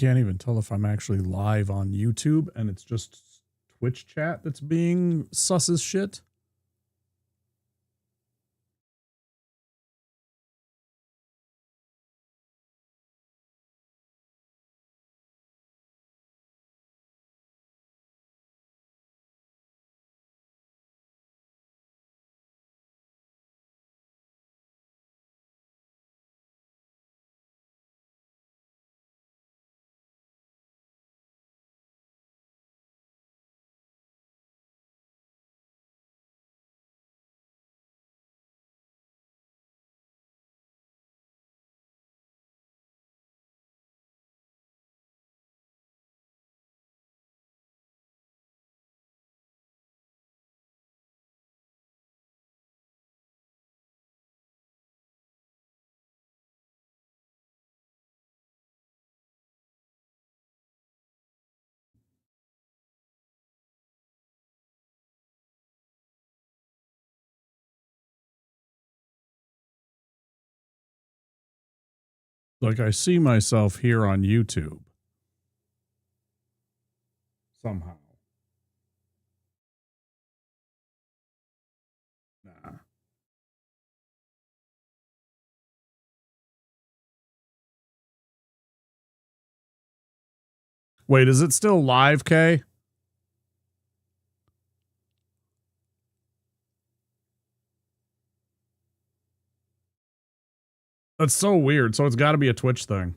can't even tell if I'm actually live on YouTube and it's just Twitch chat that's being sus as shit. Like, I see myself here on YouTube. Somehow. Nah. Wait, is it still live, Kay? That's so weird. So it's got to be a Twitch thing.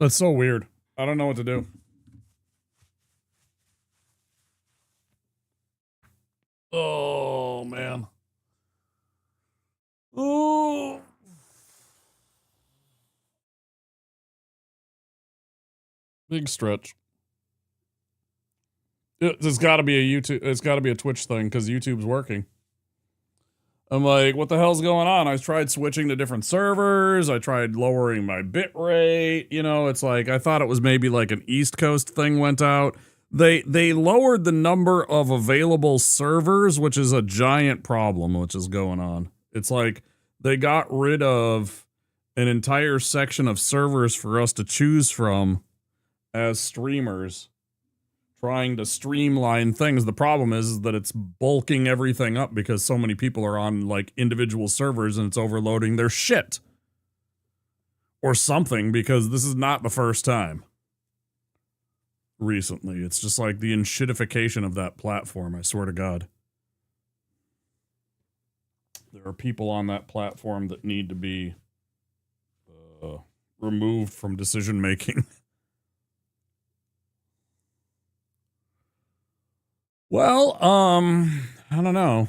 That's so weird. I don't know what to do. Oh, man. Oh. Big stretch. It's got to be a YouTube. It's got to be a Twitch thing because YouTube's working. I'm like, what the hell's going on? I tried switching to different servers. I tried lowering my bit rate. You know, it's like I thought it was maybe like an East Coast thing went out. They lowered the number of available servers, which is a giant problem, which is going on. It's like they got rid of an entire section of servers for us to choose from as streamers trying to streamline things. The problem is that it's bulking everything up because so many people are on like individual servers and it's overloading their shit or something, because this is not the first time recently. It's just like the enshittification of that platform. I swear to God. There are people on that platform that need to be removed from decision making. Well, I don't know.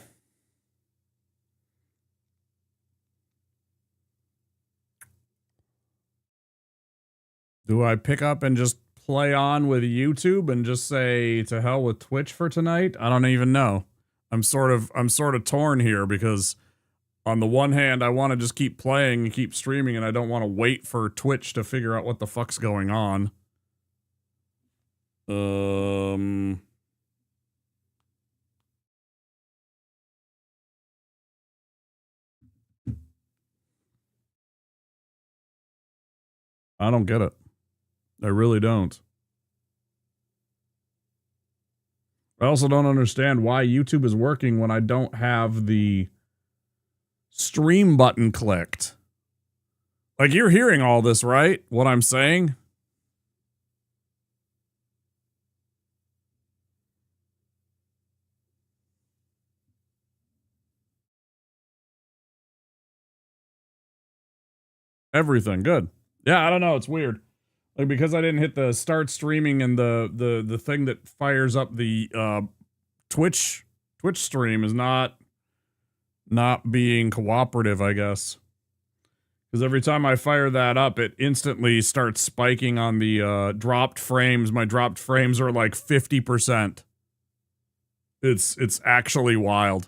Do I pick up and just play on with YouTube and just say to hell with Twitch for tonight? I don't even know. I'm sort of torn here because on the one hand, I want to just keep playing and keep streaming, and I don't want to wait for Twitch to figure out what the fuck's going on. I don't get it. I really don't. I also don't understand why YouTube is working when I don't have the stream button clicked. Like, you're hearing all this, right? What I'm saying? Everything. Good. Yeah, I don't know. It's weird. Like, because I didn't hit the start streaming and the thing that fires up the Twitch stream is not being cooperative, I guess. Because every time I fire that up, it instantly starts spiking on the dropped frames. My dropped frames are like 50%. It's actually wild.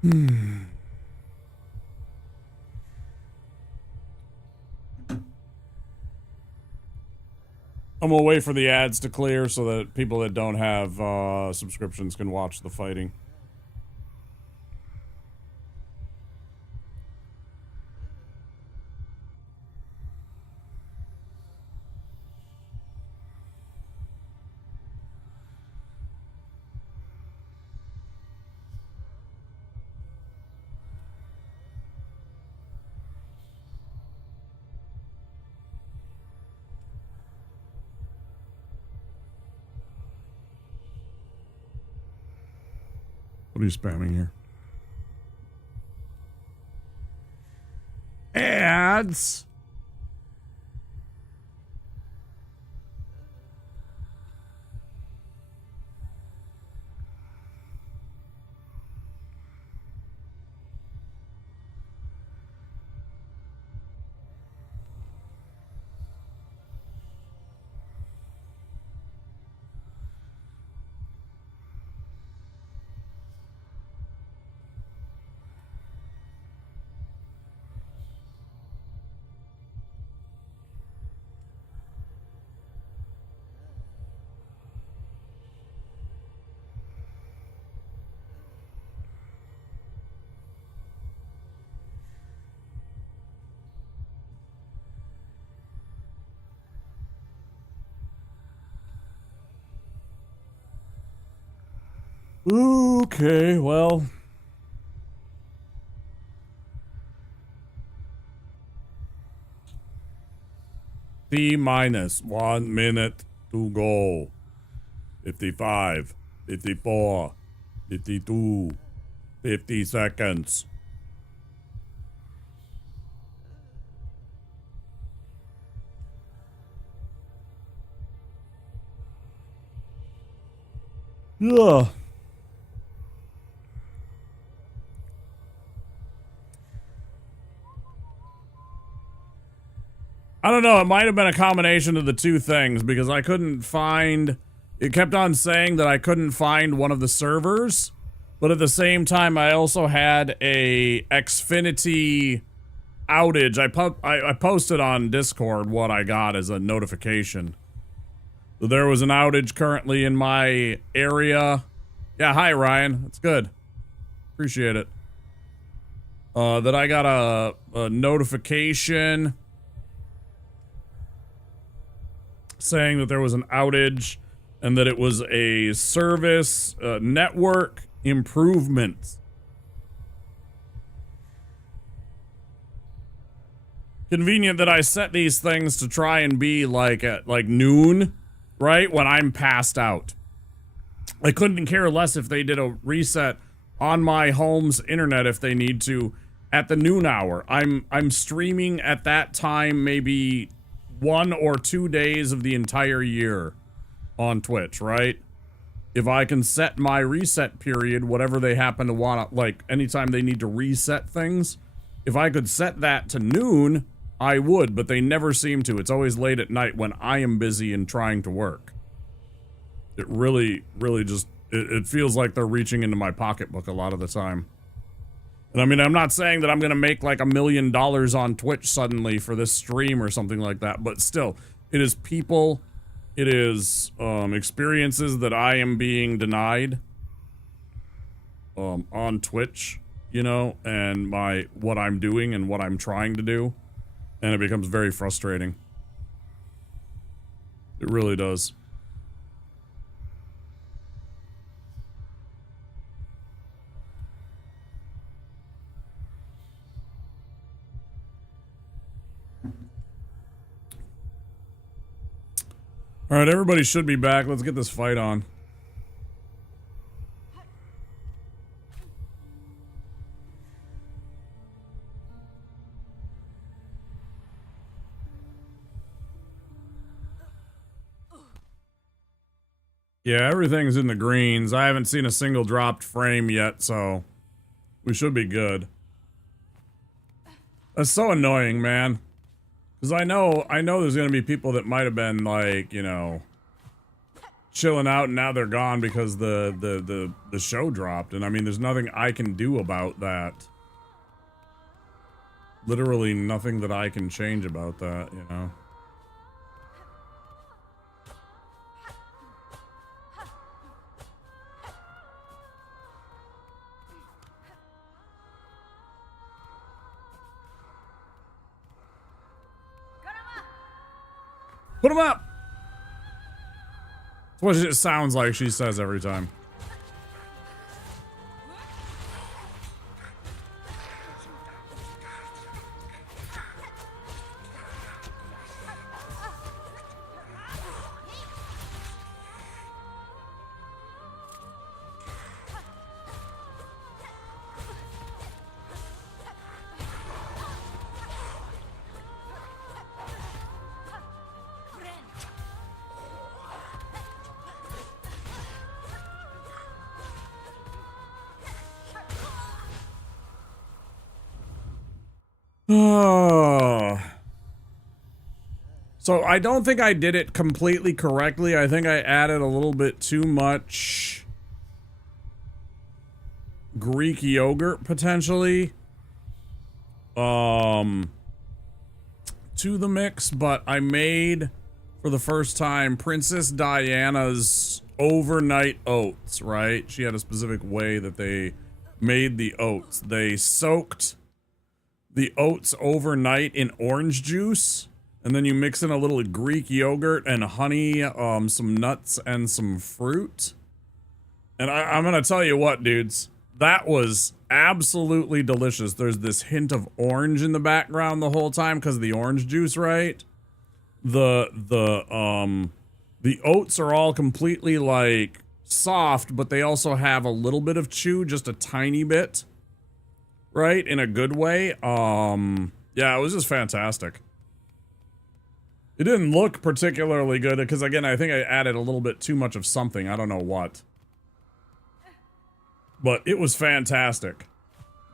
I'm gonna wait for the ads to clear so that people that don't have subscriptions can watch the fighting. What are you spamming here? Ads. Okay, well. T-minus 1 minute to go. 55, 54, 52, 50 seconds. Yeah. I don't know, it might have been a combination of the two things because I couldn't find... It kept on saying that I couldn't find one of the servers, but at the same time I also had a Xfinity outage. I posted on Discord what I got as a notification. So there was an outage currently in my area. Yeah, hi Ryan, that's good. Appreciate it. That I got a notification saying that there was an outage and that it was a service network improvement. Convenient that I set these things to try and be like at like noon, right? When I'm passed out. I couldn't care less if they did a reset on my home's internet if they need to at the noon hour. I'm streaming at that time maybe 1 or 2 days of the entire year on Twitch, right? If I can set my reset period, whatever they happen to want, like anytime they need to reset things, if I could set that to noon, I would, but they never seem to. It's always late at night when I am busy and trying to work. It really just, it feels like they're reaching into my pocketbook a lot of the time. And I mean, I'm not saying that I'm going to make like $1 million on Twitch suddenly for this stream or something like that, but still, it is people, it is experiences that I am being denied on Twitch, you know, and what I'm doing and what I'm trying to do, and it becomes very frustrating. It really does. All right, everybody should be back. Let's get this fight on. Yeah, everything's in the greens. I haven't seen a single dropped frame yet, so we should be good. That's so annoying, man. Because I know there's going to be people that might have been, like, you know, chilling out, and now they're gone because the show dropped. And I mean, there's nothing I can do about that. Literally nothing that I can change about that, you know. Put him up! That's what it sounds like she says every time. Oh. So I don't think I did it completely correctly. I think I added a little bit too much Greek yogurt potentially to the mix, but I made for the first time Princess Diana's overnight oats, right? She had a specific way that they made the oats. They soaked the oats overnight in orange juice, and then you mix in a little Greek yogurt and honey, some nuts and some fruit. And I'm gonna tell you what, dudes, that was absolutely delicious. There's this hint of orange in the background the whole time because of the orange juice, right? The oats are all completely like soft, but they also have a little bit of chew, just a tiny bit. Right? In a good way. Yeah, it was just fantastic. It didn't look particularly good because, again, I think I added a little bit too much of something. I don't know what. But it was fantastic.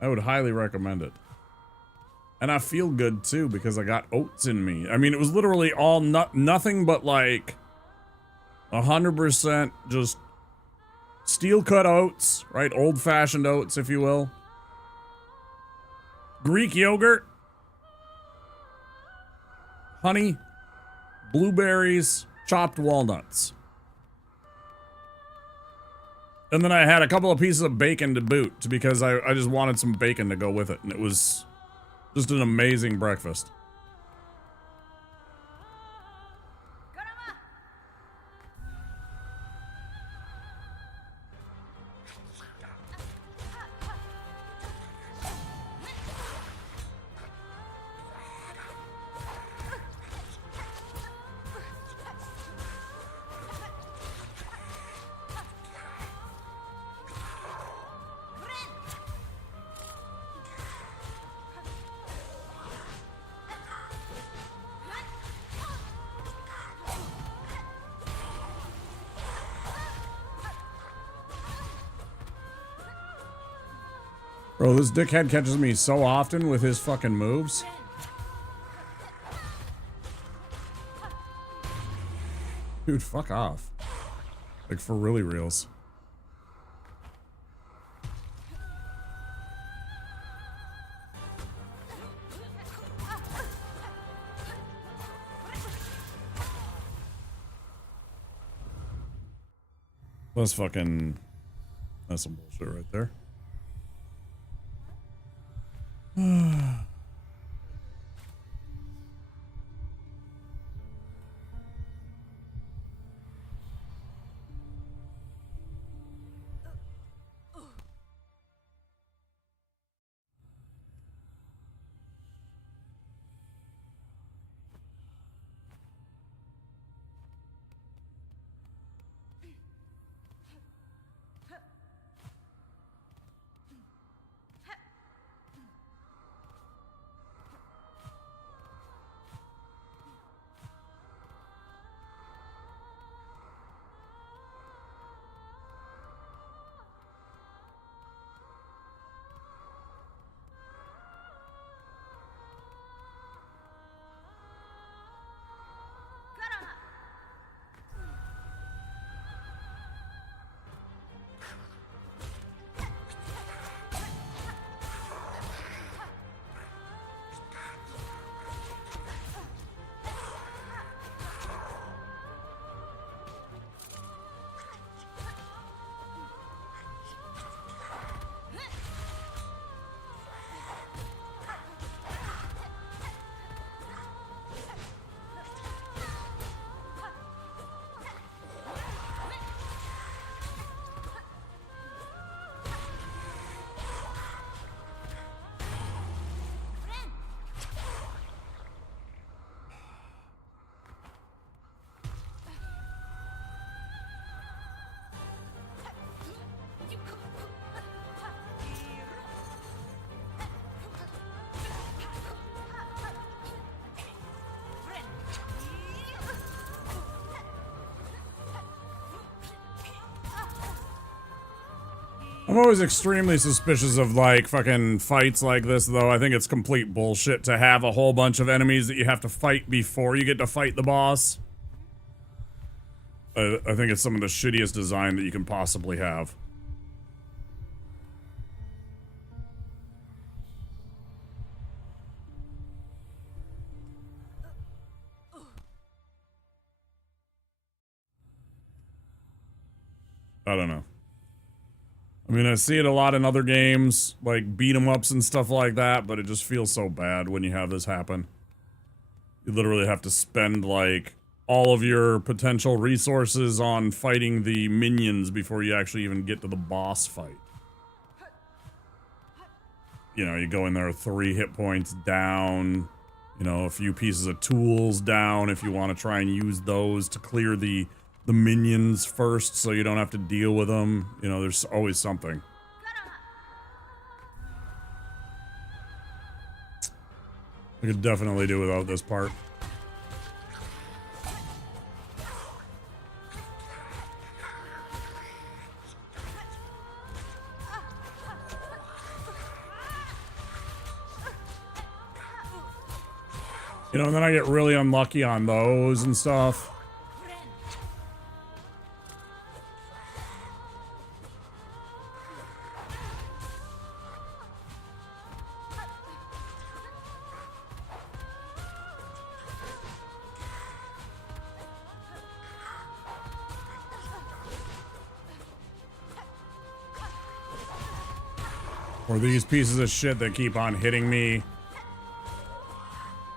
I would highly recommend it. And I feel good, too, because I got oats in me. I mean, it was literally all nothing but, like, 100% just steel-cut oats, right? Old-fashioned oats, if you will. Greek yogurt, honey, blueberries, chopped walnuts. And then I had a couple of pieces of bacon to boot because I just wanted some bacon to go with it. And it was just an amazing breakfast. Bro, this dickhead catches me so often with his fucking moves. Dude, fuck off. Like, for really reals. That's fucking... That's some bullshit right there. I'm always extremely suspicious of, like, fucking fights like this, though. I think it's complete bullshit to have a whole bunch of enemies that you have to fight before you get to fight the boss. I think it's some of the shittiest design that you can possibly have. I don't know. I mean, I see it a lot in other games, like beat 'em ups and stuff like that, but it just feels so bad when you have this happen. You literally have to spend, like, all of your potential resources on fighting the minions before you actually even get to the boss fight. You know, you go in there 3 hit points down, you know, a few pieces of tools down if you want to try and use those to clear the minions first so you don't have to deal with them. You know, there's always something. I could definitely do without this part. You know, and then I get really unlucky on those and stuff. Or these pieces of shit that keep on hitting me.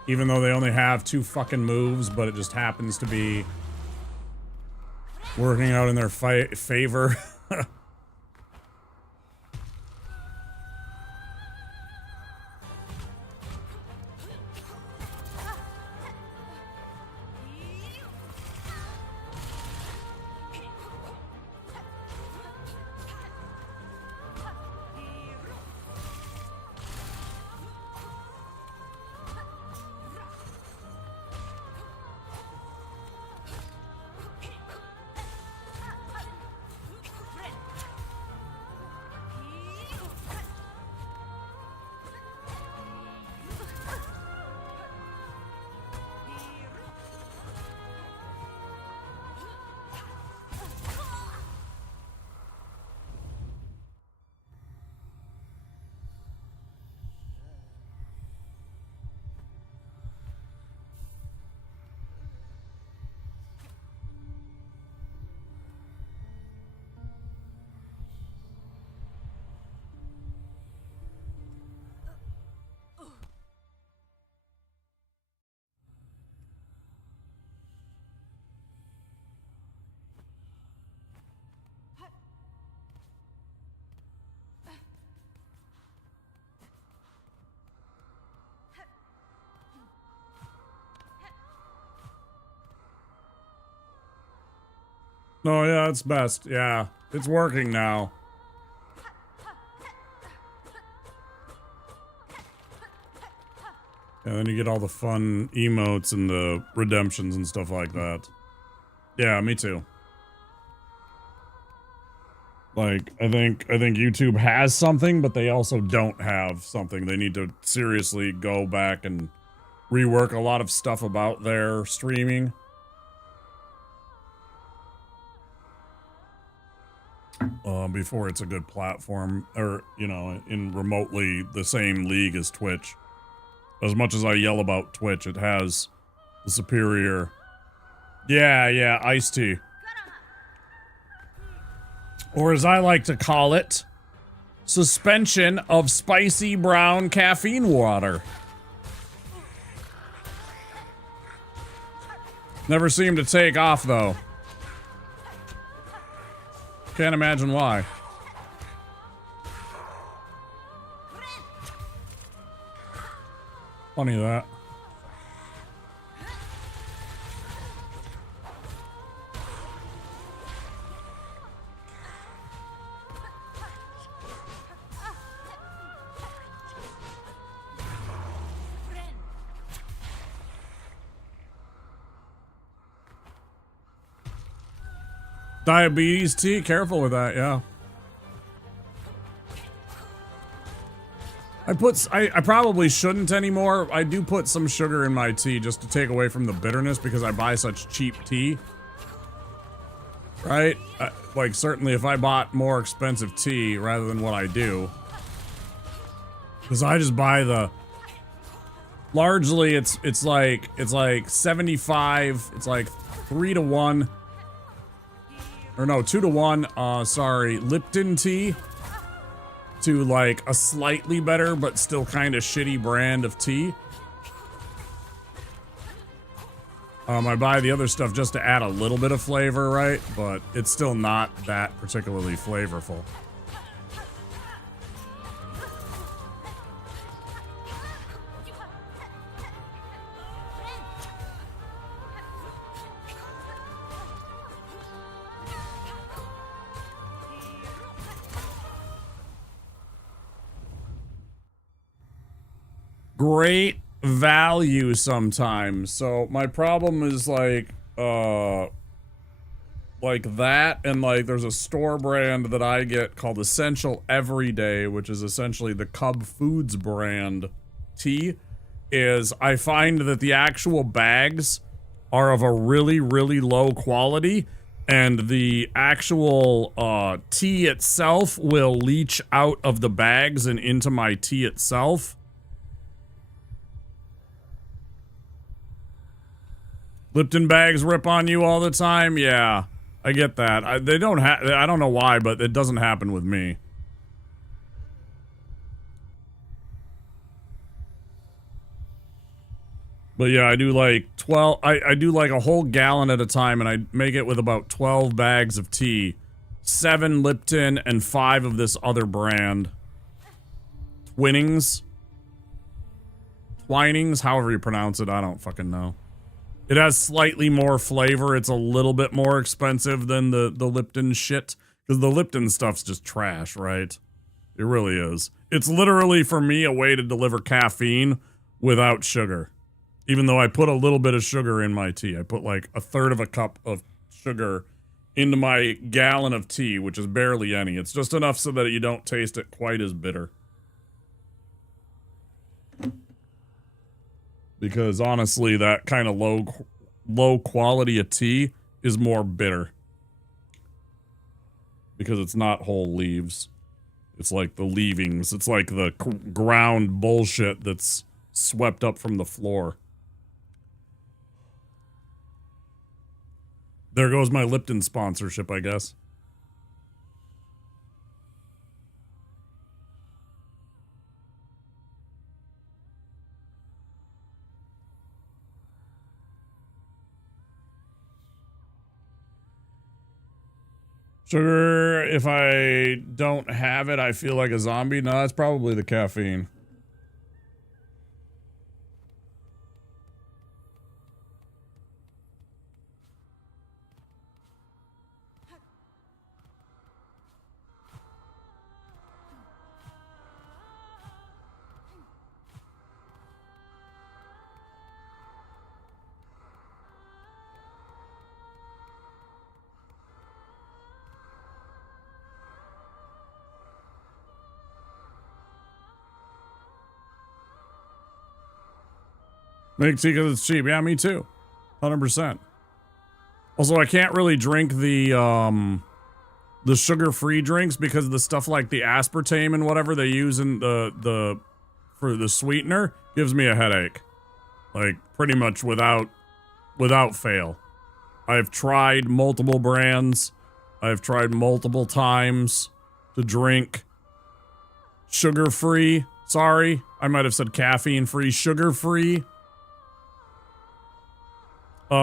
Even though they only have 2 fucking moves, but it just happens to be working out in their favor. No, yeah, it's best. Yeah, it's working now. And then you get all the fun emotes and the redemptions and stuff like that. Yeah, me too. Like, I think YouTube has something, but they also don't have something. They need to seriously go back and rework a lot of stuff about their streaming. Before it's a good platform, or, you know, in remotely the same league as Twitch. As much as I yell about Twitch, it has the superior... Yeah, iced tea. Or as I like to call it, suspension of spicy brown caffeine water. Never seemed to take off, though. Can't imagine why. Funny that. Diabetes tea, careful with that, yeah. I probably shouldn't anymore. I do put some sugar in my tea just to take away from the bitterness because I buy such cheap tea. Right? Like, certainly if I bought more expensive tea rather than what I do. Because I just buy the... Largely, it's like 75, it's like 3 to 1. Or no, 2 to 1, sorry, Lipton tea. To like a slightly better, but still kind of shitty brand of tea. I buy the other stuff just to add a little bit of flavor, right? But it's still not that particularly flavorful. Great value sometimes. So my problem is like that, and like there's a store brand that I get called Essential Everyday, which is essentially the Cub Foods brand tea. Is I find that the actual bags are of a really, really low quality, and the actual tea itself will leach out of the bags and into my tea itself. Lipton bags rip on you all the time? Yeah, I get that. I don't know why, but it doesn't happen with me. But yeah, I do like 12, I do like a whole gallon at a time, and I make it with about 12 bags of tea. 7 Lipton and 5 of this other brand. Twinings, however you pronounce it, I don't fucking know. It has slightly more flavor. It's a little bit more expensive than the Lipton shit. Because the Lipton stuff's just trash, right? It really is. It's literally, for me, a way to deliver caffeine without sugar. Even though I put a little bit of sugar in my tea. I put like 1/3 of a cup of sugar into my gallon of tea, which is barely any. It's just enough so that you don't taste it quite as bitter. Because honestly, that kind of low quality of tea is more bitter. Because it's not whole leaves. It's like the leavings. It's like the ground bullshit that's swept up from the floor. There goes my Lipton sponsorship, I guess. Sugar, if I don't have it, I feel like a zombie. No, it's probably the caffeine. Make tea because it's cheap. Yeah, me too. 100%. Also, I can't really drink the sugar-free drinks because the stuff like the aspartame and whatever they use in for the sweetener gives me a headache. Like, pretty much without fail. I've tried multiple brands. I've tried multiple times to drink sugar-free. Sorry, I might have said caffeine-free, sugar-free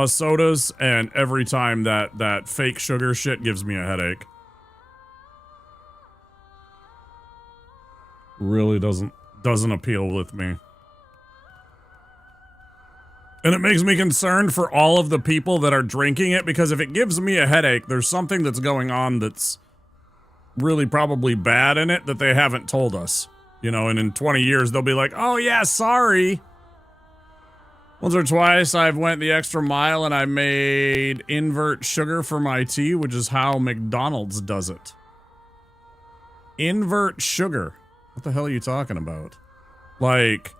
sodas, and every time that fake sugar shit gives me a headache. Really doesn't appeal with me. And it makes me concerned for all of the people that are drinking it, because if it gives me a headache, there's something that's going on that's really probably bad in it that they haven't told us. You know, and in 20 years they'll be like, oh yeah, sorry. Once or twice I've went the extra mile and I made invert sugar for my tea, which is how McDonald's does it. Invert sugar. What the hell are you talking about? Like,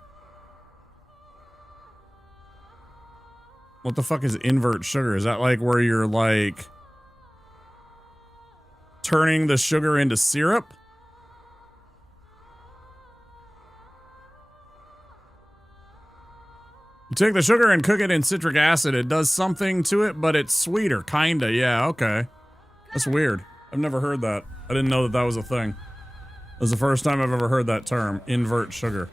what the fuck is invert sugar? Is that like where you're like turning the sugar into syrup? You take the sugar and cook it in citric acid. It does something to it, but it's sweeter, kinda. Yeah, okay. That's weird. I've never heard that. I didn't know that that was a thing. It was the first time I've ever heard that term, invert sugar.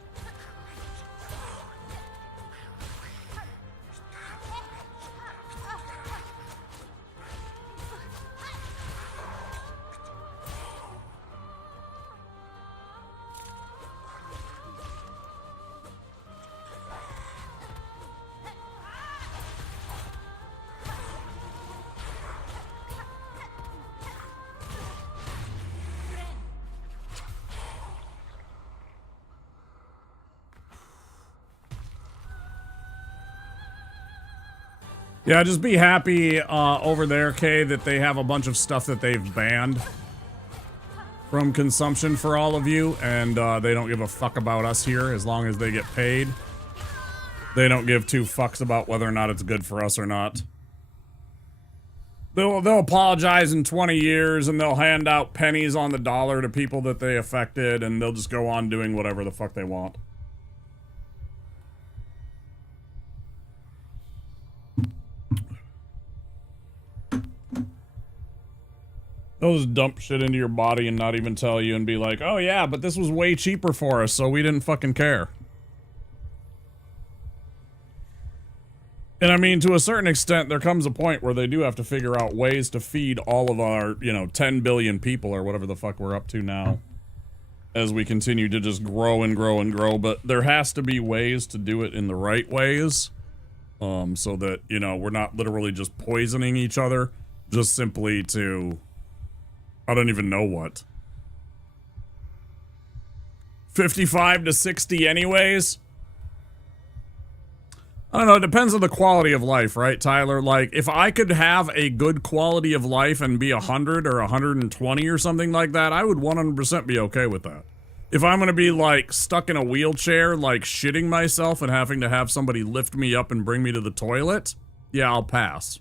Yeah, just be happy over there, Kay, that they have a bunch of stuff that they've banned from consumption for all of you, and they don't give a fuck about us here as long as they get paid. They don't give two fucks about whether or not it's good for us or not. They'll apologize in 20 years, and they'll hand out pennies on the dollar to people that they affected, and they'll just go on doing whatever the fuck they want. They'll just dump shit into your body and not even tell you and be like, oh yeah, but this was way cheaper for us, so we didn't fucking care. And I mean, to a certain extent, there comes a point where they do have to figure out ways to feed all of our, 10 billion people or whatever the fuck we're up to now. As we continue to just grow and grow and grow, but there has to be ways to do it in the right ways. So that, we're not literally just poisoning each other, just simply to... I don't even know what. 55 to 60 anyways? I don't know, it depends on the quality of life, right, Tyler? Like, if I could have a good quality of life and be 100 or 120 or something like that, I would 100% be okay with that. If I'm gonna be, like, stuck in a wheelchair, like, shitting myself and having to have somebody lift me up and bring me to the toilet, yeah, I'll pass.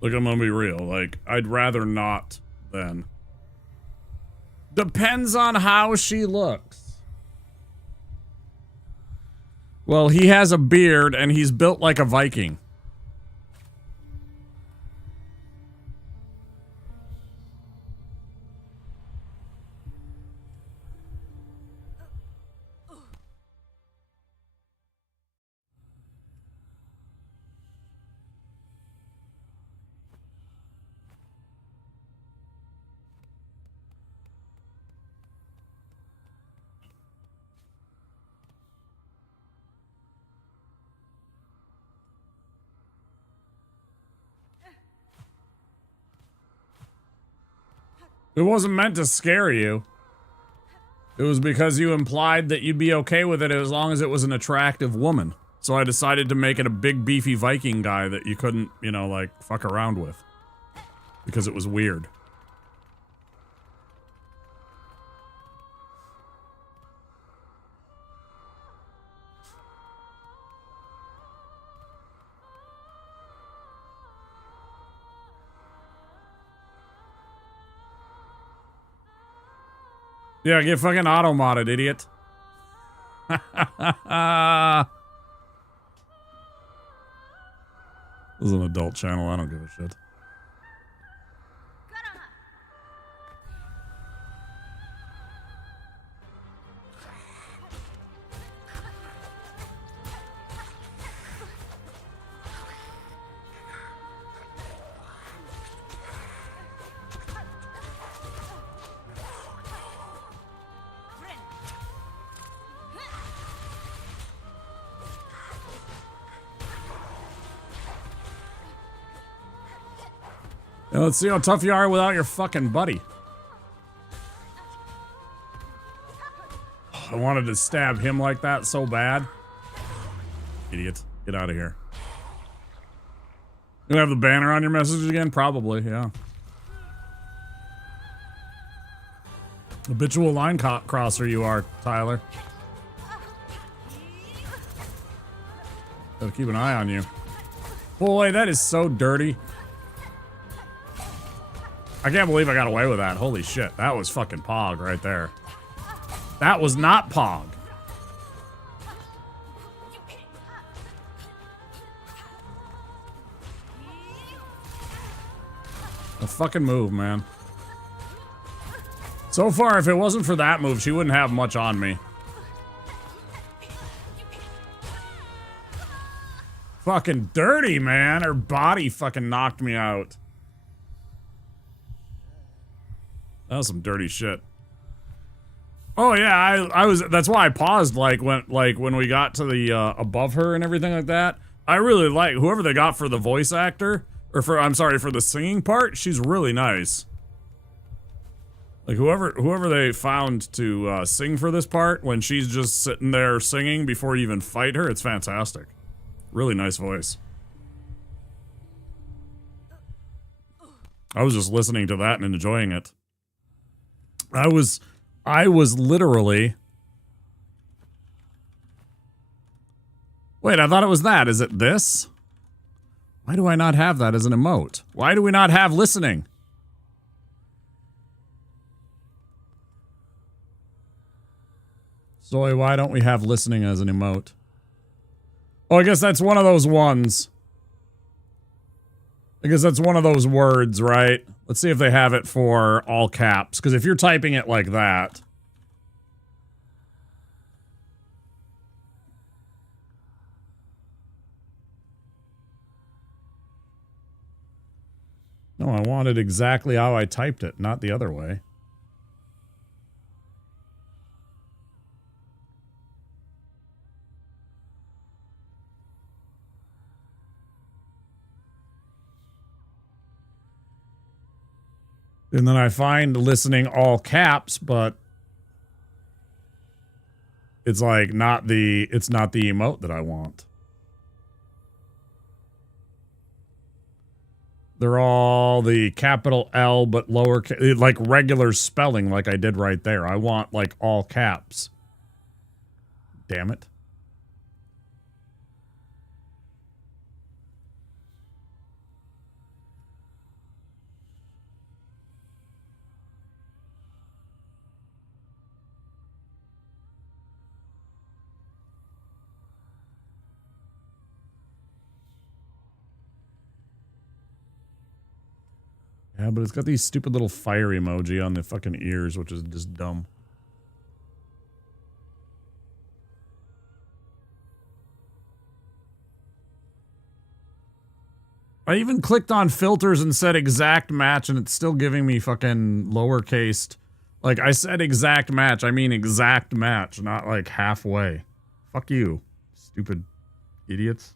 Look, I'm gonna be real. Like, I'd rather not then. Depends on how she looks. Well, he has a beard and he's built like a Viking. It wasn't meant to scare you. It was because you implied that you'd be okay with it as long as it was an attractive woman. So I decided to make it a big beefy Viking guy that you couldn't, like, fuck around with. Because it was weird. Yeah, get fucking auto-modded, idiot. This is an adult channel, I don't give a shit. Now let's see how tough you are without your fucking buddy. I wanted to stab him like that so bad. Idiot. Get out of here. You have the banner on your message again? Probably, yeah. Habitual line crosser you are, Tyler. Gotta keep an eye on you. Boy, that is so dirty. I can't believe I got away with that. Holy shit. That was fucking Pog right there. That was not Pog. A fucking move, man. So far, if it wasn't for that move, she wouldn't have much on me. Fucking dirty, man. Her body fucking knocked me out. That was some dirty shit. Oh yeah, I was. That's why I paused. When we got to the above her and everything like that. I really like whoever they got for the voice actor, or for the singing part. She's really nice. Like whoever they found to sing for this part, when she's just sitting there singing before you even fight her, it's fantastic. Really nice voice. I was just listening to that and enjoying it. I was literally... Wait, I thought it was that. Is it this? Why do I not have that as an emote? Why do we not have listening? Zoe, why don't we have listening as an emote? Oh, I guess that's one of those ones. I guess that's one of those words, right? Let's see if they have it for all caps. Because if you're typing it like that... No, I wanted exactly how I typed it, not the other way. And then I find listening all caps, but it's like it's not the emote that I want. They're all the capital L but lower, like regular spelling like I did right there. I want like all caps. Damn it. Yeah, but it's got these stupid little fire emoji on the fucking ears, which is just dumb. I even clicked on filters and said exact match, and it's still giving me fucking lowercase. Like, I said exact match, I mean exact match, not like halfway. Fuck you, stupid idiots.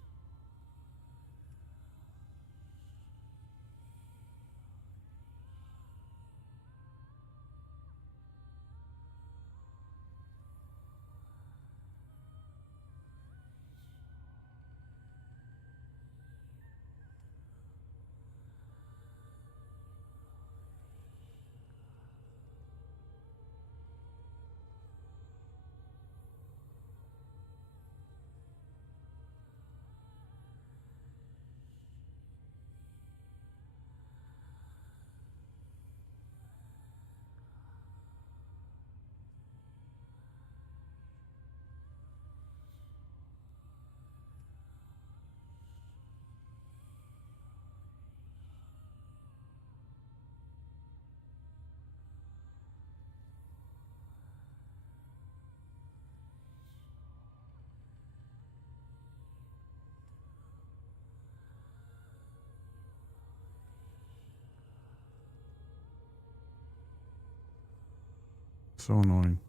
So annoying.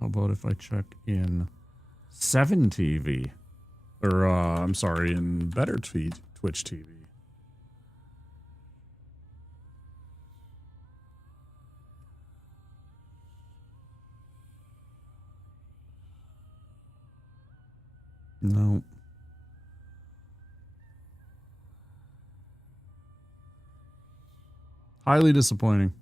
How about if I check in 7TV? Or, I'm sorry, in better Twitch TV. No. Highly disappointing.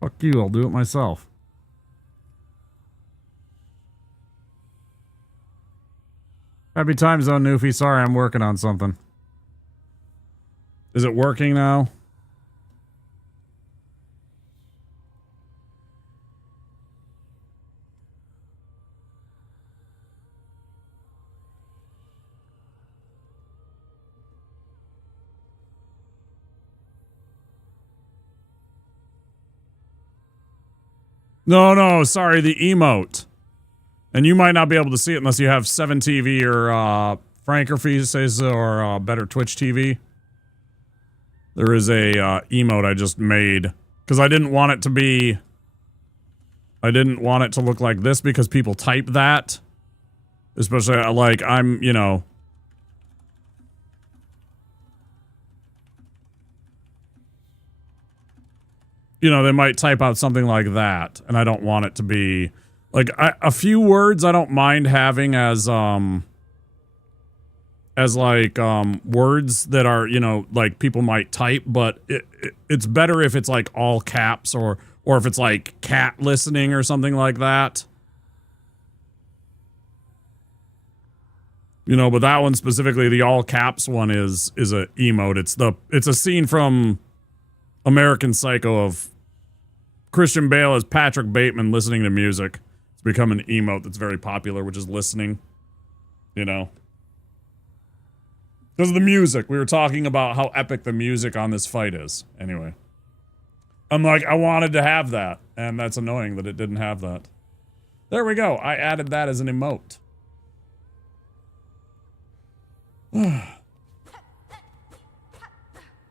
Fuck you, I'll do it myself. Happy time zone, Newfie. Sorry, I'm working on something. Is it working now? No, sorry, the emote. And you might not be able to see it unless you have 7TV or Franker Faces or Better Twitch TV. There is a emote I just made because I didn't want it to be. I didn't want it to look like this because people type that, especially like I'm, you know. You know, they might type out something like that, and I don't want it to be like a few words I don't mind having as words that are, you know, like people might type, but it's better if it's like all caps or if it's like cat listening or something like that. You know, but that one specifically, the all caps one is a emote. It's a scene from American Psycho of Christian Bale as Patrick Bateman listening to music. It's become an emote that's very popular, which is listening. You know? Because of the music. We were talking about how epic the music on this fight is. Anyway. I'm like, I wanted to have that. And that's annoying that it didn't have that. There we go. I added that as an emote. Now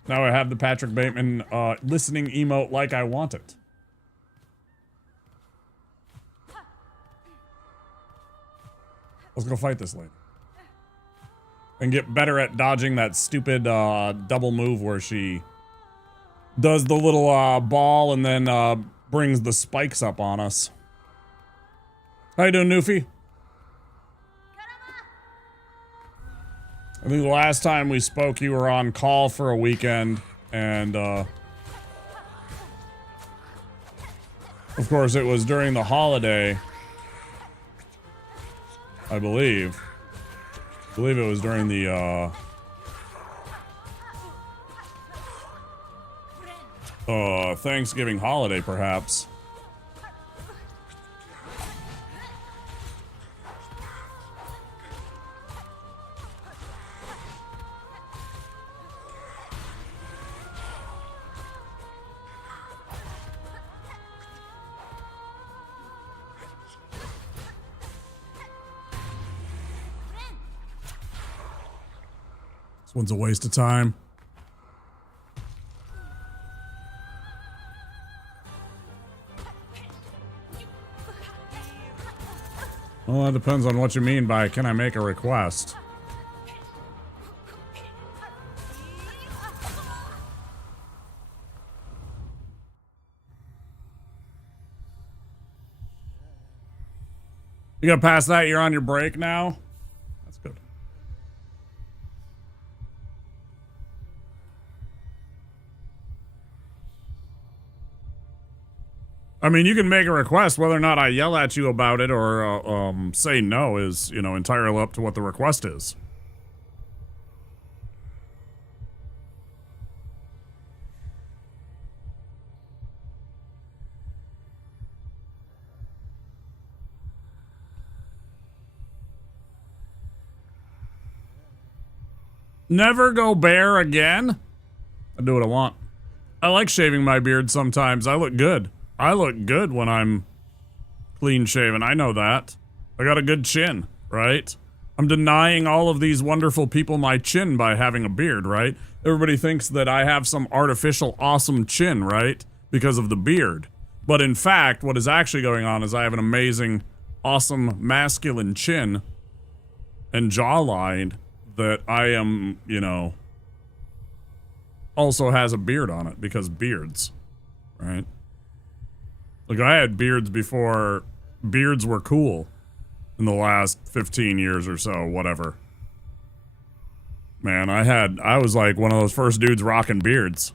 I have the Patrick Bateman listening emote like I want it. Let's go fight this lady. And get better at dodging that stupid double move where she does the little ball and then brings the spikes up on us. How you doing, Newfie? I think the last time we spoke you were on call for a weekend and of course it was during the holiday. I believe it was during the Thanksgiving holiday, perhaps. This one's a waste of time. Well, that depends on what you mean by can I make a request. You got past that? You're on your break now? That's good. I mean, you can make a request. Whether or not I yell at you about it or say no is, you know, entirely up to what the request is. Never go bare again? I do what I want. I like shaving my beard sometimes. I look good. I look good when I'm clean shaven. I know that. I got a good chin, right? I'm denying all of these wonderful people my chin by having a beard, right? Everybody thinks that I have some artificial awesome chin, right? Because of the beard. But in fact, what is actually going on is I have an amazing, awesome, masculine chin and jawline that I am, you know, also has a beard on it because beards, right? Like, I had beards before beards were cool in the last 15 years or so, whatever. Man, I was like one of those first dudes rocking beards.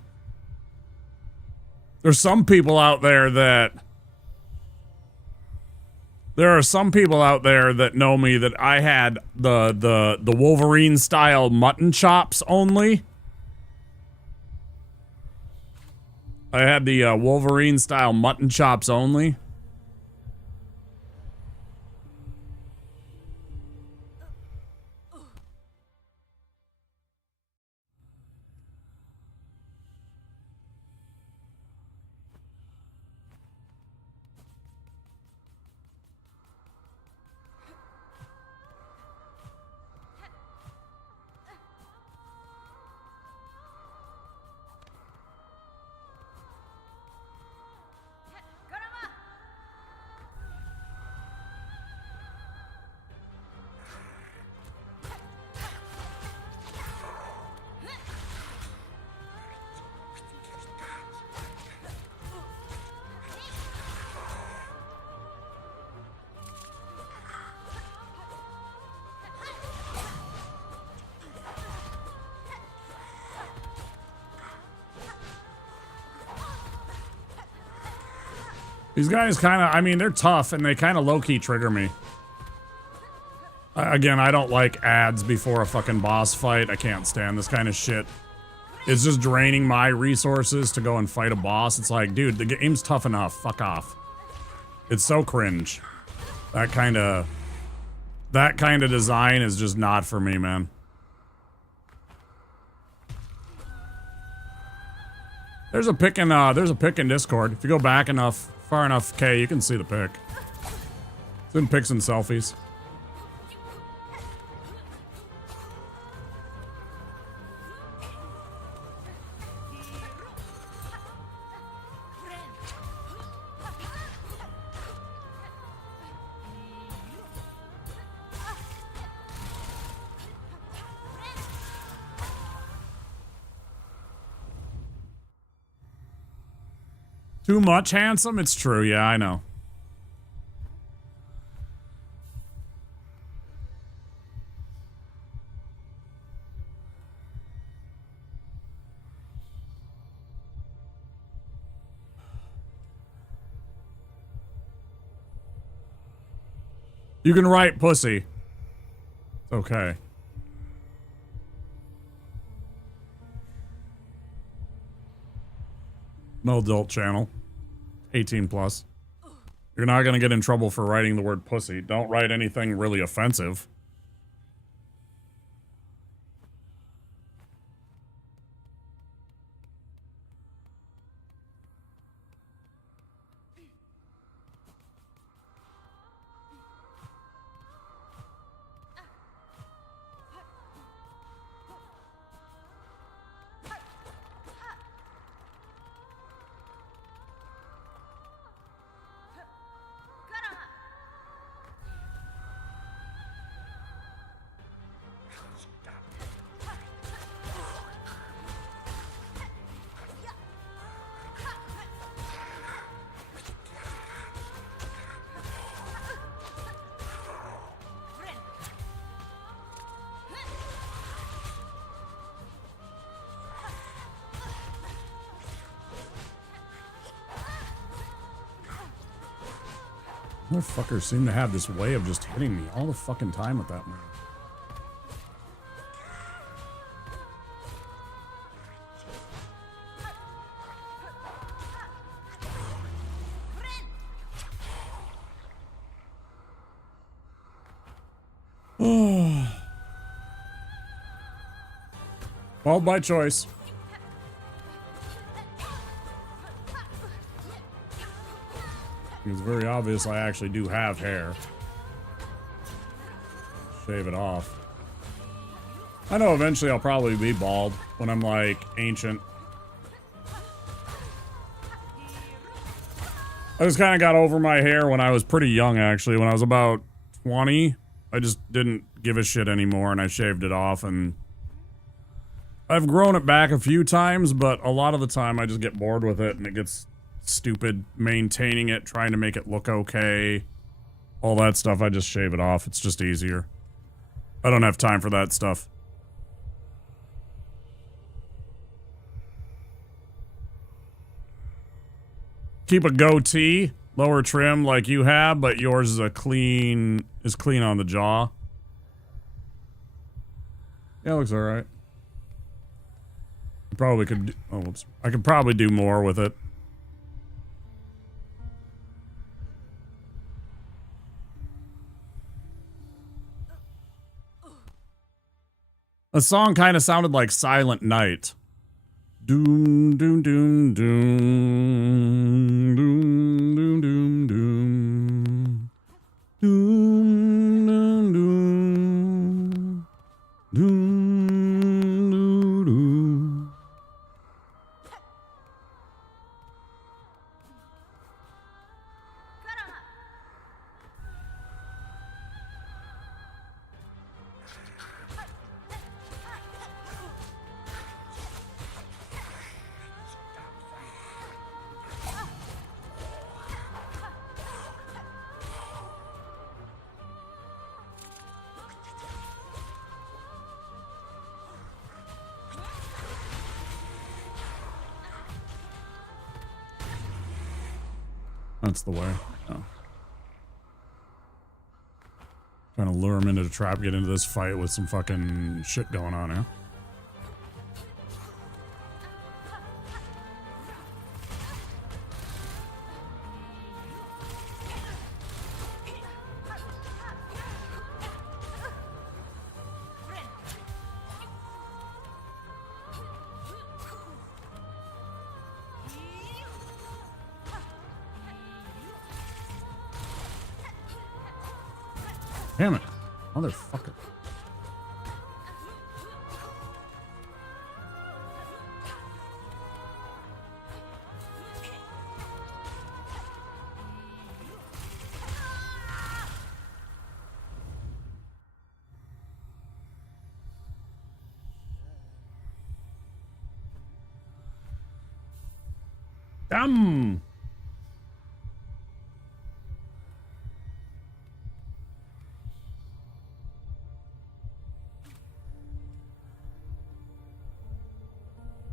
There's some people out there that There are some people out there that know me that I had the Wolverine style mutton chops only. I had the Wolverine style mutton chops only. These guys kind of, I mean, they're tough and they kind of low-key trigger me. Again, I don't like ads before a fucking boss fight. I can't stand this kind of shit. It's just draining my resources to go and fight a boss. It's like, dude, the game's tough enough. Fuck off. It's so cringe. That kind of design is just not for me, man. There's a pick in Discord. If you go back enough, far enough, Kay, you can see the pic. It's in pics and selfies. Too much handsome? It's true, yeah, I know. You can write pussy. Okay. No adult channel. 18 plus. You're not gonna get in trouble for writing the word pussy. Don't write anything really offensive. Motherfuckers seem to have this way of just hitting me all the fucking time with that move. Well, by choice. It's very obvious I actually do have hair. Shave it off. I know eventually I'll probably be bald when I'm like ancient. I just kind of got over my hair when I was pretty young, actually. When I was about 20, I just didn't give a shit anymore and I shaved it off, and I've grown it back a few times, but a lot of the time I just get bored with it and it gets stupid maintaining it, trying to make it look okay. All that stuff, I just shave it off. It's just easier. I don't have time for that stuff. Keep a goatee, lower trim like you have, but yours is clean on the jaw. Yeah, it looks alright. Probably could, oh, whoops. I could probably do more with it. The song kind of sounded like Silent Night. Doom, doom, doom, doom, doom, doom, doom, doom. Doom, doom, doom. Doom, doom, doom. That's the way. Oh. Trying to lure him into the trap, get into this fight with some fucking shit going on here. Damn it. Motherfucker. Damn.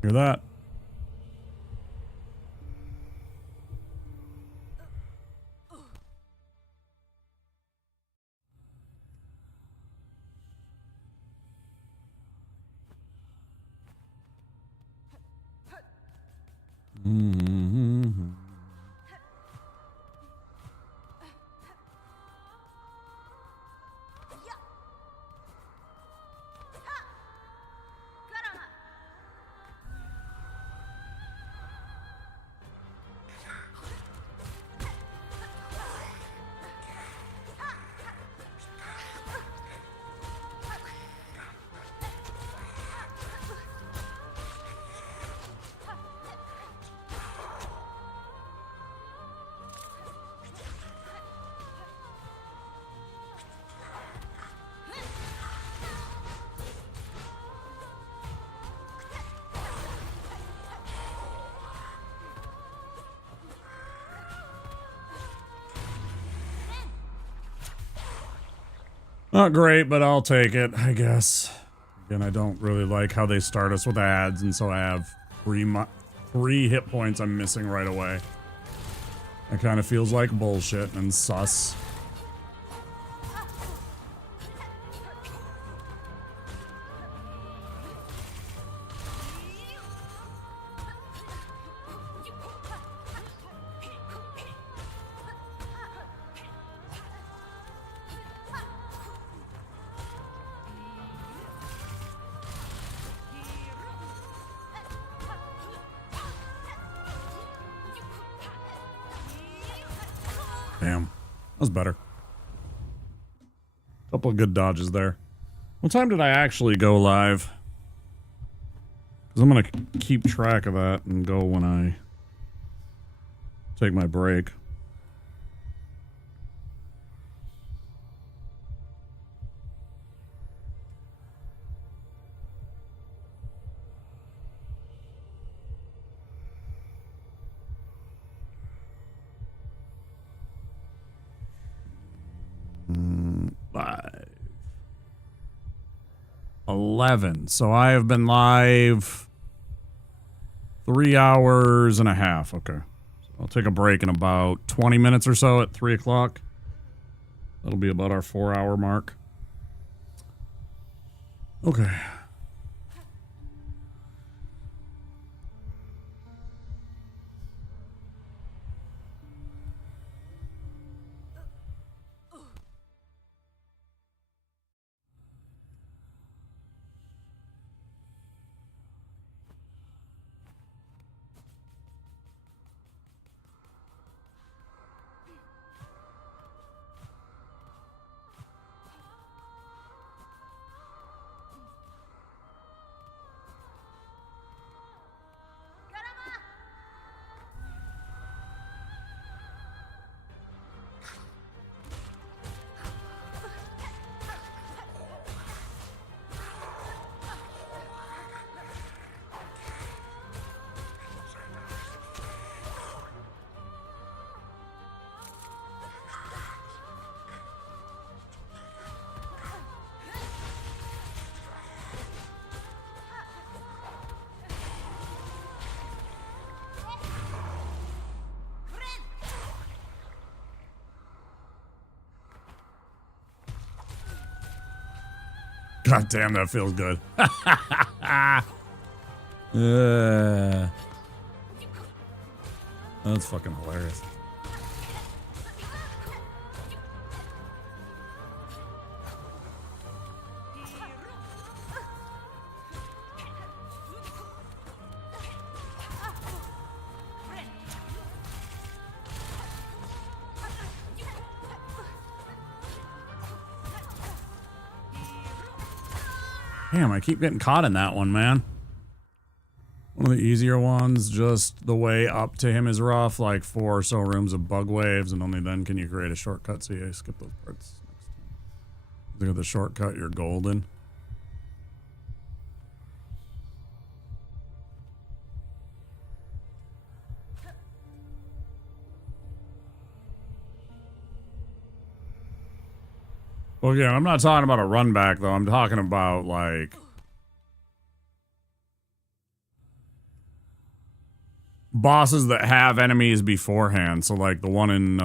Hear that? Mm-hmm. Not great, but I'll take it, I guess. Again, I don't really like how they start us with ads, and so I have three hit points I'm missing right away. It kind of feels like bullshit and sus. Damn. That was better. Couple of good dodges there. What time did I actually go live? Because I'm going to keep track of that and go when I take my break. Live. 11. So I have been live 3 hours and a half. Okay. So I'll take a break in about 20 minutes or so at 3 o'clock. That'll be about our 4-hour mark. Okay. God damn, that feels good. That's fucking hilarious. Damn, I keep getting caught in that one, man. One of the easier ones, just the way up to him is rough, like 4 or so rooms of bug waves, and only then can you create a shortcut, so yeah, skip those parts next time. Look at the shortcut, you're golden. Well, again, I'm not talking about a run back, though. I'm talking about, like, bosses that have enemies beforehand. So, like, the one in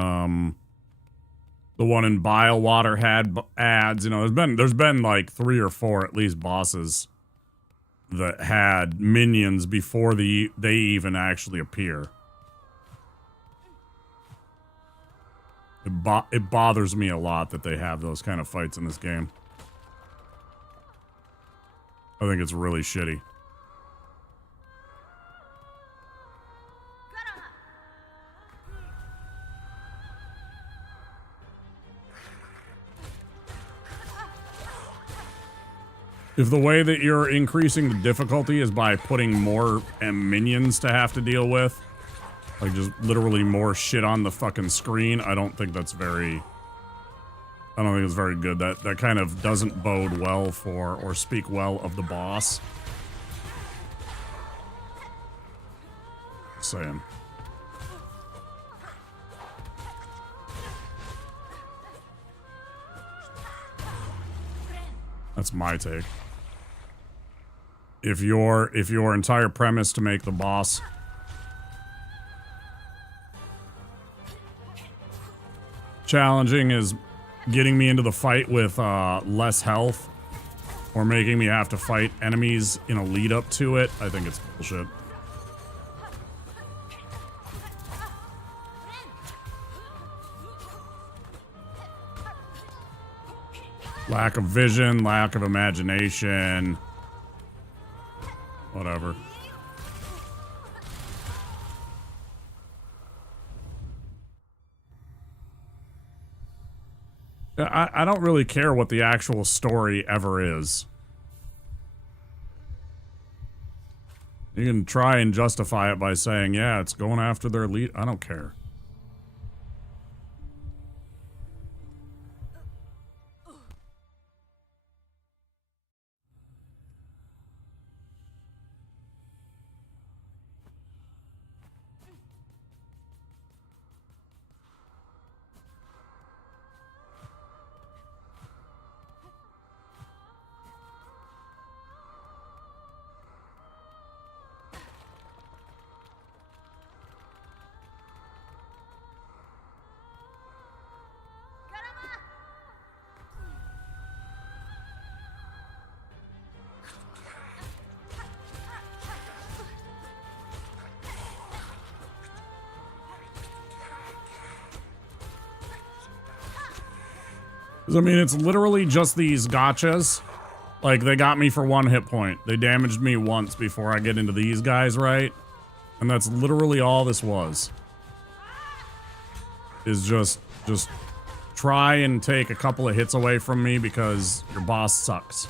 Bilewater had ads. You know, there's been like 3 or 4 at least bosses that had minions before they even actually appear. It bothers me a lot that they have those kind of fights in this game. I think it's really shitty. If the way that you're increasing the difficulty is by putting more minions to have to deal with, like just literally more shit on the fucking screen, I don't think it's very good. That kind of doesn't bode well for or speak well of the boss. Just saying. That's my take. If your entire premise to make the boss challenging is getting me into the fight with less health or making me have to fight enemies in a lead up to it. I think it's bullshit. Lack of vision, lack of imagination. Whatever. I don't really care what the actual story ever is. You can try and justify it by saying, yeah, it's going after their lead. I don't care. I mean, it's literally just these gotchas. Like, they got me for 1 hit point. They damaged me once before I get into these guys, right? And that's literally all this was. Is just try and take a couple of hits away from me because your boss sucks.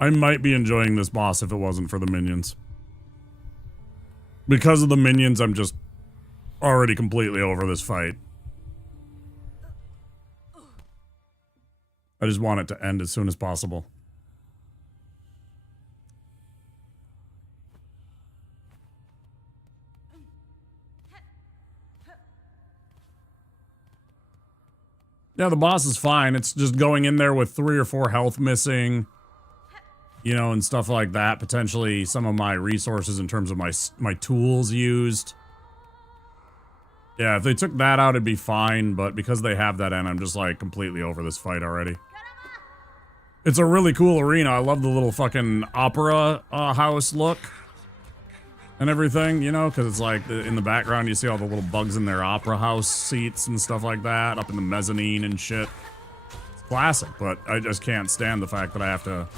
I might be enjoying this boss if it wasn't for the minions. Because of the minions, I'm just already completely over this fight. I just want it to end as soon as possible. Yeah, the boss is fine. It's just going in there with 3 or 4 health missing. You know, and stuff like that. Potentially some of my resources in terms of my tools used. Yeah, if they took that out, it'd be fine. But because they have that in, I'm just like completely over this fight already. It's a really cool arena. I love the little fucking opera house look. And everything, you know, because it's like in the background you see all the little bugs in their opera house seats and stuff like that. Up in the mezzanine and shit. It's classic, but I just can't stand the fact that I have to...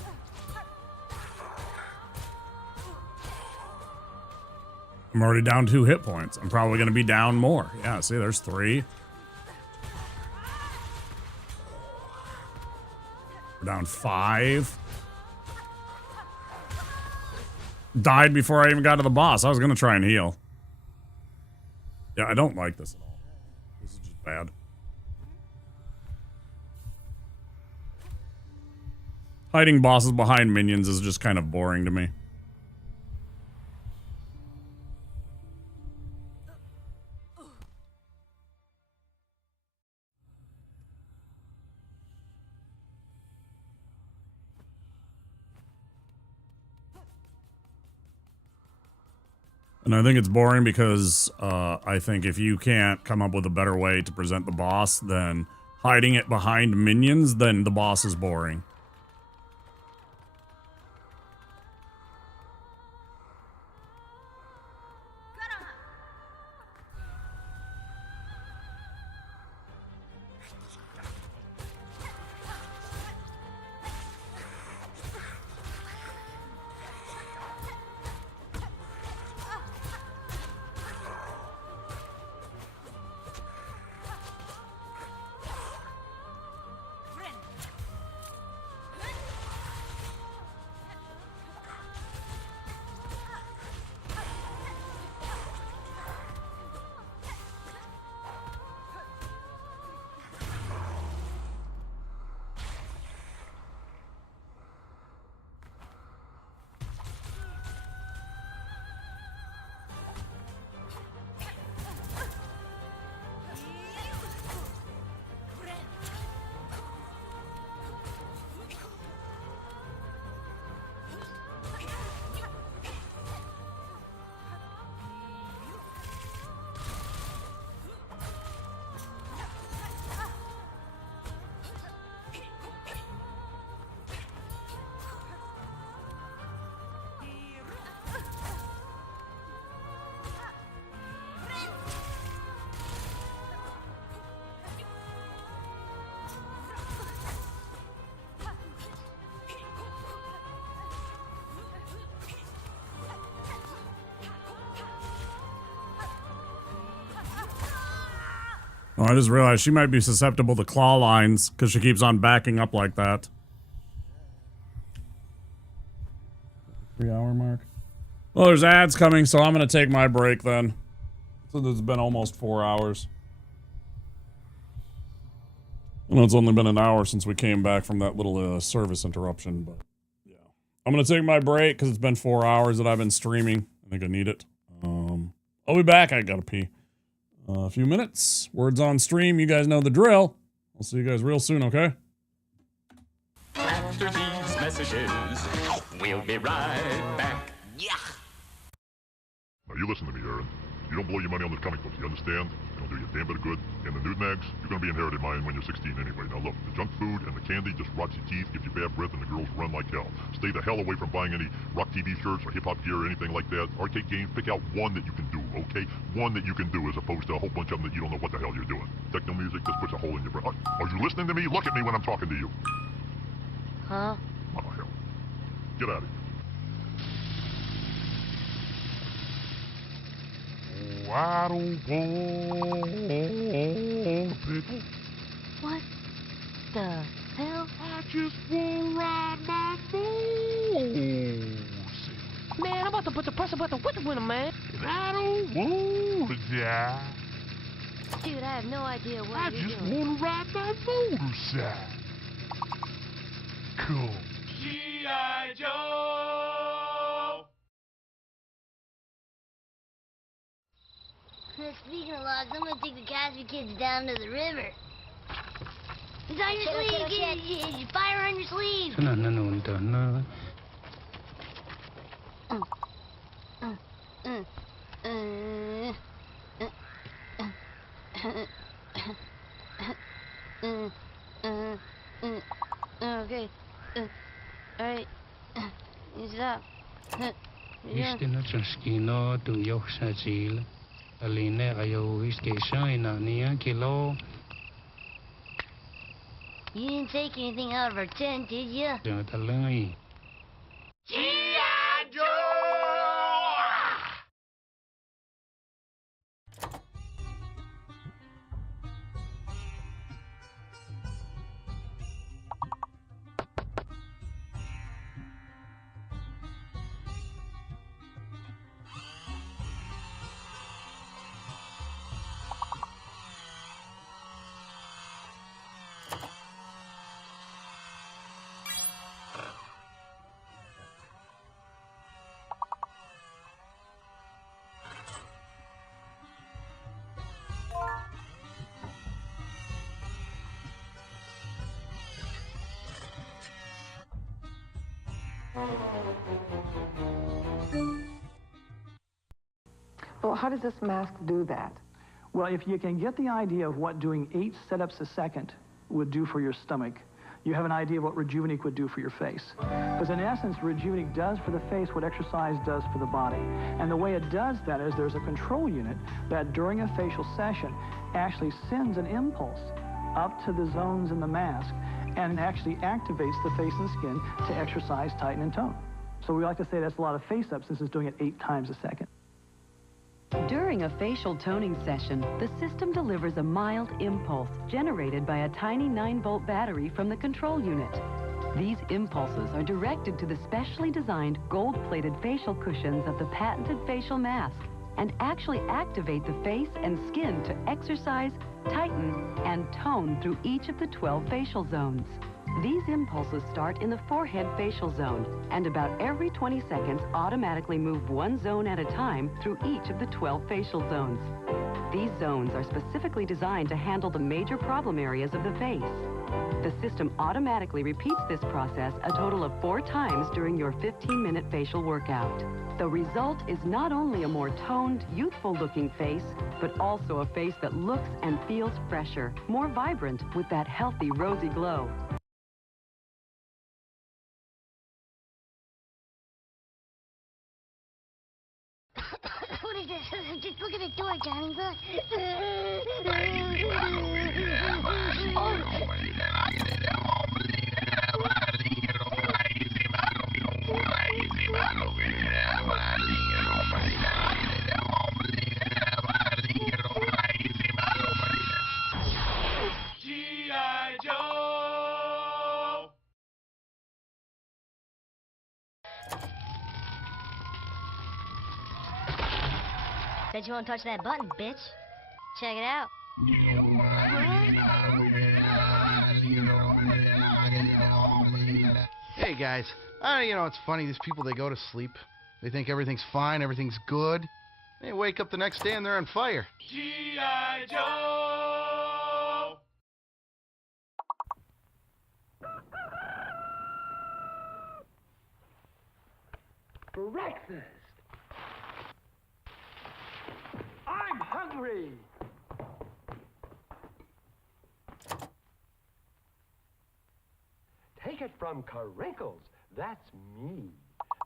I'm already down 2 hit points. I'm probably going to be down more. Yeah, see, there's 3. We're down 5. Died before I even got to the boss. I was going to try and heal. Yeah, I don't like this at all. This is just bad. Hiding bosses behind minions is just kind of boring to me. And I think it's boring because I think if you can't come up with a better way to present the boss than hiding it behind minions, then the boss is boring. Oh, I just realized she might be susceptible to claw lines because she keeps on backing up like that. 3-hour mark. Well, there's ads coming, so I'm going to take my break then. So it's been almost 4 hours. I know it's only been an hour since we came back from that little service interruption, but yeah. I'm going to take my break because it's been 4 hours that I've been streaming. I think I need it. I'll be back. I got to pee. A few minutes. Words on stream. You guys know the drill. I'll see you guys real soon, okay? After these messages, we'll be right back. Yeah. Now you listen to me, Aaron. You don't blow your money on the comic books, you understand? It'll do you a damn bit of good. And the nude nags, you're gonna be inherited mine when you're 16 anyway. Now look, the junk food and the candy just rots your teeth, gives you bad breath, and the girls run like hell. Stay the hell away from buying any rock TV shirts or hip-hop gear or anything like that. Arcade games, pick out one that you can do, okay? One that you can do as opposed to a whole bunch of them that you don't know what the hell you're doing. Techno music just puts a hole in your brain. Are you listening to me? Look at me when I'm talking to you. Huh? Oh, hell. Get out of here. I don't want a pickle. What the hell? I just want to ride my motorcycle. Man, I'm about to put the pressure button with the winner, man. And I don't want to die. Dude, I have no idea what I you're just doing. want to ride my motorcycle. Cool. G.I. Joe! Speaking of logs, I'm gonna take the Casby kids down to the river. It's on your sleeve, get fire on your sleeve. Okay. Alright. Stop. Истина чашкино ту йохшачил. Алине айо вискешайна ния кило. You didn't take anything out of our tent, did you? Talai. G.I. Joe! Well, how does this mask do that? Well, if you can get the idea of what doing 8 setups a second would do for your stomach, you have an idea of what Rejuvenique would do for your face. Because in essence, Rejuvenique does for the face what exercise does for the body. And the way it does that is there's a control unit that during a facial session actually sends an impulse up to the zones in the mask and actually activates the face and skin to exercise, tighten, and tone. So we like to say that's a lot of face-ups since it's doing it 8 times a second. During a facial toning session, the system delivers a mild impulse generated by a tiny 9-volt battery from the control unit. These impulses are directed to the specially designed gold-plated facial cushions of the patented facial mask and actually activate the face and skin to exercise, tighten, and tone through each of the 12 facial zones. These impulses start in the forehead facial zone and about every 20 seconds automatically move one zone at a time through each of the 12 facial zones. These zones are specifically designed to handle the major problem areas of the face. The system automatically repeats this process a total of 4 times during your 15-minute facial workout. The result is not only a more toned, youthful-looking face, but also a face that looks and feels fresher, more vibrant, with that healthy, rosy glow. What is this? Just look at the door, Johnny. Look. Bet you won't touch that button, bitch. Check it out. Hey guys, it's funny, these people, they go to sleep. They think everything's fine, everything's good. They wake up the next day and they're on fire. G.I. Joe! Breakfast! I'm hungry! Take it from Carinkles. That's me.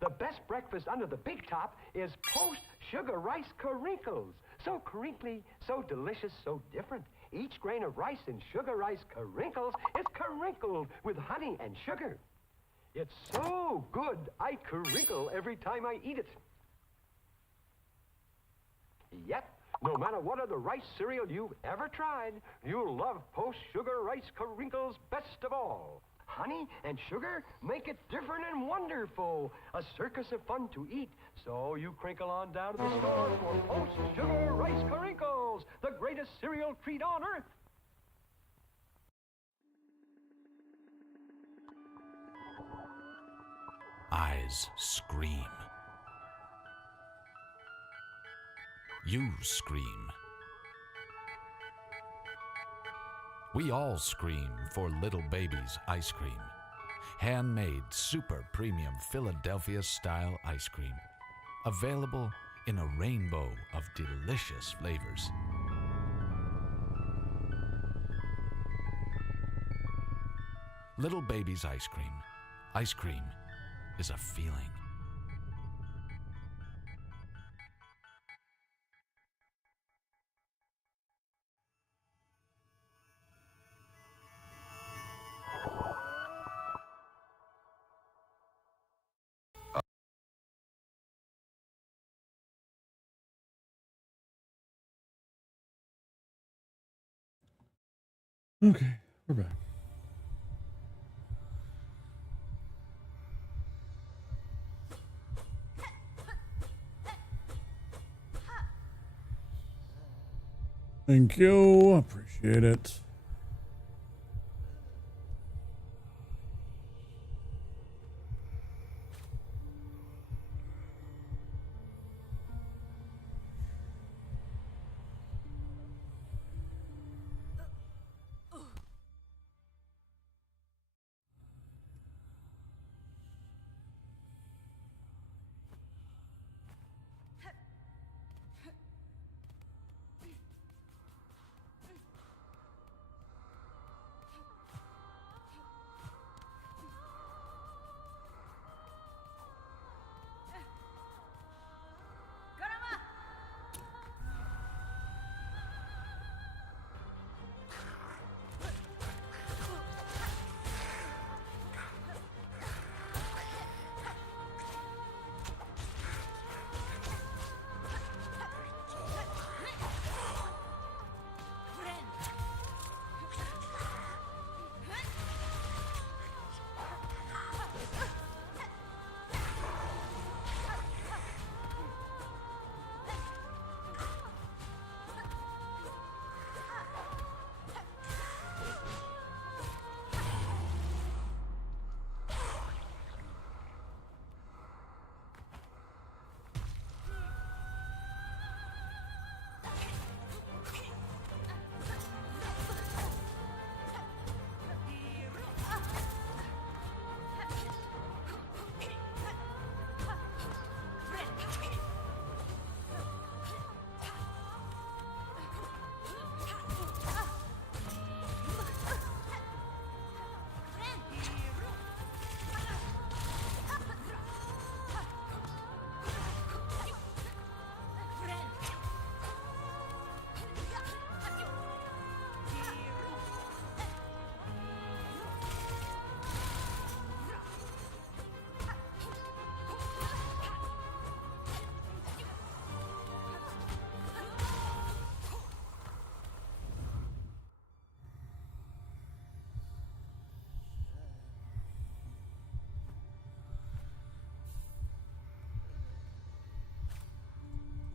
The best breakfast under the big top is post-sugar rice Carinkles. So crinkly, so delicious, so different. Each grain of rice in sugar rice Carinkles is carinkled with honey and sugar. It's so good, I crinkle every time I eat it. Yep, no matter what other rice cereal you've ever tried, you'll love post-sugar rice Carinkles best of all. Honey and sugar make it different and wonderful. A circus of fun to eat. So you crinkle on down to the store for post-sugar rice Carinkles, the greatest cereal treat on earth. Eyes scream. You scream. We all scream for Little Baby's ice cream. Handmade, super premium Philadelphia-style ice cream. Available in a rainbow of delicious flavors. Little Baby's ice cream. Ice cream is a feeling. Okay, we're back. Thank you. Appreciate it.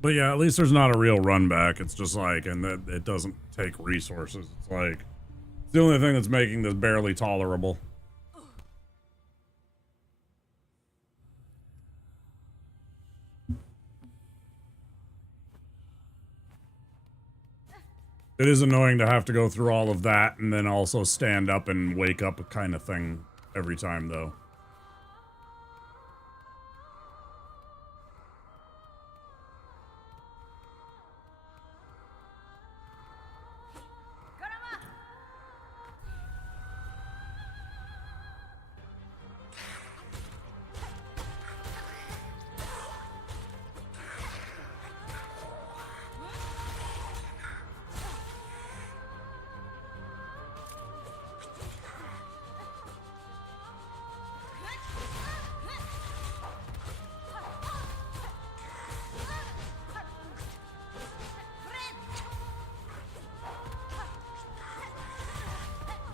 But yeah, at least there's not a real run back. It's just like, and that it doesn't take resources. It's like, it's the only thing that's making this barely tolerable. It is annoying to have to go through all of that and then also stand up and wake up kind of thing every time, though.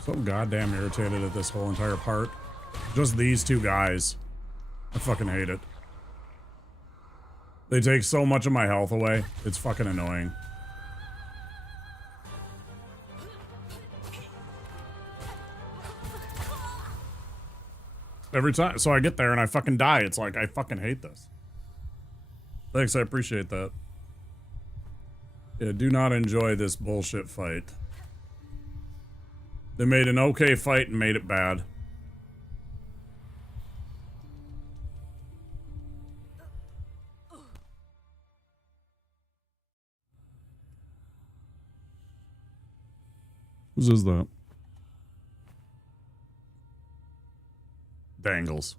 So goddamn irritated at this whole entire part. Just these two guys. I fucking hate it. They take so much of my health away. It's fucking annoying. Every time. So I get there and I fucking die. It's like, I fucking hate this. Thanks, I appreciate that. Yeah, do not enjoy this bullshit fight. They made an okay fight and made it bad. Whose is that? Dangles.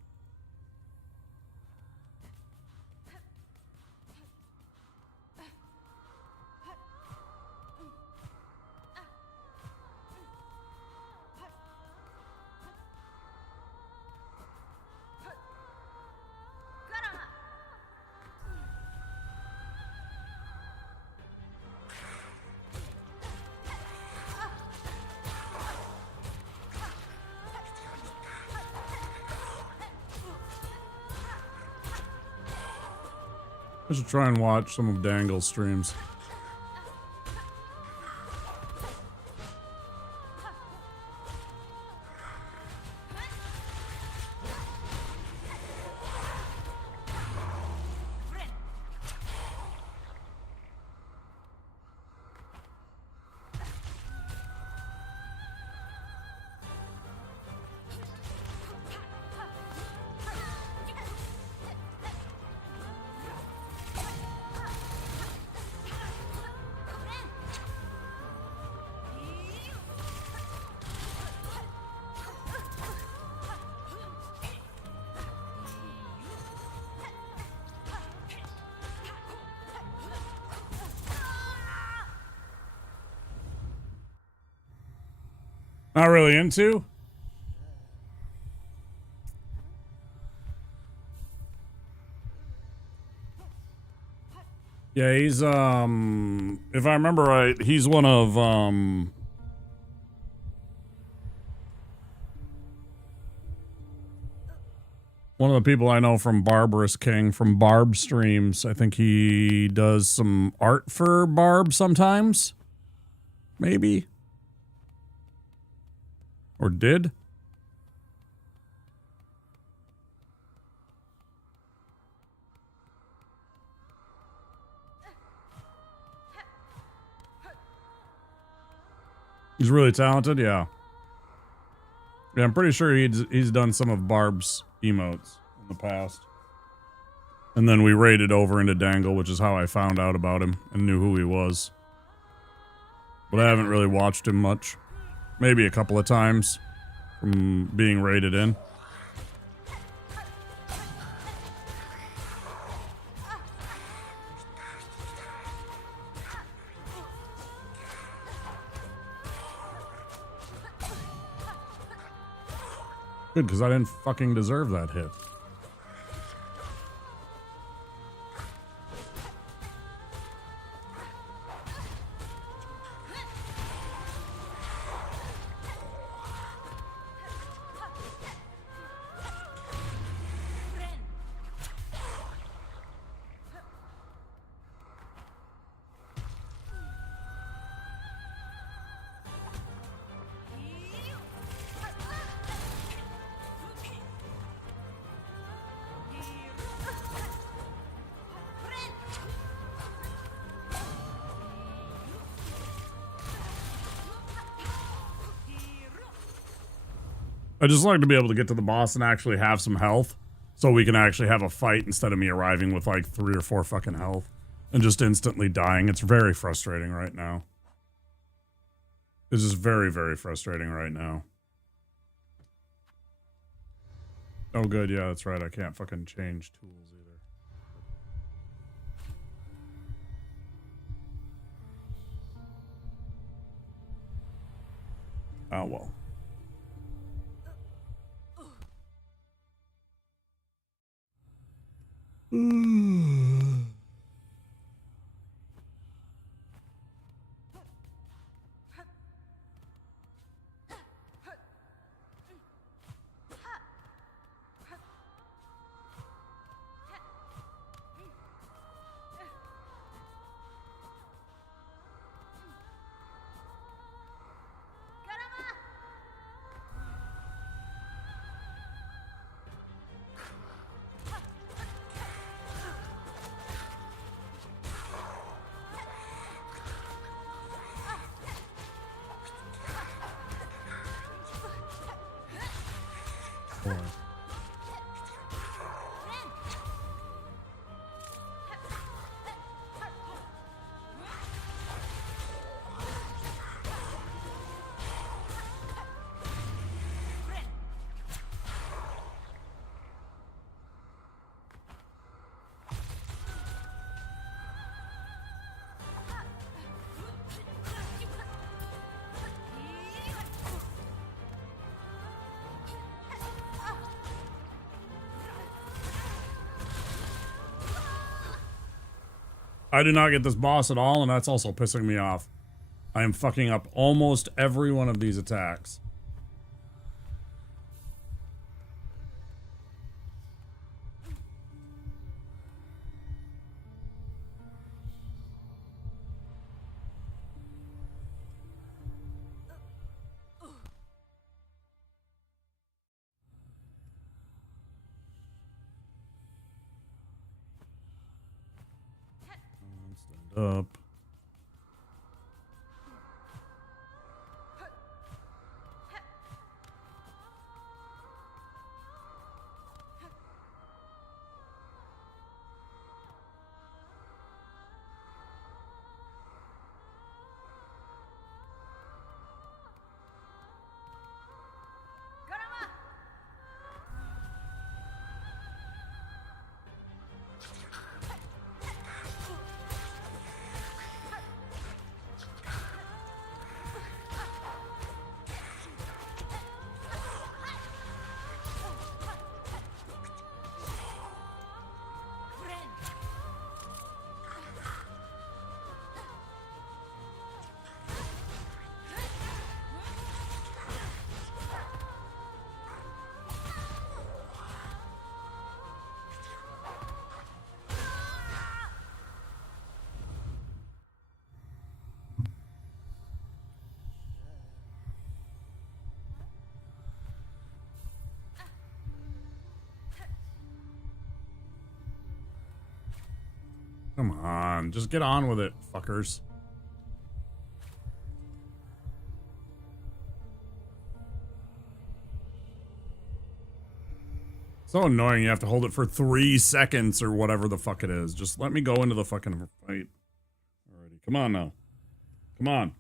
I should try and watch some of Dangle's streams. Not really into? Yeah, he's, if I remember right, he's one of, one of the people I know from Barbarous King, from Barb streams. I think he does some art for Barb sometimes. Maybe. Or did? He's really talented, yeah. Yeah, I'm pretty sure he's done some of Barb's emotes in the past. And then we raided over into Dangle, which is how I found out about him and knew who he was. But I haven't really watched him much. Maybe a couple of times from being raided in. Good, because I didn't fucking deserve that hit. I just like to be able to get to the boss and actually have some health, so we can actually have a fight instead of me arriving with like 3 or 4 fucking health and just instantly dying. It's very frustrating right now. It's just very, very frustrating right now. Oh good, yeah, that's right. I can't fucking change tools either. Oh well. I do not get this boss at all, and that's also pissing me off. I am fucking up almost every one of these attacks. Up. Come on, just get on with it, fuckers. So annoying you have to hold it for 3 seconds or whatever the fuck it is. Just let me go into the fucking fight. Alrighty, come on now. Come on.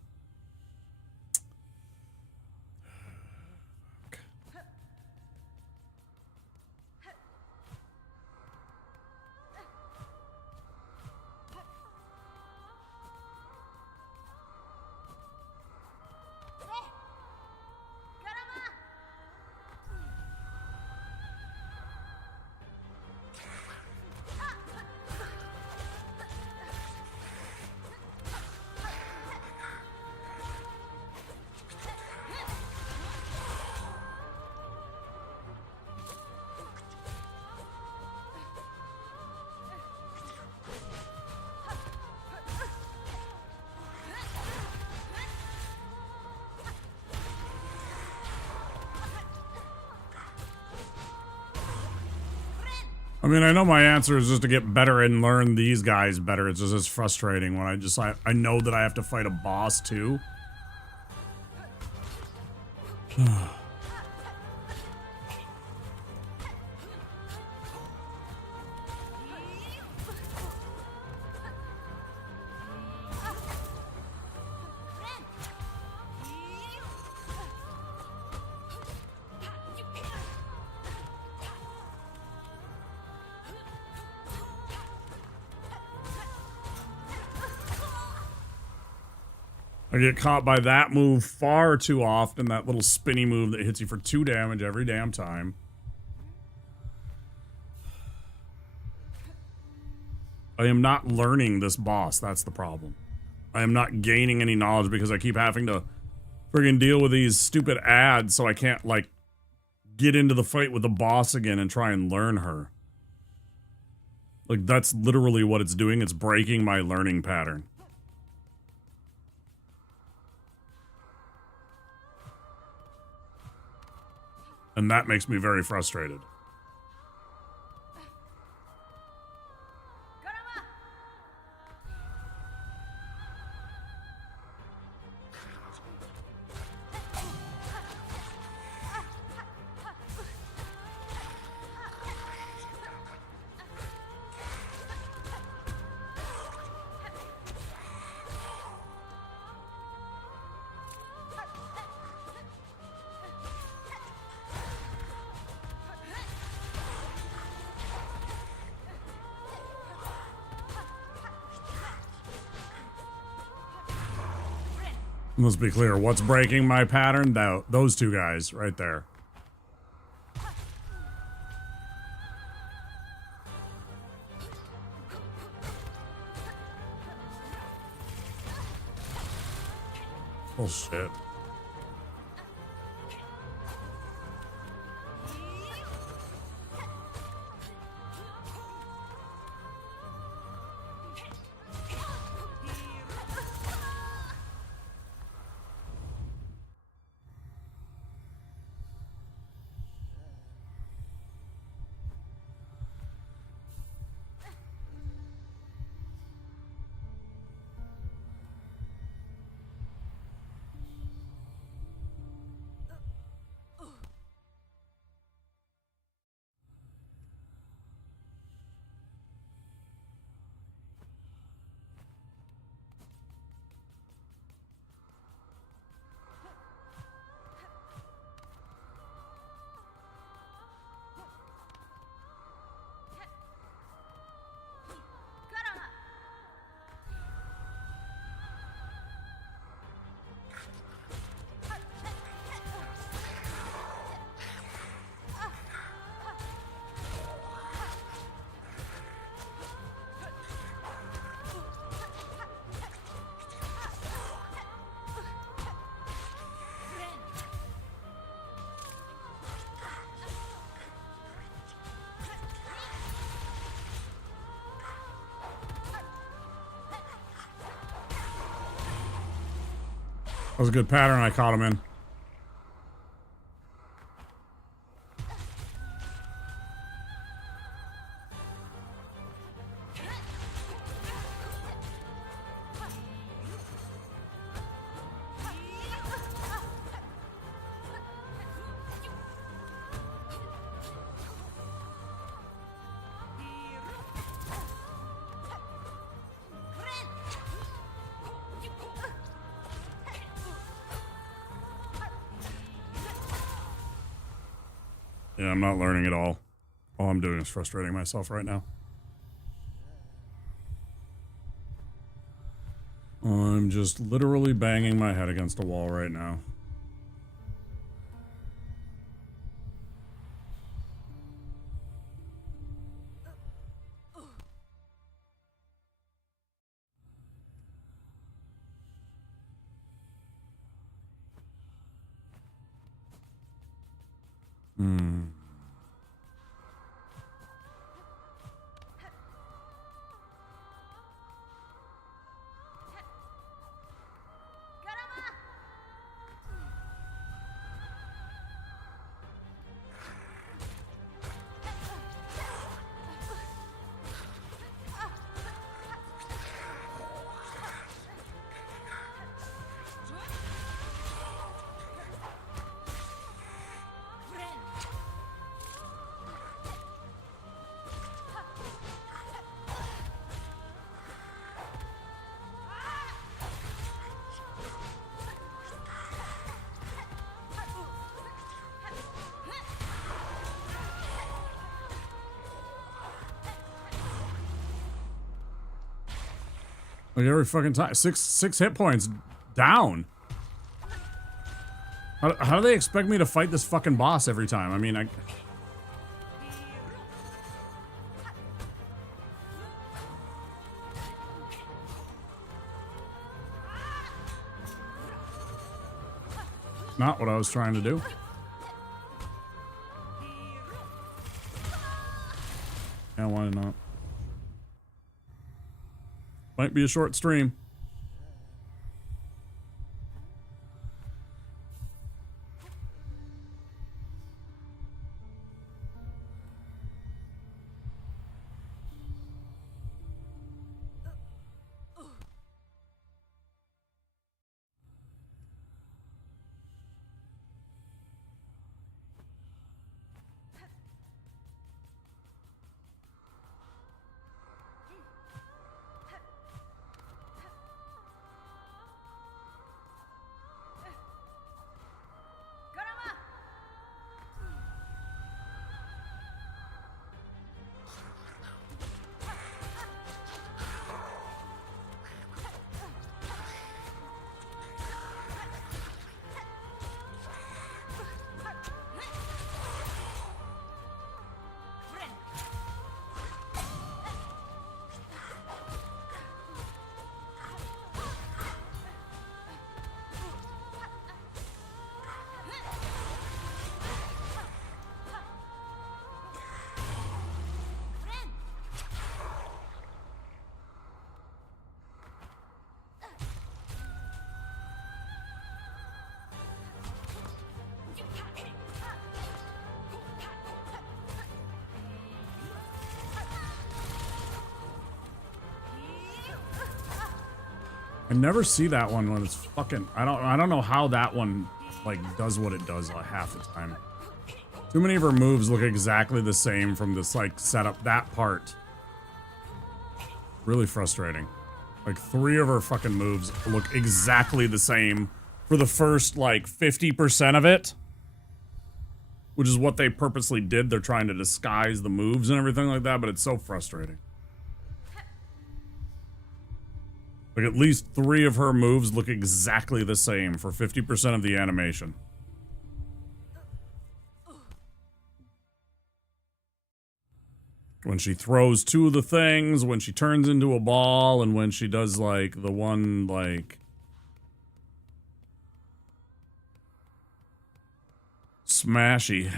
I mean, I know my answer is just to get better and learn these guys better. It's just frustrating when I know that I have to fight a boss too. I get caught by that move far too often, that little spinny move that hits you for 2 damage every damn time. I am not learning this boss, that's the problem. I am not gaining any knowledge because I keep having to friggin' deal with these stupid ads, so I can't, like, get into the fight with the boss again and try and learn her. Like, that's literally what it's doing. It's breaking my learning pattern. And that makes me very frustrated. Let's be clear, what's breaking my pattern? Those 2 guys right there. Oh shit. That was a good pattern I caught him in. Yeah, I'm not learning at all. All I'm doing is frustrating myself right now. I'm just literally banging my head against a wall right now. Like every fucking time. Six hit points. Down. How do they expect me to fight this fucking boss every time? I mean, not what I was trying to do. Yeah, why not? Might be a short stream. I never see that one when it's fucking. I don't know how that one like does what it does like half the time. Too many of her moves look exactly the same from this like setup. That part really frustrating. Like 3 of her fucking moves look exactly the same for the first like 50% of it, which is what they purposely did. They're trying to disguise the moves and everything like that, but it's so frustrating. Like at least 3 of her moves look exactly the same for 50% of the animation. When she throws 2 of the things, when she turns into a ball, and when she does like the one like smashy.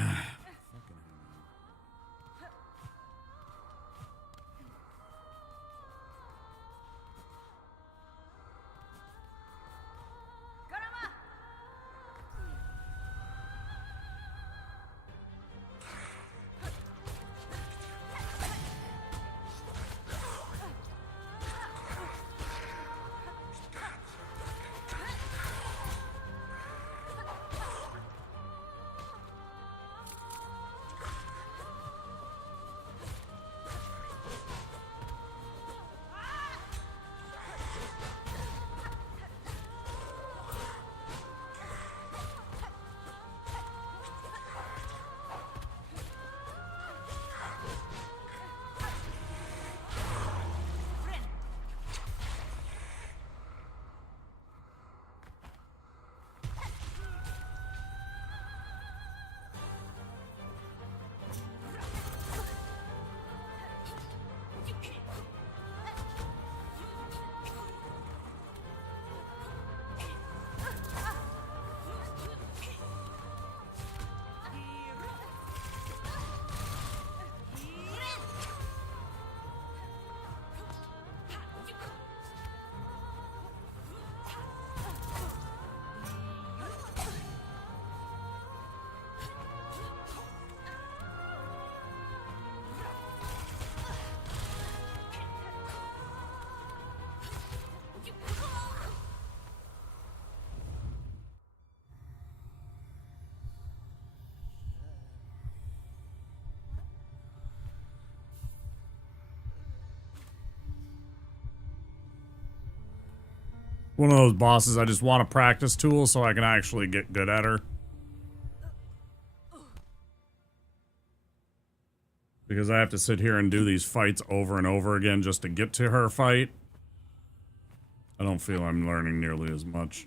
One of those bosses I just want a practice tool so I can actually get good at her. Because I have to sit here and do these fights over and over again just to get to her fight. I don't feel I'm learning nearly as much.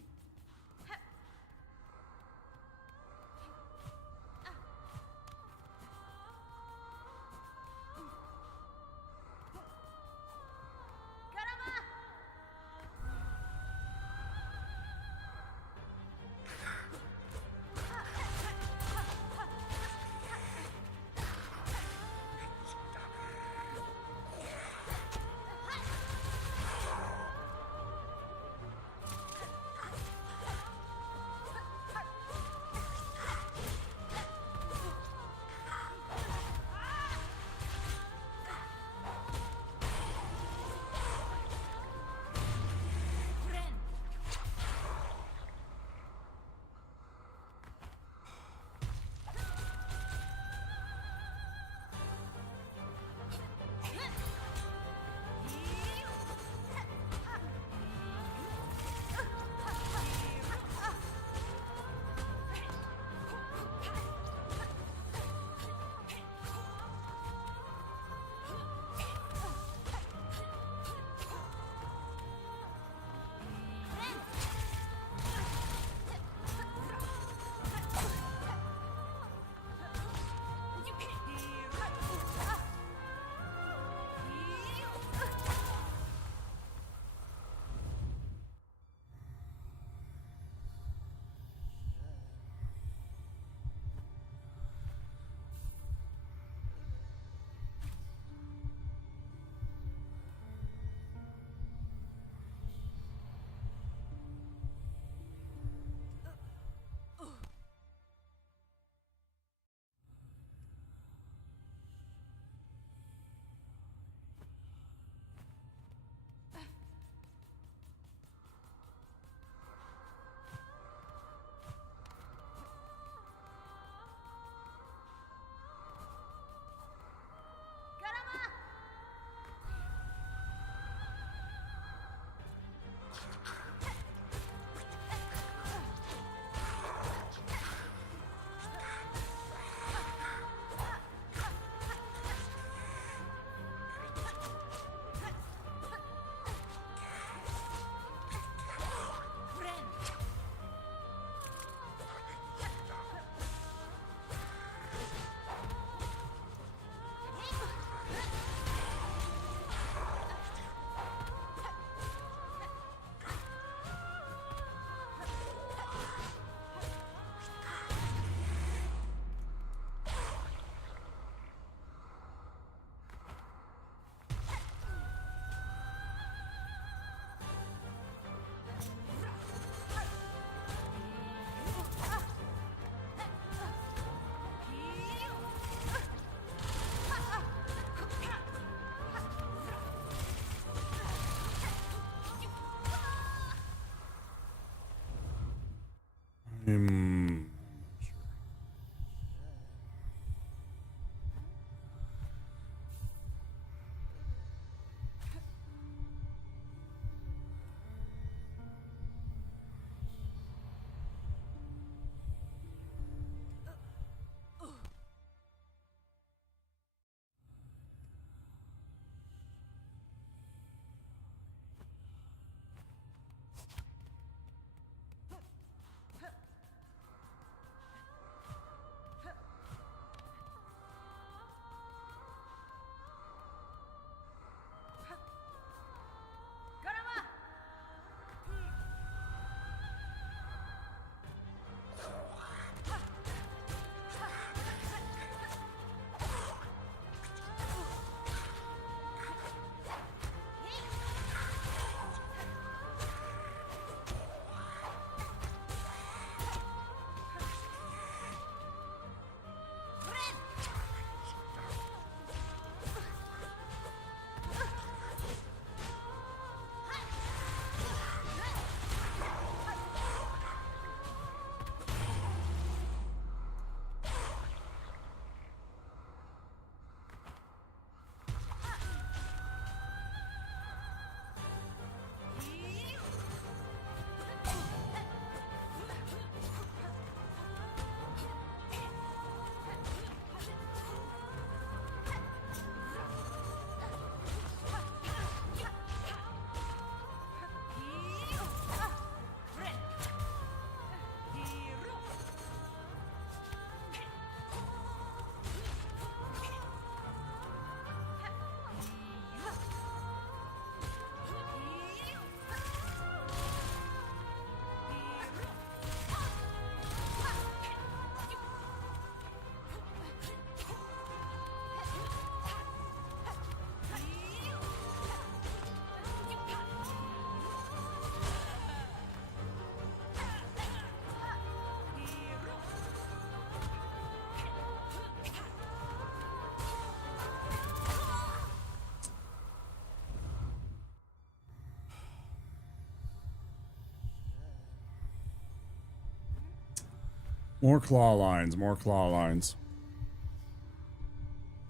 More claw lines, more claw lines.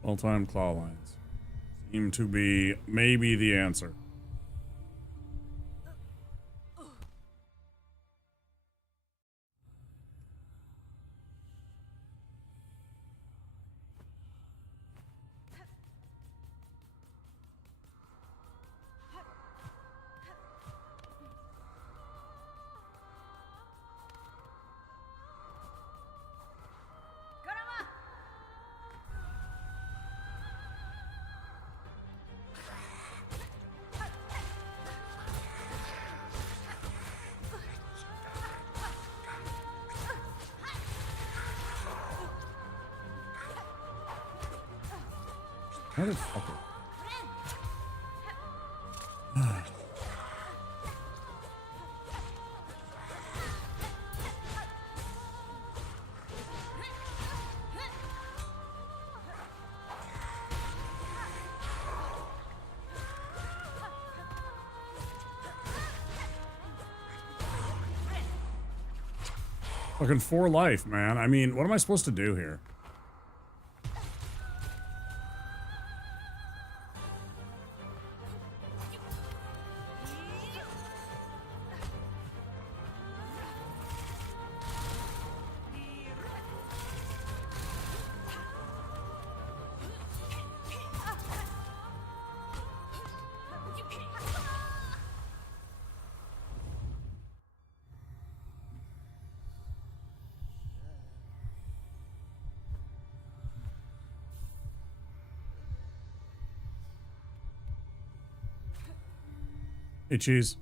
Well-timed claw lines seem to be maybe the answer. Motherfucker. Fucking 4 life, man. I mean, what am I supposed to do here? Hey, cheese.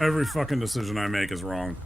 Every fucking decision I make is wrong.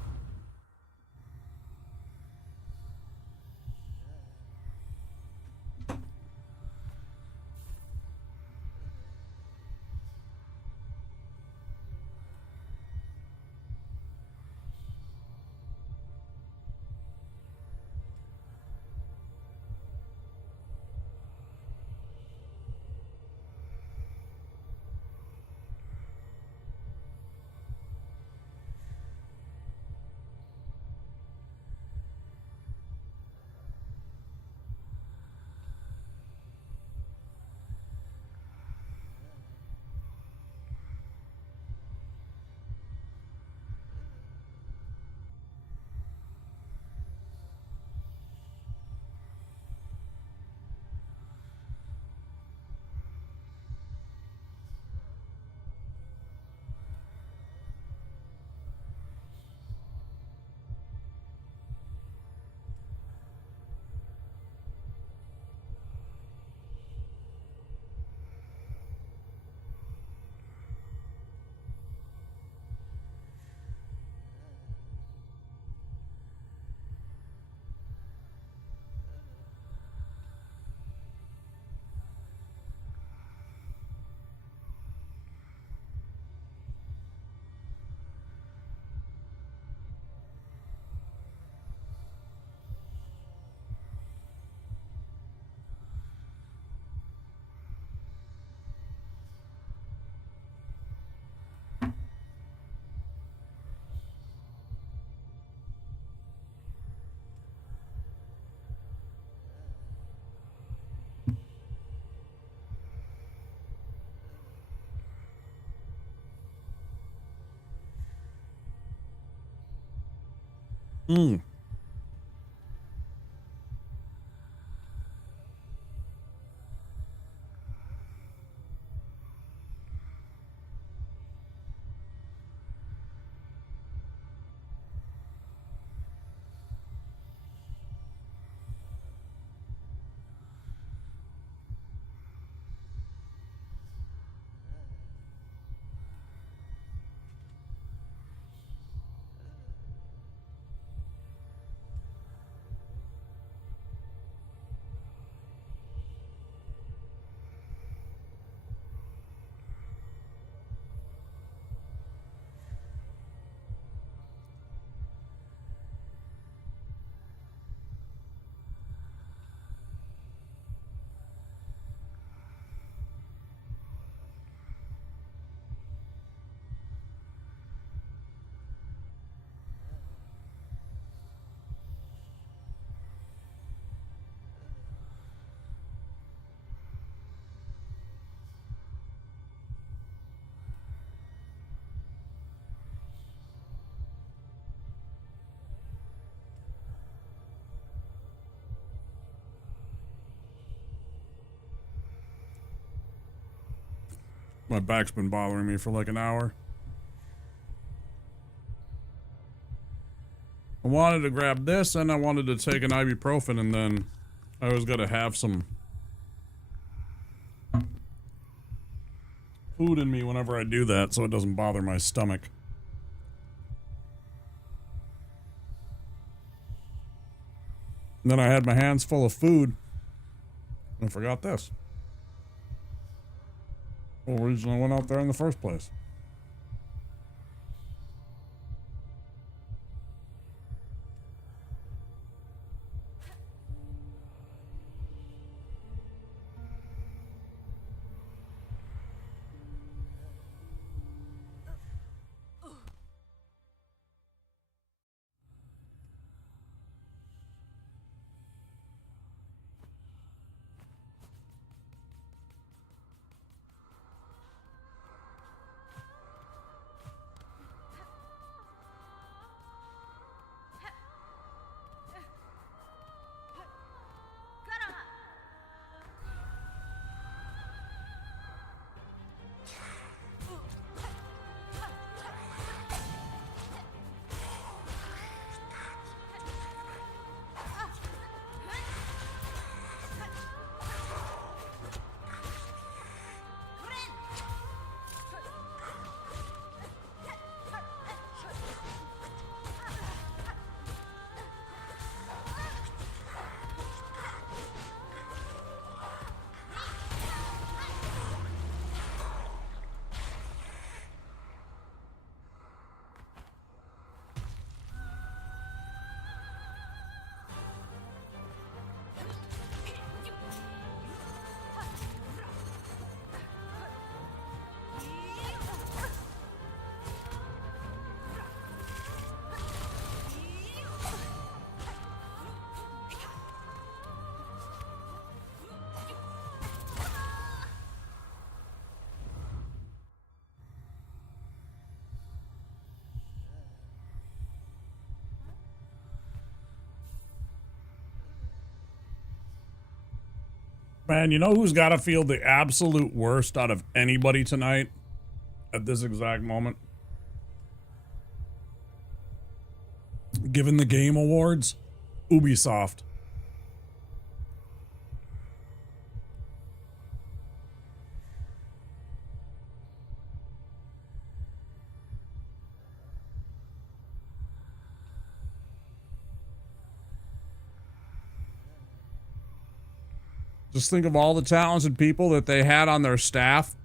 Mm. My back's been bothering me for like an hour. I wanted to grab this and I wanted to take an ibuprofen, and then I always gotta have some food in me whenever I do that so it doesn't bother my stomach. And then I had my hands full of food and I forgot this. Whole reason I went out there in the first place. Man, you know who's got to feel the absolute worst out of anybody tonight at this exact moment? Given the Game Awards, Ubisoft. Just think of all the talented people that they had on their staff.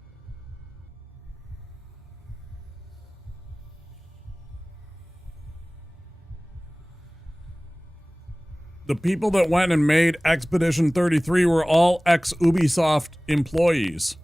The people that went and made Expedition 33 were all ex-Ubisoft employees.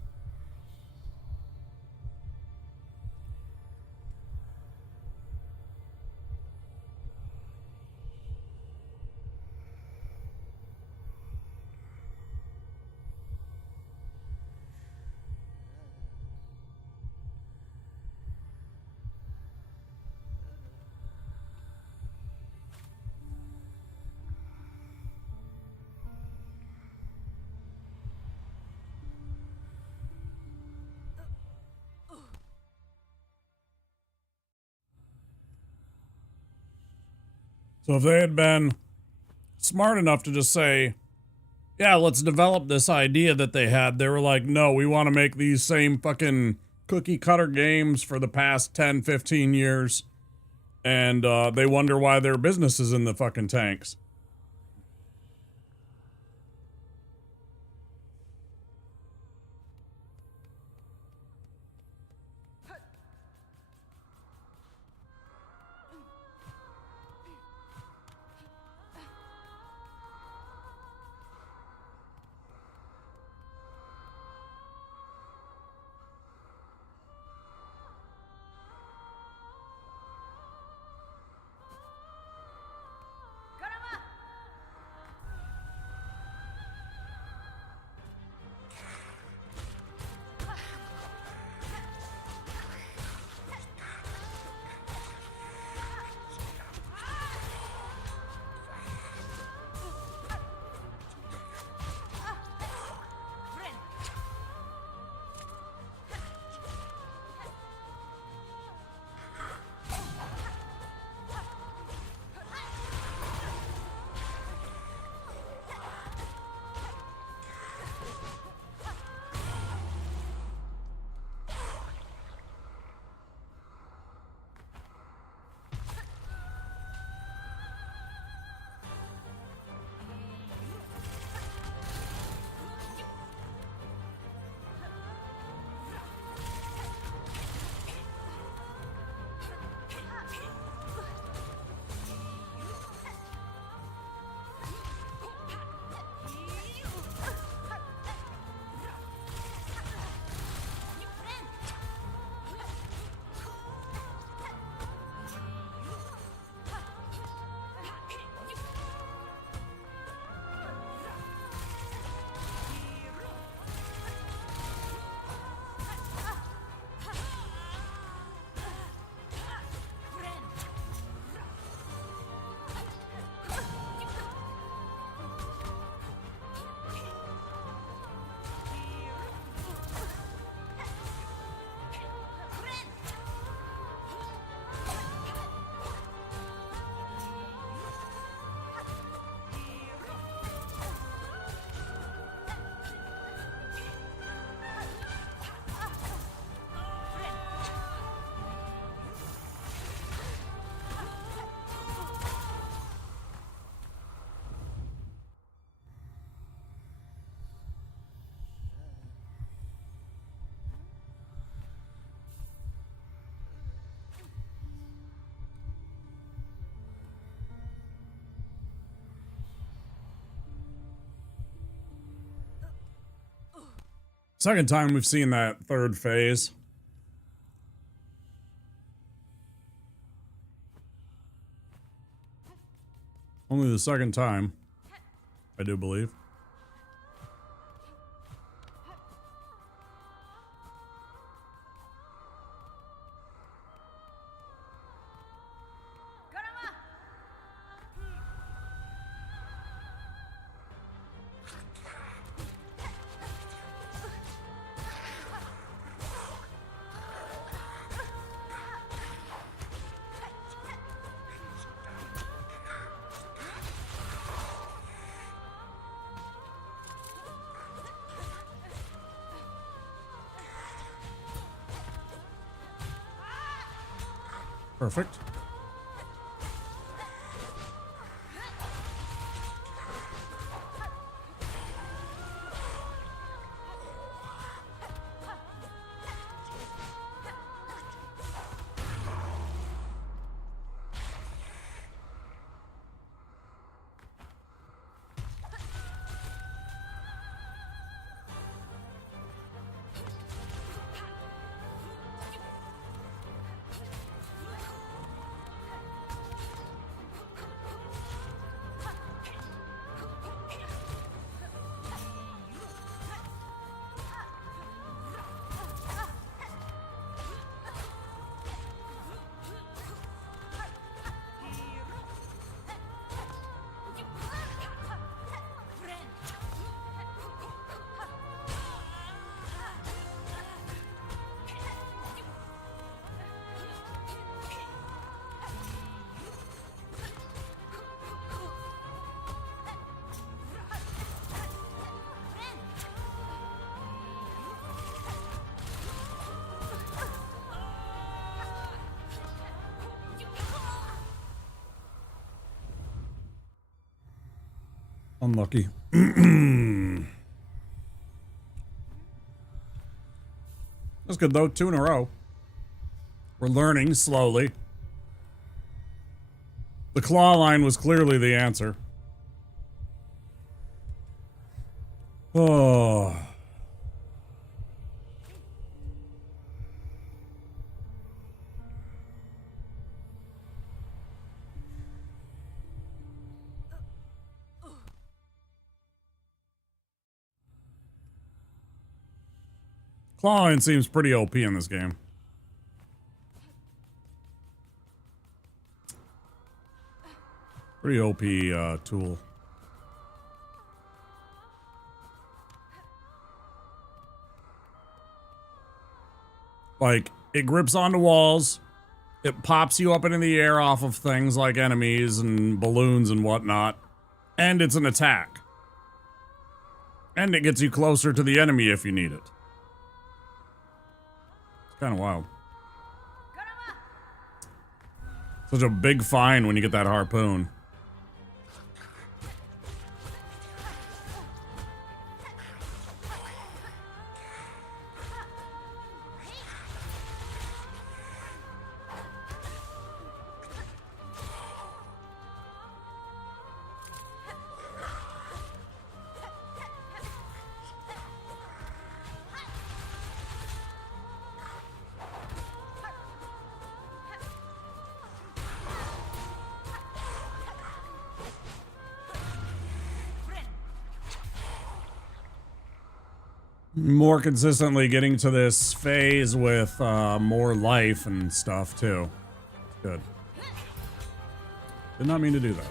So if they had been smart enough to just say, yeah, let's develop this idea that they had, they were like, no, we want to make these same fucking cookie cutter games for the past 10, 15 years. And they wonder why their business is in the fucking tanks. Second time we've seen that third phase. Only the second time, I do believe. Perfect. Unlucky. That's good though. 2 in a row. We're learning slowly. The claw line was clearly the answer. Oh. Claw line seems pretty OP in this game. Pretty OP tool. Like, it grips onto walls. It pops you up into the air off of things like enemies and balloons and whatnot. And it's an attack. And it gets you closer to the enemy if you need it. It's kind of wild. Such a big find when you get that harpoon. More consistently getting to this phase with more life and stuff too. Good. Did not mean to do that.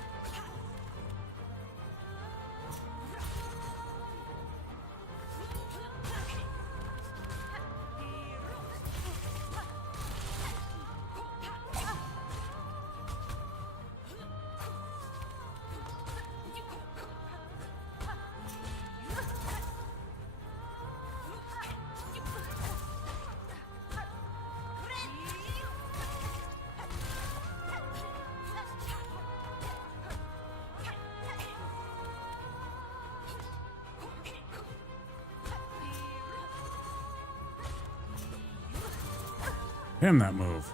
Him that move.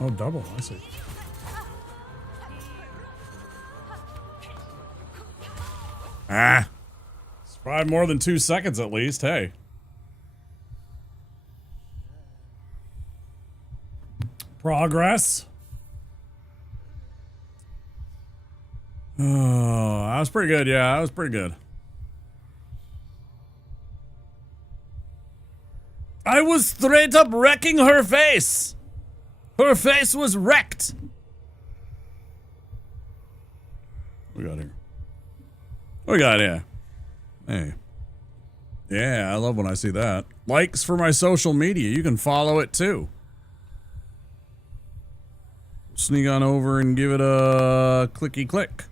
Oh, double. I see. Ah. It's probably more than 2 seconds at least. Hey. Progress. Oh, that was pretty good. Yeah, that was pretty good. I was straight up wrecking her face. Her face was wrecked. We got here. We got here. Hey. Yeah, I love when I see that. Likes for my social media. You can follow it too. Sneak on over and give it a clicky click.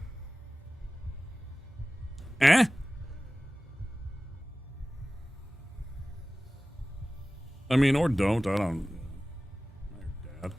Eh? I mean, or don't. I don't. Dad.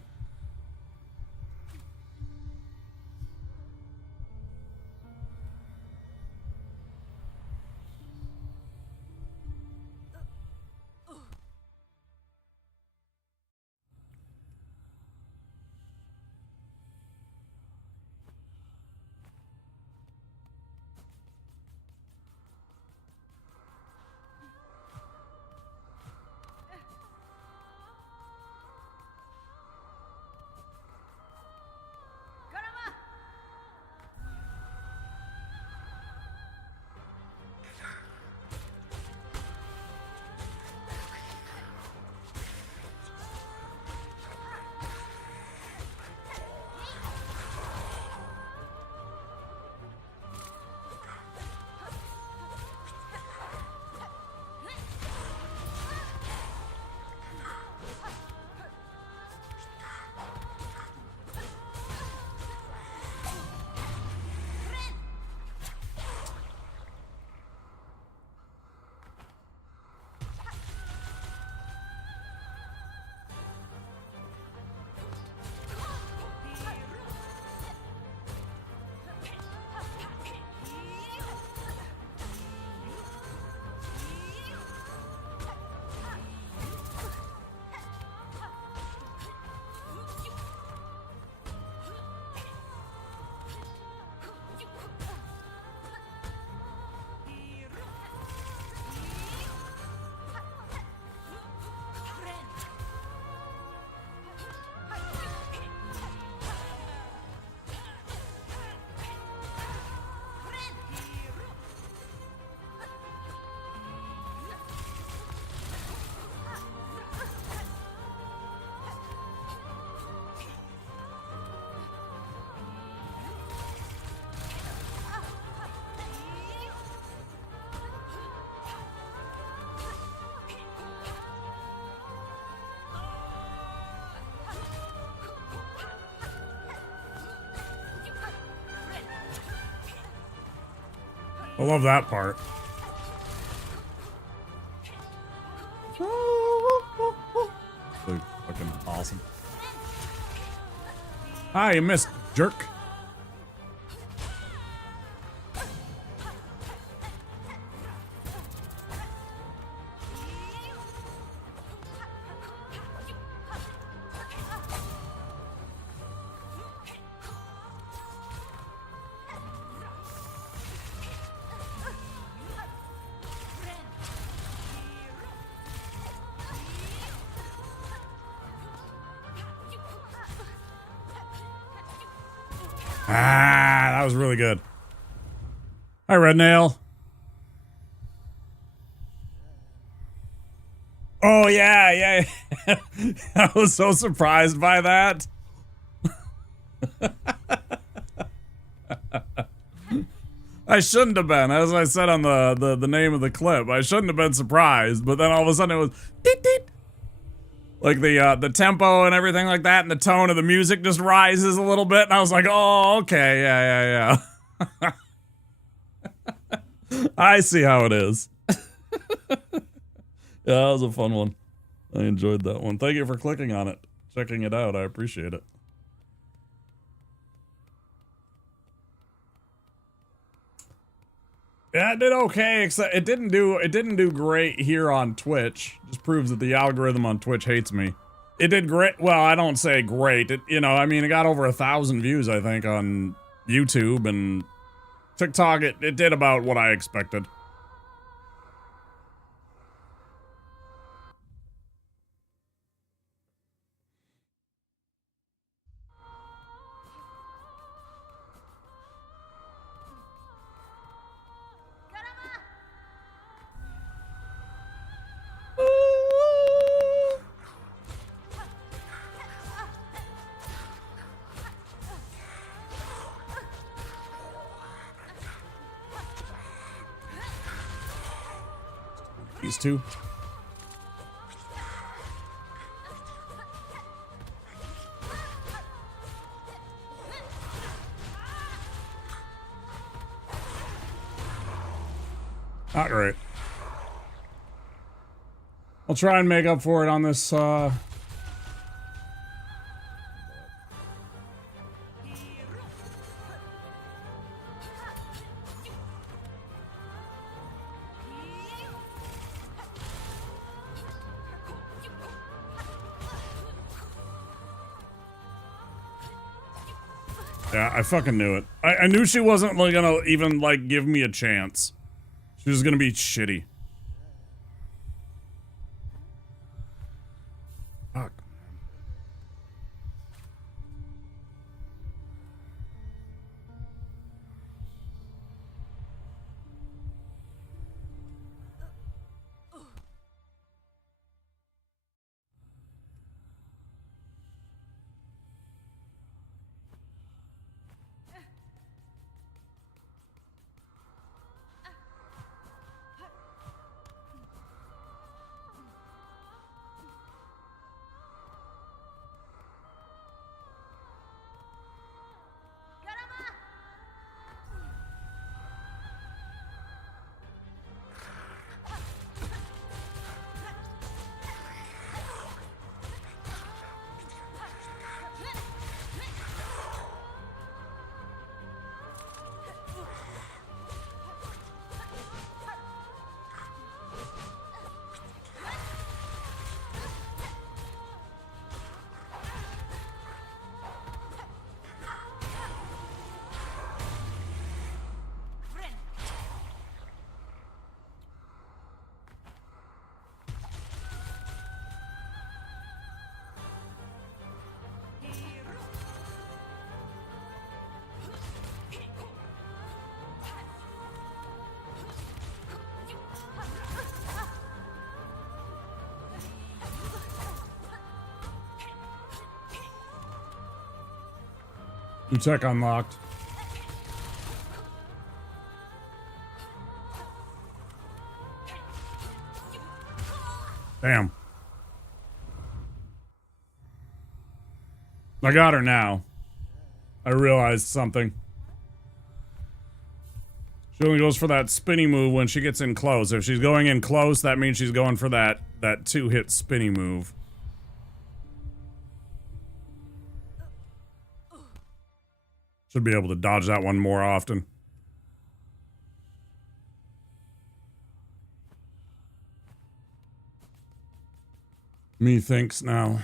I love that part. Really fucking awesome. Hi, you missed, jerk. Ah, that was really good. Hi, Red Nail. Oh, yeah. I was so surprised by that. I shouldn't have been, as I said on the name of the clip. I shouldn't have been surprised, but then all of a sudden it was deet, deet. Like the tempo and everything like that, and the tone of the music just rises a little bit, and I was like, oh, okay, yeah. I see how it is. Yeah, that was a fun one. I enjoyed that one. Thank you for clicking on it, checking it out. I appreciate it. Yeah, it did okay, except it didn't do great here on Twitch. Just proves that the algorithm on Twitch hates me. It did great. Well, I don't say great. It, you know, I mean, it got over 1,000 views, I think, on YouTube, and TikTok, it did about what I expected. These two. Not great. I'll try and make up for it on this, Yeah, I fucking knew it. I knew she wasn't like gonna even like give me a chance. She was gonna be shitty. Fuck. New tech unlocked. Damn. I got her now. I realized something. She only goes for that spinny move when she gets in close. If she's going in close, that means she's going for that two-hit spinny move. Should be able to dodge that one more often. Methinks now.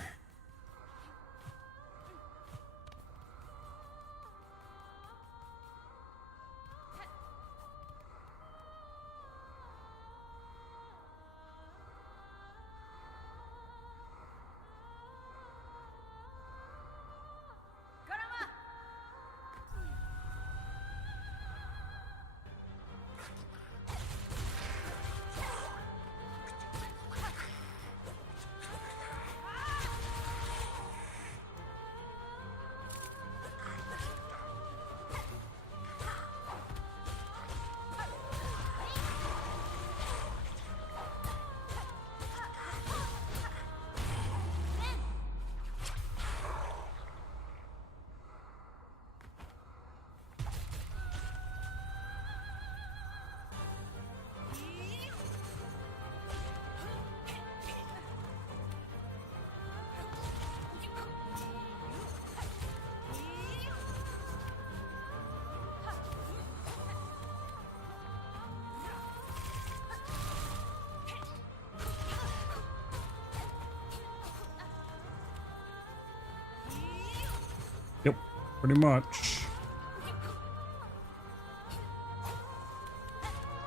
Pretty much.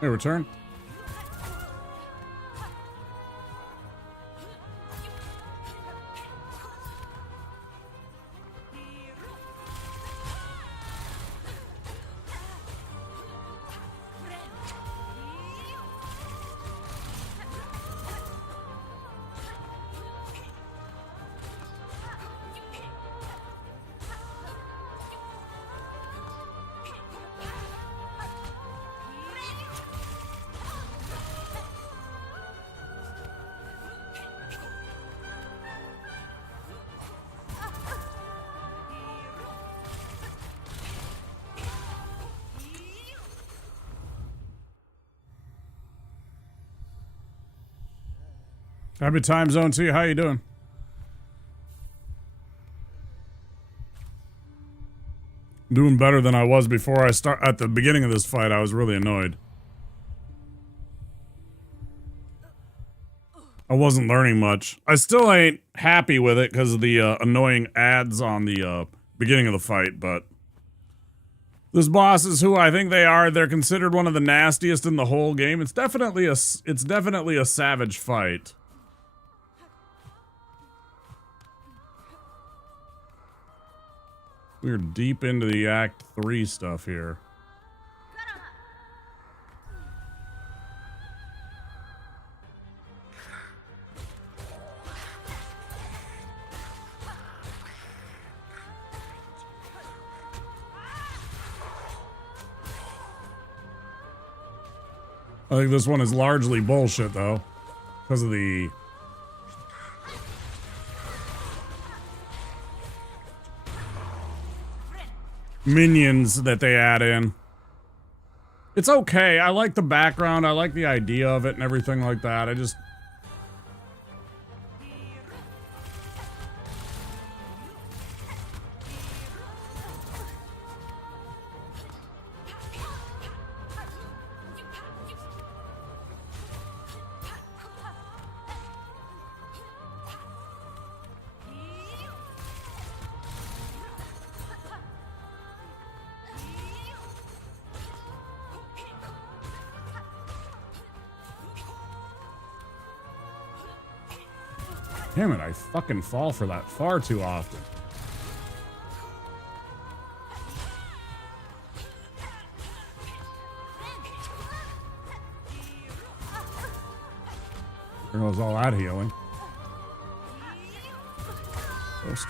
Hey, return. Happy time zone to you. How you doing? Doing better than I was before I start. At the beginning of this fight, I was really annoyed. I wasn't learning much. I still ain't happy with it because of the annoying ads on the beginning of the fight, but this boss is who I think they are. They're considered one of the nastiest in the whole game. It's definitely a savage fight. We're deep into the Act 3 stuff here. I think this one is largely bullshit, though, because of the minions that they add in. It's okay. I like the background. I like the idea of it and everything like that. I just... Damn it, I fucking fall for that far too often. There goes all that healing. First.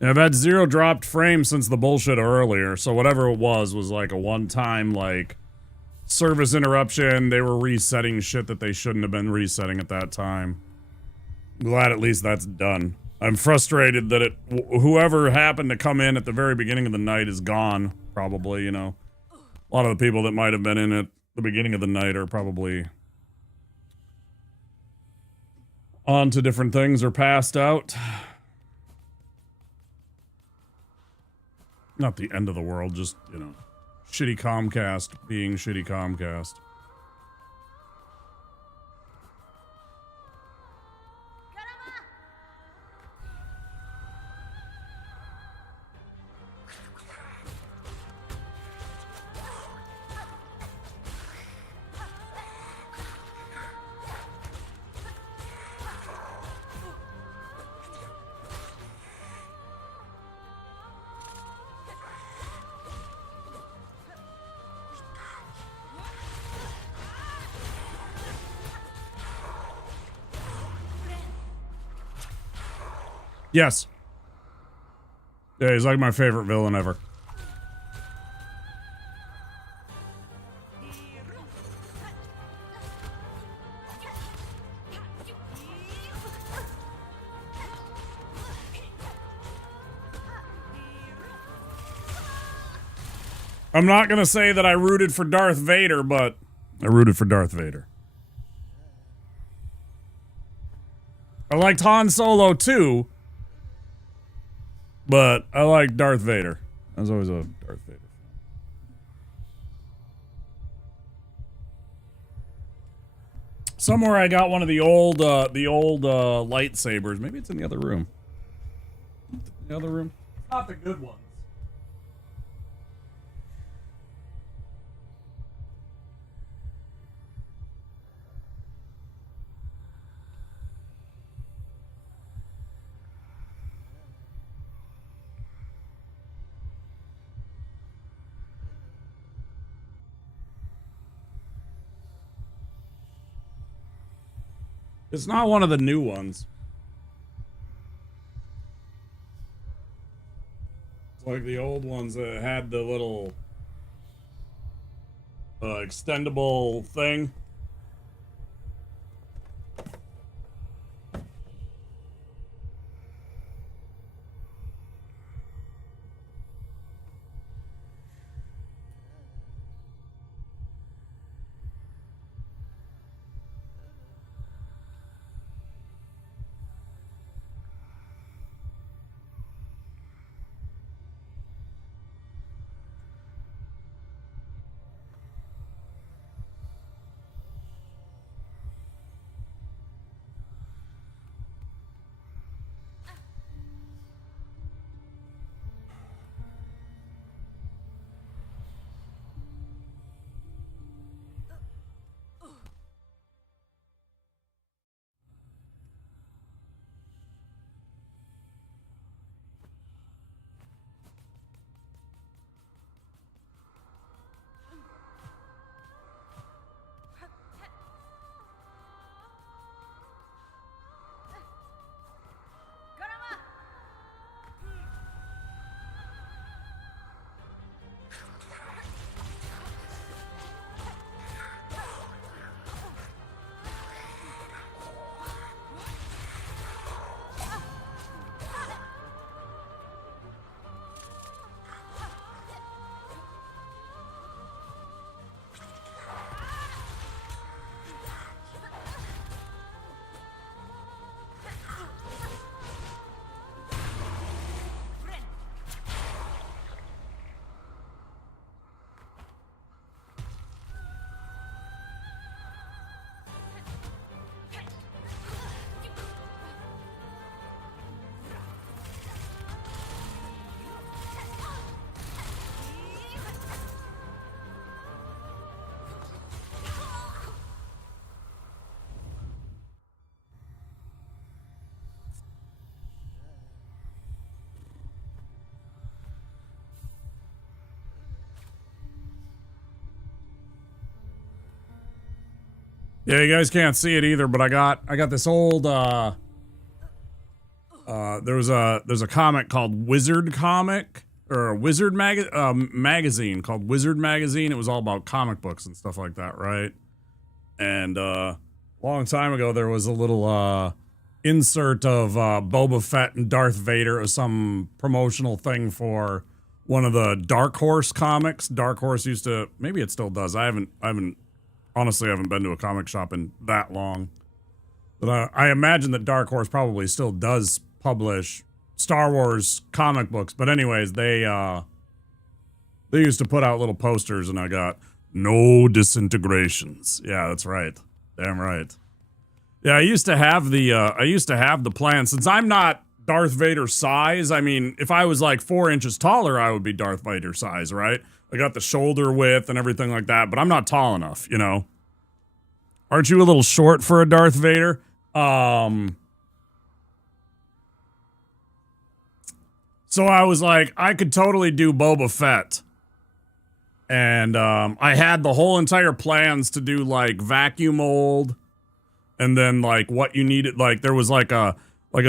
Yeah, that zero dropped frame since the bullshit earlier, so whatever it was like a one-time, like, service interruption. They were resetting shit that they shouldn't have been resetting at that time. Glad at least that's done. I'm frustrated that whoever happened to come in at the very beginning of the night is gone, probably, you know. A lot of the people that might have been in at the beginning of the night are probably on to different things or passed out. Not the end of the world, just, you know, shitty Comcast being shitty Comcast. Yes. Yeah, he's like my favorite villain ever. I'm not gonna say that I rooted for Darth Vader, but I rooted for Darth Vader. I liked Han Solo too, but I like Darth Vader. I was always a Darth Vader fan. Somewhere I got one of the old lightsabers. Maybe it's in the other room. The other room. Not the good ones. It's not one of the new ones. It's like the old ones that had the little extendable thing. Yeah, you guys can't see it either, but I got this old there's a comic called Wizard Comic, or a Wizard magazine called Wizard Magazine. It was all about comic books and stuff like that, right? And a long time ago there was a little insert of Boba Fett and Darth Vader as some promotional thing for one of the Dark Horse comics. Dark Horse used to, maybe it still does. I haven't honestly, I haven't been to a comic shop in that long. But I imagine that Dark Horse probably still does publish Star Wars comic books. But anyways, they used to put out little posters, and I got no disintegrations. Yeah, that's right. Damn right. Yeah, I used to have the plan. Since I'm not Darth Vader size, I mean, if I was like 4 inches taller, I would be Darth Vader size, right? I got the shoulder width and everything like that, but I'm not tall enough, you know? Aren't you a little short for a Darth Vader? So I was like, I could totally do Boba Fett. And I had the whole entire plans to do like vacuum mold, and then like what you needed, like there was like a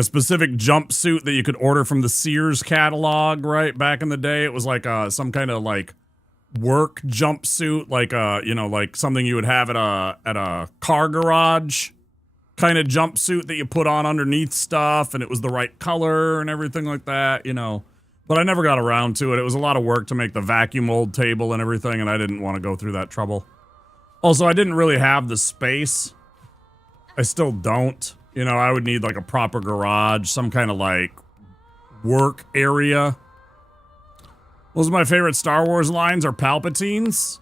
specific jumpsuit that you could order from the Sears catalog, right? Back in the day, it was like some kind of like work jumpsuit, like you know, like something you would have at a car garage kind of jumpsuit that you put on underneath stuff, and it was the right color and everything like that, you know. But I never got around to it. It was a lot of work to make the vacuum mold table and everything, and I didn't want to go through that trouble. Also, I didn't really have the space. I still don't. You know, I would need like a proper garage, some kind of like work area. Those are my favorite Star Wars lines are Palpatine's.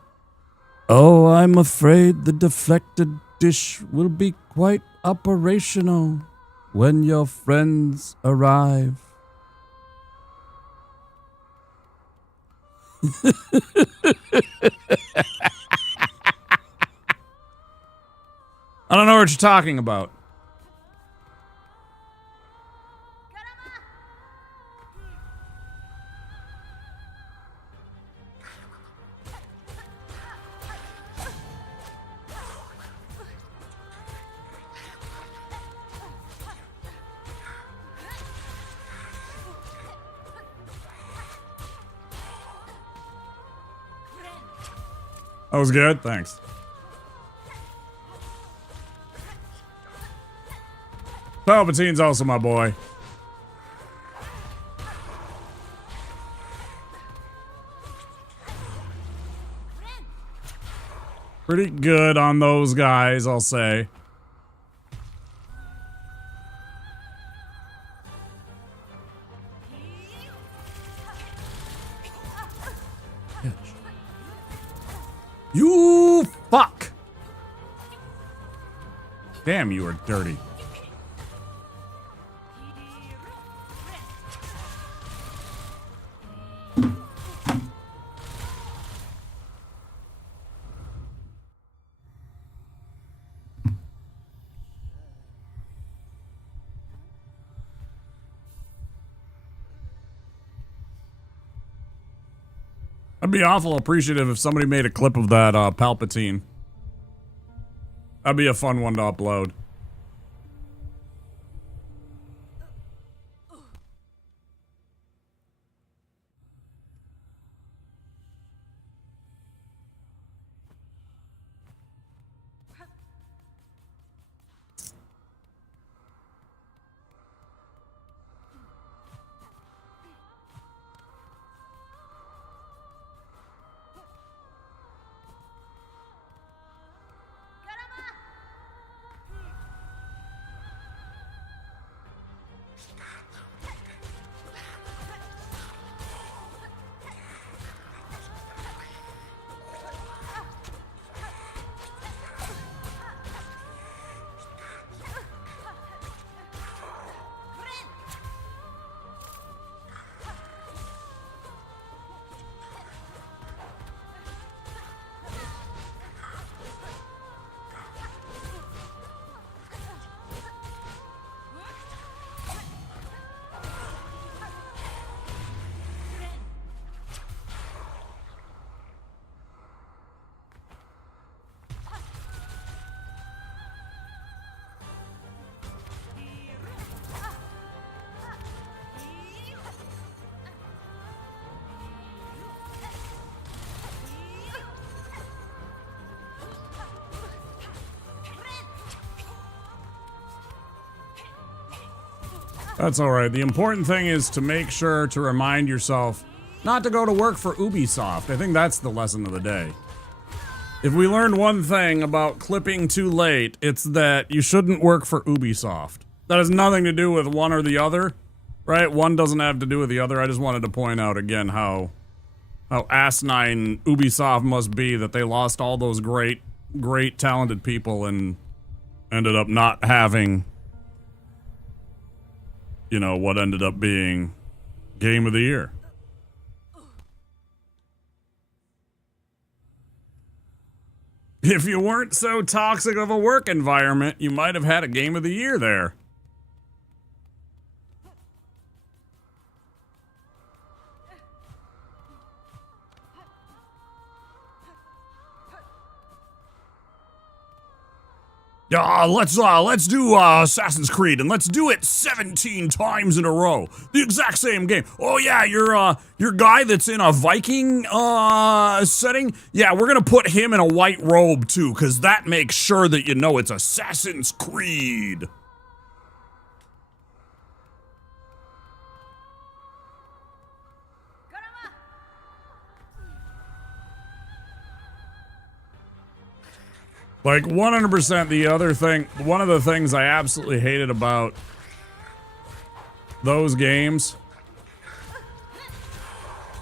Oh, I'm afraid the deflected dish will be quite operational when your friends arrive. I don't know what you're talking about. That was good, thanks. Palpatine's also my boy. Pretty good on those guys, I'll say. You fuck! Damn, you are dirty. I'd be awful appreciative if somebody made a clip of that Palpatine. That'd be a fun one to upload. That's alright. The important thing is to make sure to remind yourself not to go to work for Ubisoft. I think that's the lesson of the day. If we learned one thing about clipping too late, it's that you shouldn't work for Ubisoft. That has nothing to do with one or the other, right? One doesn't have to do with the other. I just wanted to point out again how asinine Ubisoft must be that they lost all those great talented people and ended up not having, you know, what ended up being Game of the Year. If you weren't so toxic of a work environment, you might have had a Game of the Year there. Let's do Assassin's Creed, and let's do it 17 times in a row. The exact same game. Oh yeah, your guy that's in a Viking setting. Yeah, we're gonna put him in a white robe too, cause that makes sure that you know it's Assassin's Creed. Like 100% the other thing, one of the things I absolutely hated about those games,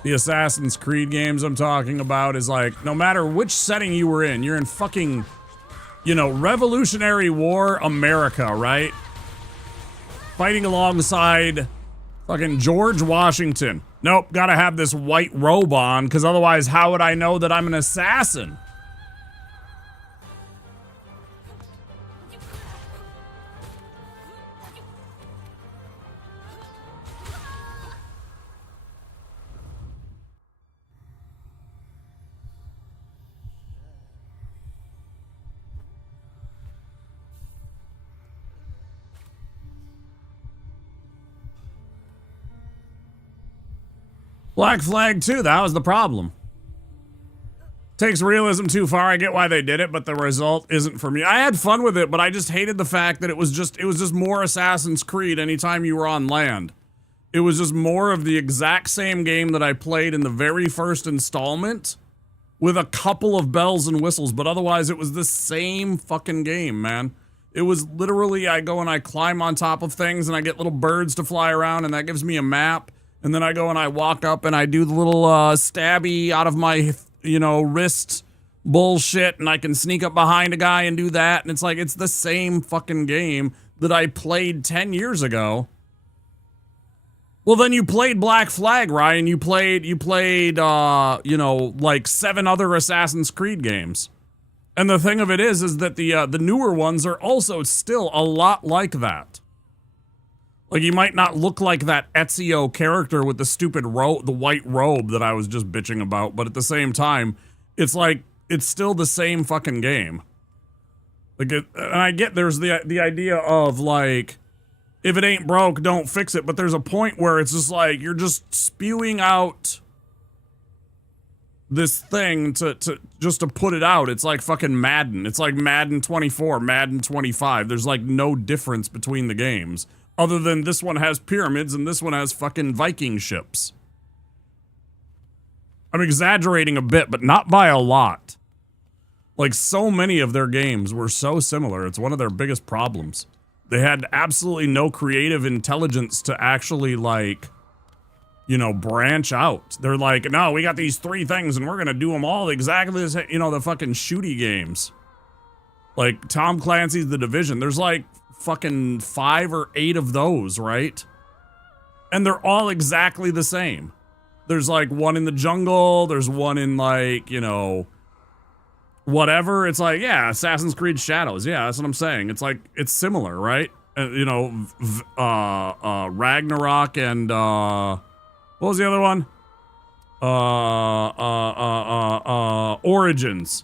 the Assassin's Creed games I'm talking about, is like, no matter which setting you were in, you're in fucking, you know, Revolutionary War America, right? Fighting alongside fucking George Washington. Nope, gotta have this white robe on, because otherwise how would I know that I'm an assassin? Black Flag 2, that was the problem. Takes realism too far. I get why they did it, but the result isn't for me. I had fun with it, but I just hated the fact that it was just more Assassin's Creed anytime you were on land. It was just more of the exact same game that I played in the very first installment with a couple of bells and whistles, but otherwise it was the same fucking game, man. It was literally, I go and I climb on top of things and I get little birds to fly around and that gives me a map. And then I go and I walk up and I do the little stabby out of my, you know, wrist bullshit, and I can sneak up behind a guy and do that. And it's like, it's the same fucking game that I played 10 years ago. Well, then you played Black Flag, Ryan. You played, you know, like 7 other Assassin's Creed games. And the thing of it is that the newer ones are also still a lot like that. Like, you might not look like that Ezio character with the stupid the white robe that I was just bitching about, but at the same time, it's like, it's still the same fucking game. Like, and I get there's the idea of, like, if it ain't broke, don't fix it, but there's a point where it's just like, you're just spewing out this thing just to put it out. It's like fucking Madden. It's like Madden 24, Madden 25. There's like no difference between the games. Other than this one has pyramids and this one has fucking Viking ships. I'm exaggerating a bit, but not by a lot. Like, so many of their games were so similar. It's one of their biggest problems. They had absolutely no creative intelligence to actually, like, you know, branch out. They're like, no, we got these 3 things and we're gonna do them all exactly the same. You know, the fucking shooty games. Like, Tom Clancy's The Division. There's like fucking 5 or 8 of those, right? And they're all exactly the same. There's like one in the jungle, there's one in like, you know, whatever. It's like, yeah, Assassin's Creed Shadows. Yeah, that's what I'm saying. It's like, it's similar, right? You know, Ragnarok and, what was the other one? Origins.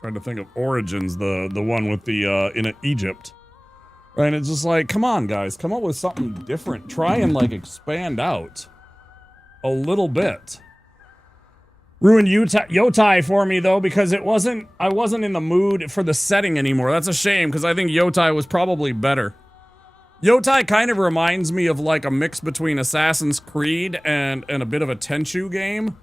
Trying to think of Origins, the one with the, in Egypt. Right, and it's just like, come on, guys, come up with something different. Try and, like, expand out a little bit. Ruined Yotai for me, though, because I wasn't in the mood for the setting anymore. That's a shame, because I think Yotai was probably better. Yotai kind of reminds me of, like, a mix between Assassin's Creed and a bit of a Tenchu game.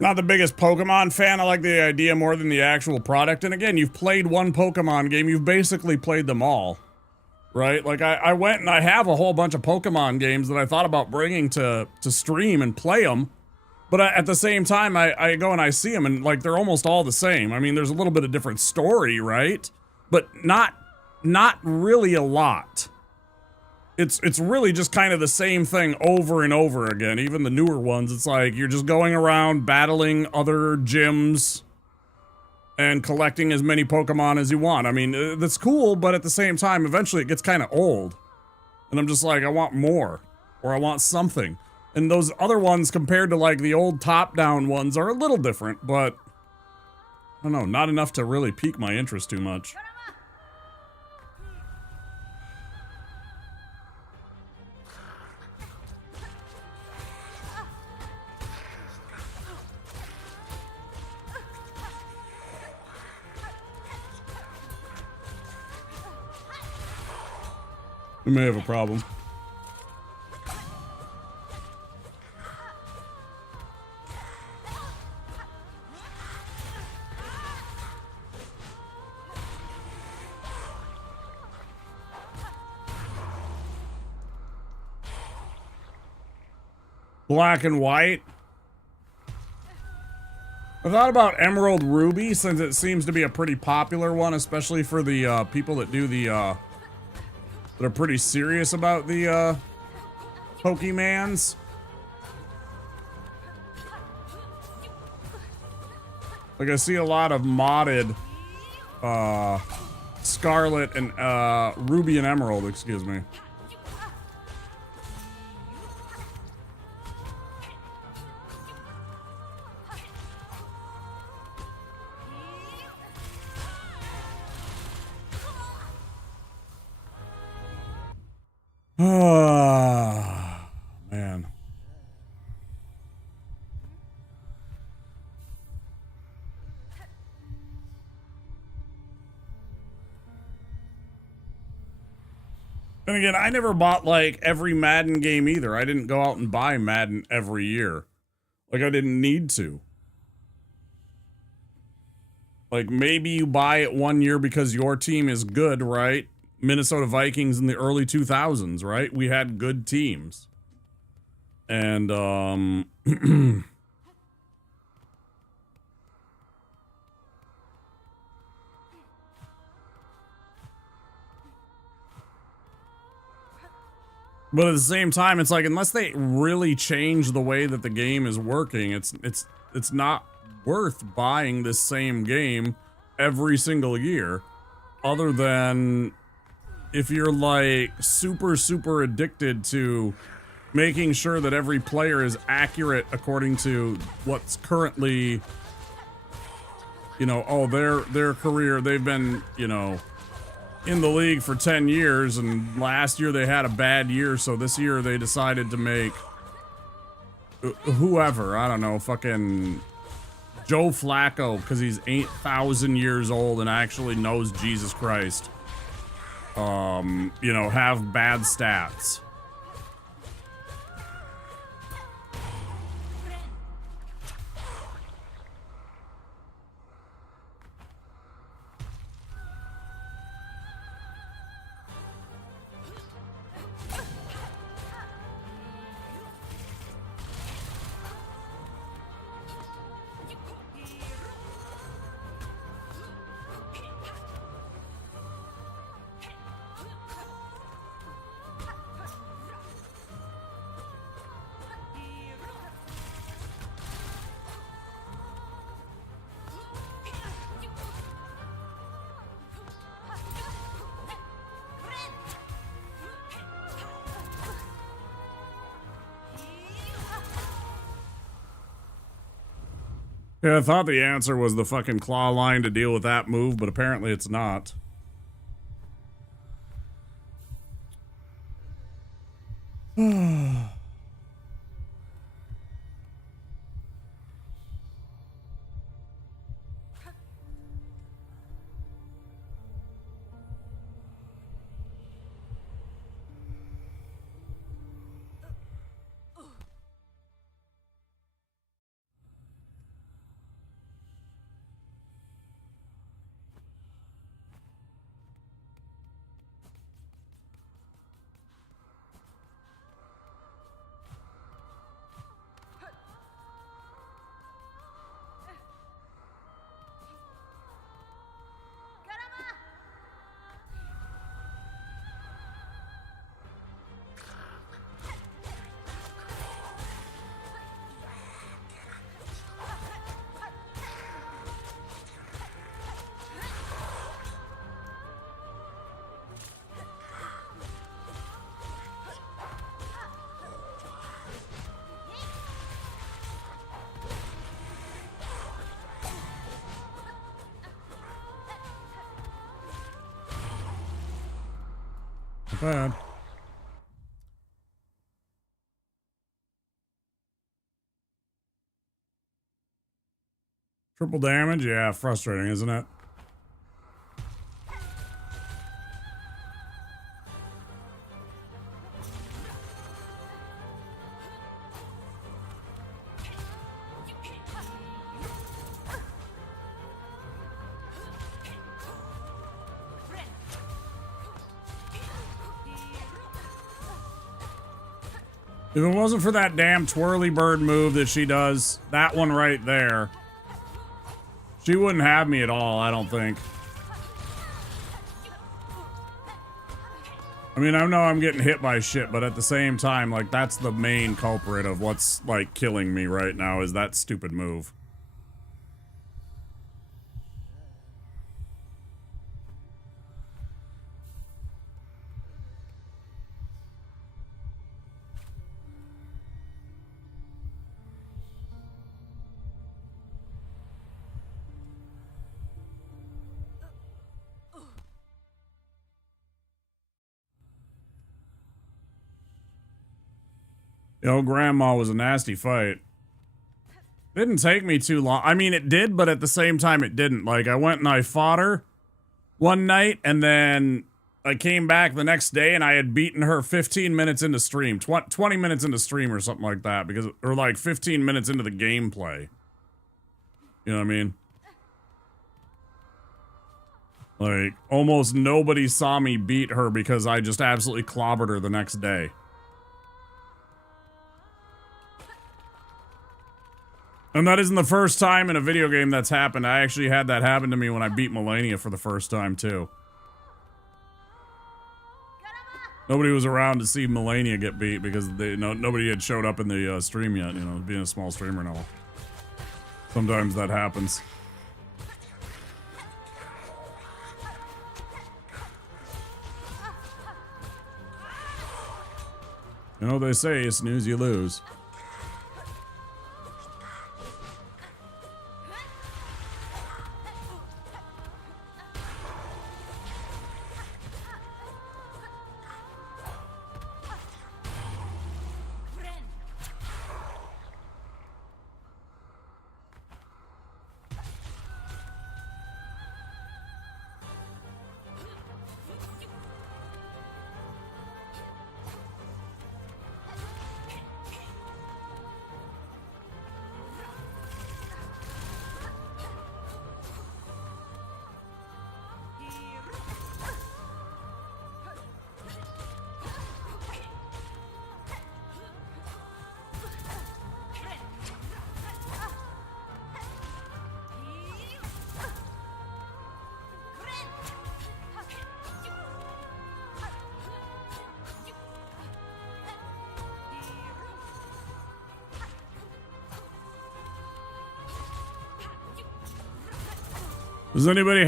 Not the biggest Pokemon fan. I like the idea more than the actual product. And again, you've played one Pokemon game. You've basically played them all. Right? Like, I went and I have a whole bunch of Pokemon games that I thought about bringing to stream and play them. But at the same time, I go and I see them and, like, they're almost all the same. I mean, there's a little bit of different story, right? But not really a lot. It's really just kind of the same thing over and over again. Even the newer ones, it's like you're just going around battling other gyms and collecting as many Pokemon as you want. I mean, that's cool, but at the same time, eventually it gets kind of old. And I'm just like, I want more. Or I want something. And those other ones, compared to, like, the old top-down ones, are a little different, but I don't know, not enough to really pique my interest too much. We may have a problem. Black and white. I thought about Emerald Ruby since it seems to be a pretty popular one, especially for the people that do the that are pretty serious about the Pokemans. Like I see a lot of modded Scarlet and Ruby and Emerald, excuse me. Ah, man. And again, I never bought like every Madden game either. I didn't go out and buy Madden every year. Like I didn't need to. Like maybe you buy it one year because your team is good, right? Minnesota Vikings in the early 2000s, right? We had good teams. And, but at the same time, it's like, unless they really change the way that the game is working, it's not worth buying this same game every single year, other than if you're like super addicted to making sure that every player is accurate according to what's currently, you know, oh, their career, they've been, you know, in the league for 10 years and last year they had a bad year, so this year they decided to make whoever, I don't know, fucking Joe Flacco, because he's 8,000 years old and actually knows Jesus Christ, you know, have bad stats. Yeah, I thought the answer was the fucking claw line to deal with that move, but apparently it's not. Not bad. Triple damage? Yeah, frustrating, isn't it? If it wasn't for that damn twirly bird move that she does, that one right there, She wouldn't have me at all, I don't think. I mean, I know I'm getting hit by shit, but at the same time, like, that's the main culprit of what's, like, killing me right now is that stupid move. Yo, Grandma was a nasty fight. Didn't take me too long. I mean, it did, but at the same time, it didn't. Like, I went and I fought her one night, and then I came back the next day, and I had beaten her 15 minutes into stream. 20 minutes into stream or something like that. Because, or like 15 minutes into the gameplay. You know what I mean? Like, almost nobody saw me beat her because I just absolutely clobbered her the next day. And that isn't the first time in a video game that's happened. I actually had that happen to me when I beat Melania for the first time, too. Nobody was around to see Melania get beat because nobody had showed up in the stream yet, you know, being a small streamer and all. Sometimes that happens. You know what they say, you snooze, you lose. Does anybody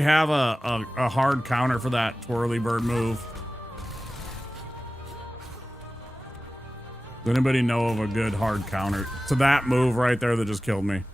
have a hard counter for that twirly bird move? Does anybody know of a good hard counter to that move right there that just killed me?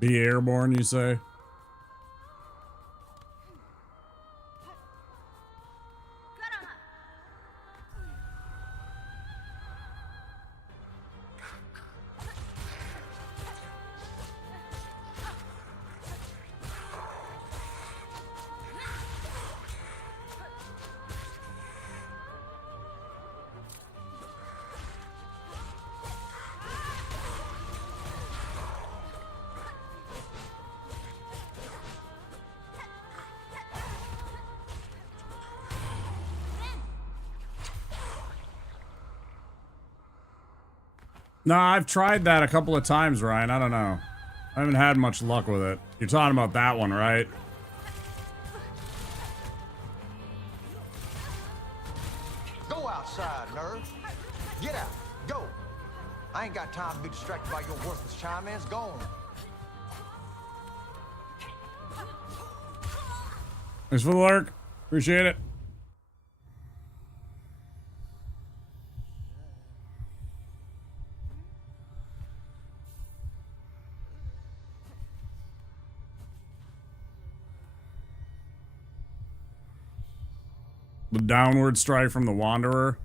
Be airborne, you say? No, I've tried that a couple of times, Ryan. I don't know. I haven't had much luck with it. You're talking about that one, right? Go outside, nerd. Get out. Go. I ain't got time to be distracted by your worthless chime-ins. Go on. Thanks for the lurk. Appreciate it. The downward strike from the Wanderer.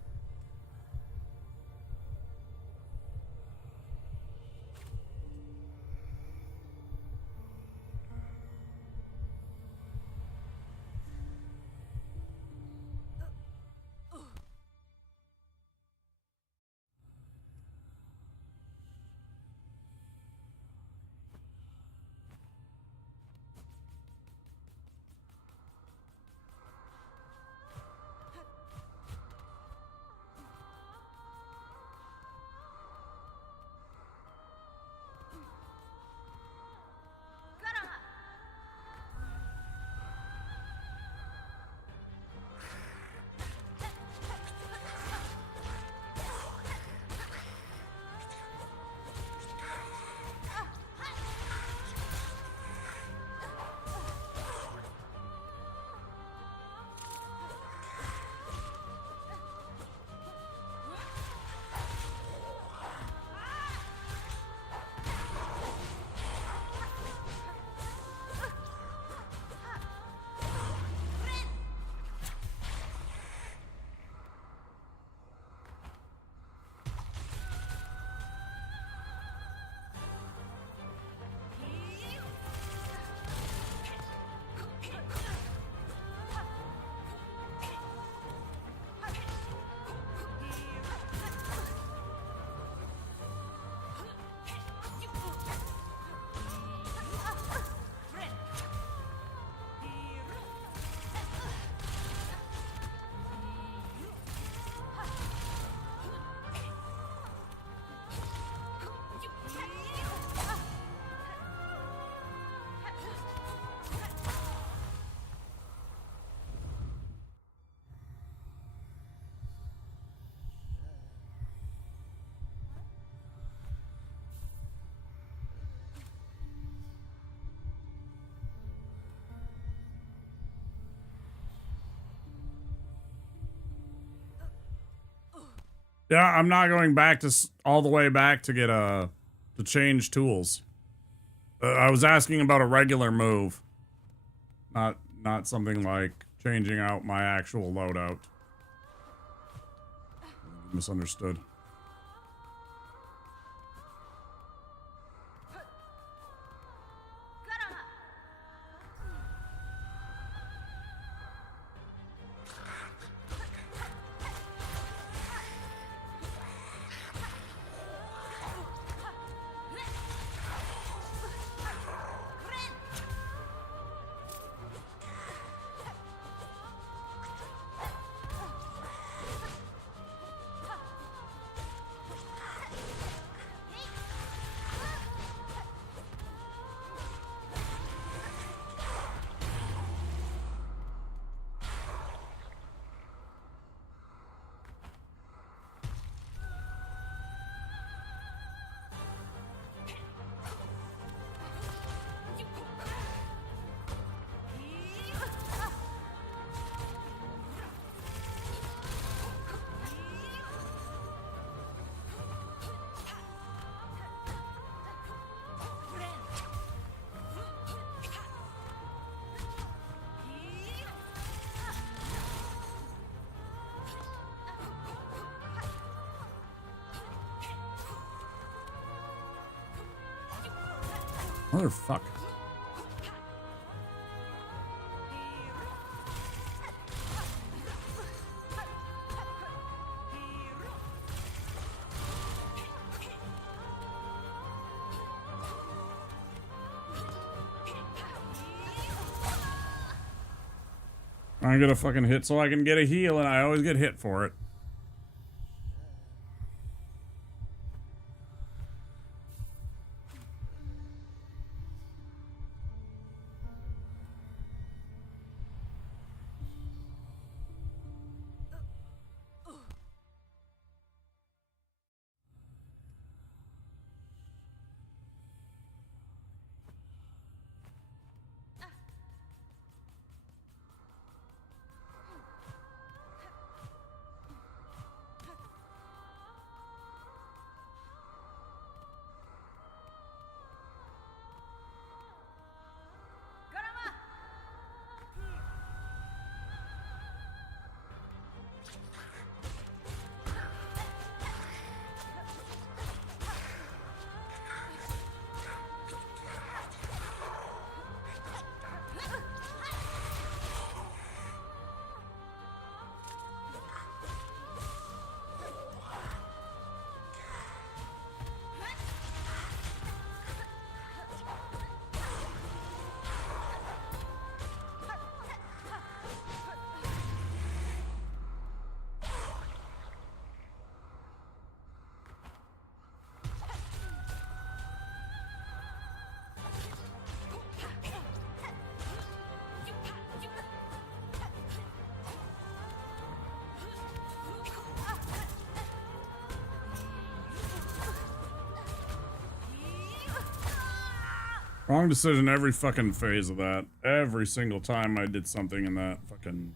Yeah, I'm not going back to all the way back to get to change tools. I was asking about a regular move, not something like changing out my actual loadout. Misunderstood. Motherfucker. I get a fucking hit so I can get a heal, and I always get hit for it. Wrong decision every fucking phase of that. Every single time I did something in that fucking...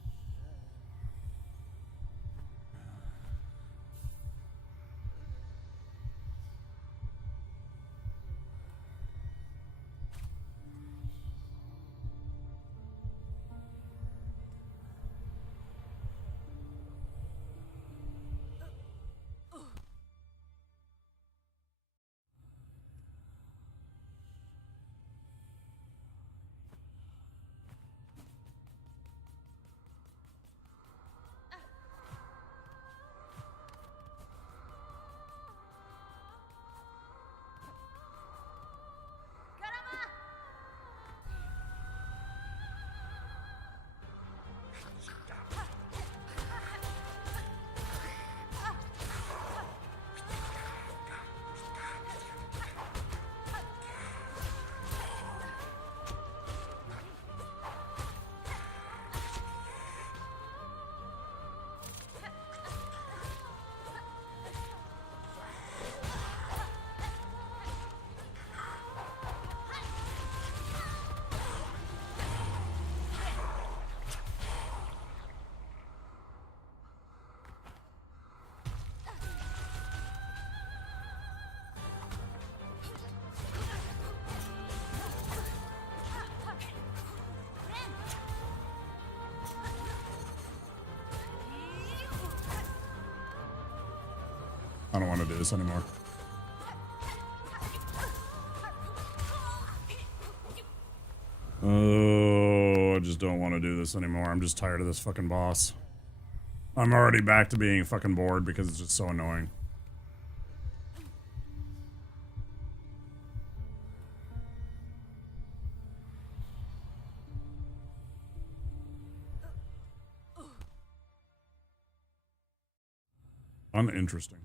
I don't want to do this anymore. Oh, I just don't want to do this anymore. I'm just tired of this fucking boss. I'm already back to being fucking bored because it's just so annoying. Uninteresting.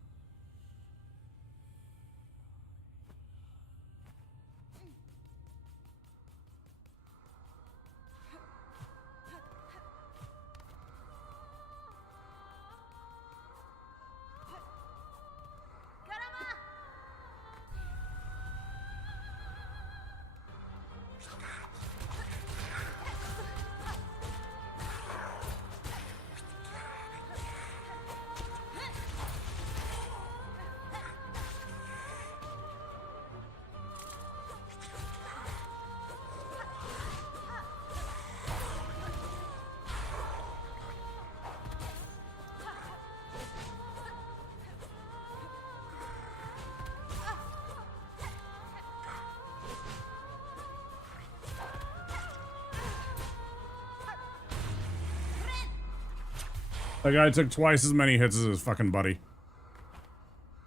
That guy took twice as many hits as his fucking buddy.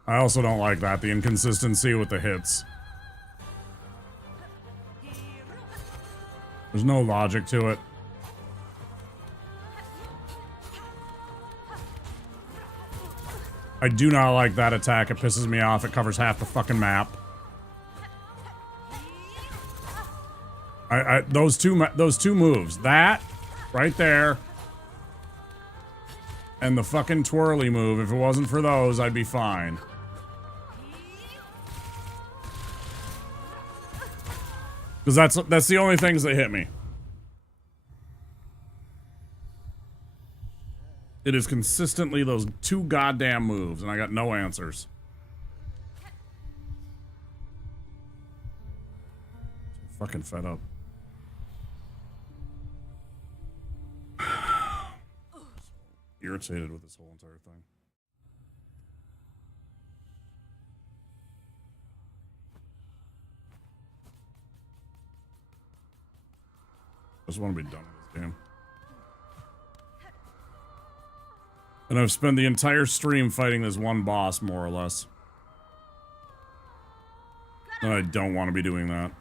I also don't like that, the inconsistency with the hits. There's no logic to it. I do not like that attack. It pisses me off. It covers half the fucking map. Those two moves, that right there, and the fucking twirly move. If it wasn't for those, I'd be fine. Because that's the only things that hit me. It is consistently those two goddamn moves, and I got no answers. I'm fucking fed up. Irritated with this whole entire thing. I just want to be done with this game. And I've spent the entire stream fighting this one boss, more or less. And I don't want to be doing that.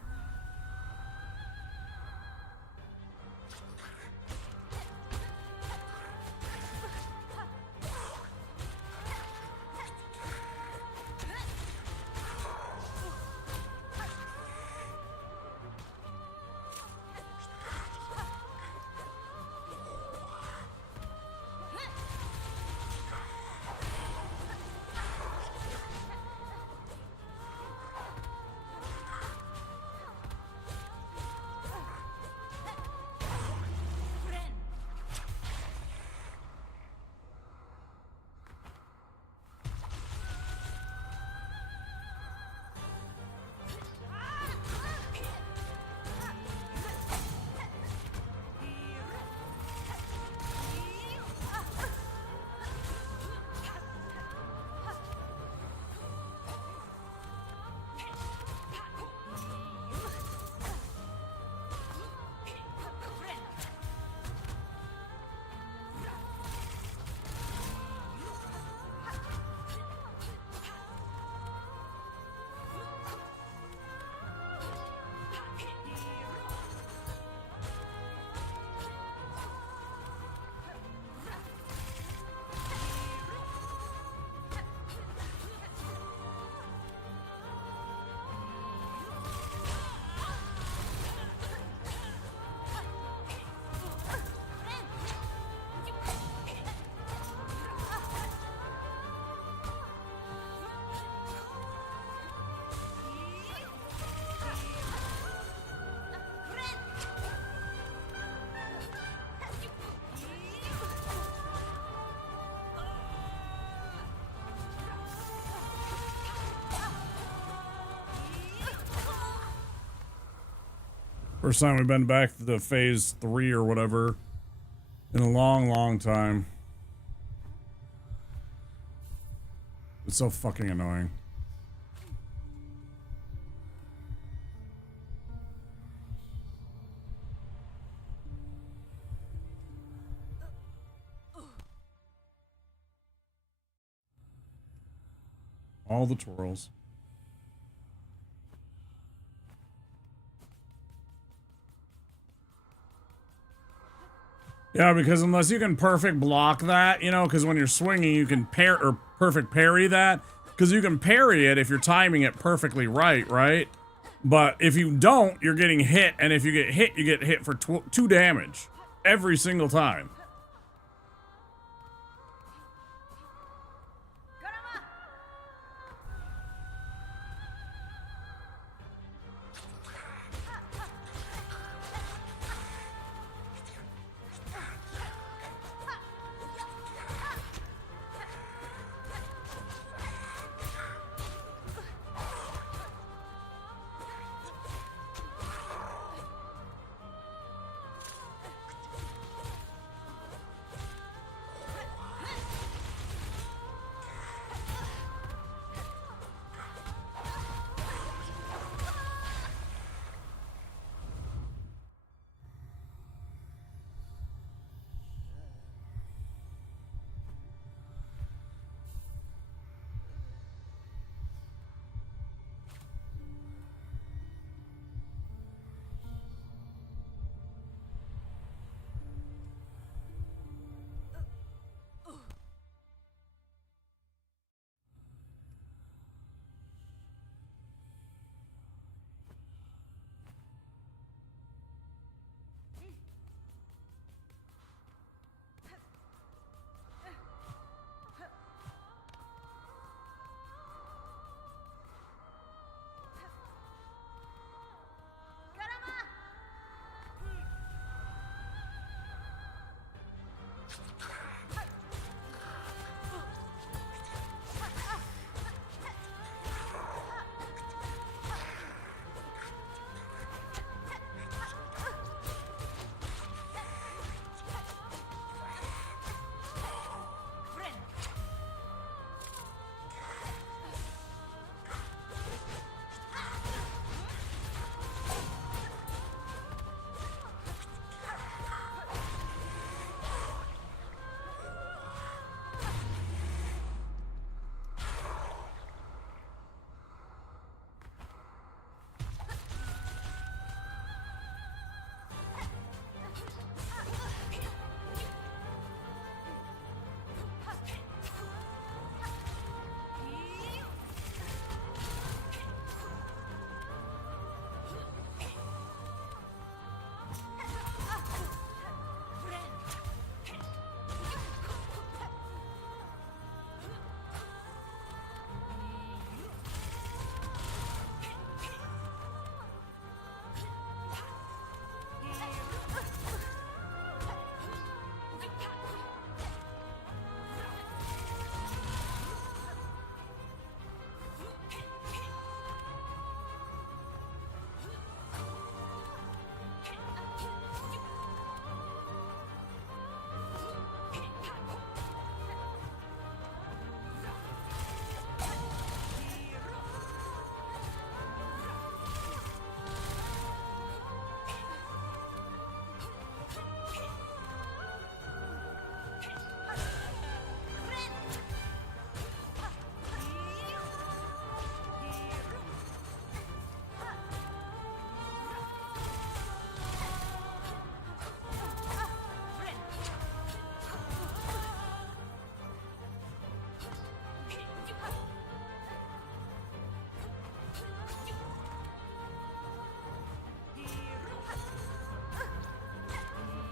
First time we've been back to the phase 3 or whatever in a long, long time. It's so fucking annoying. All the twirls. Yeah, because unless you can perfect block that, you know, because when you're swinging, you can perfect parry that. Because you can parry it if you're timing it perfectly right, right? But if you don't, you're getting hit, and if you get hit for 2 damage. Every single time.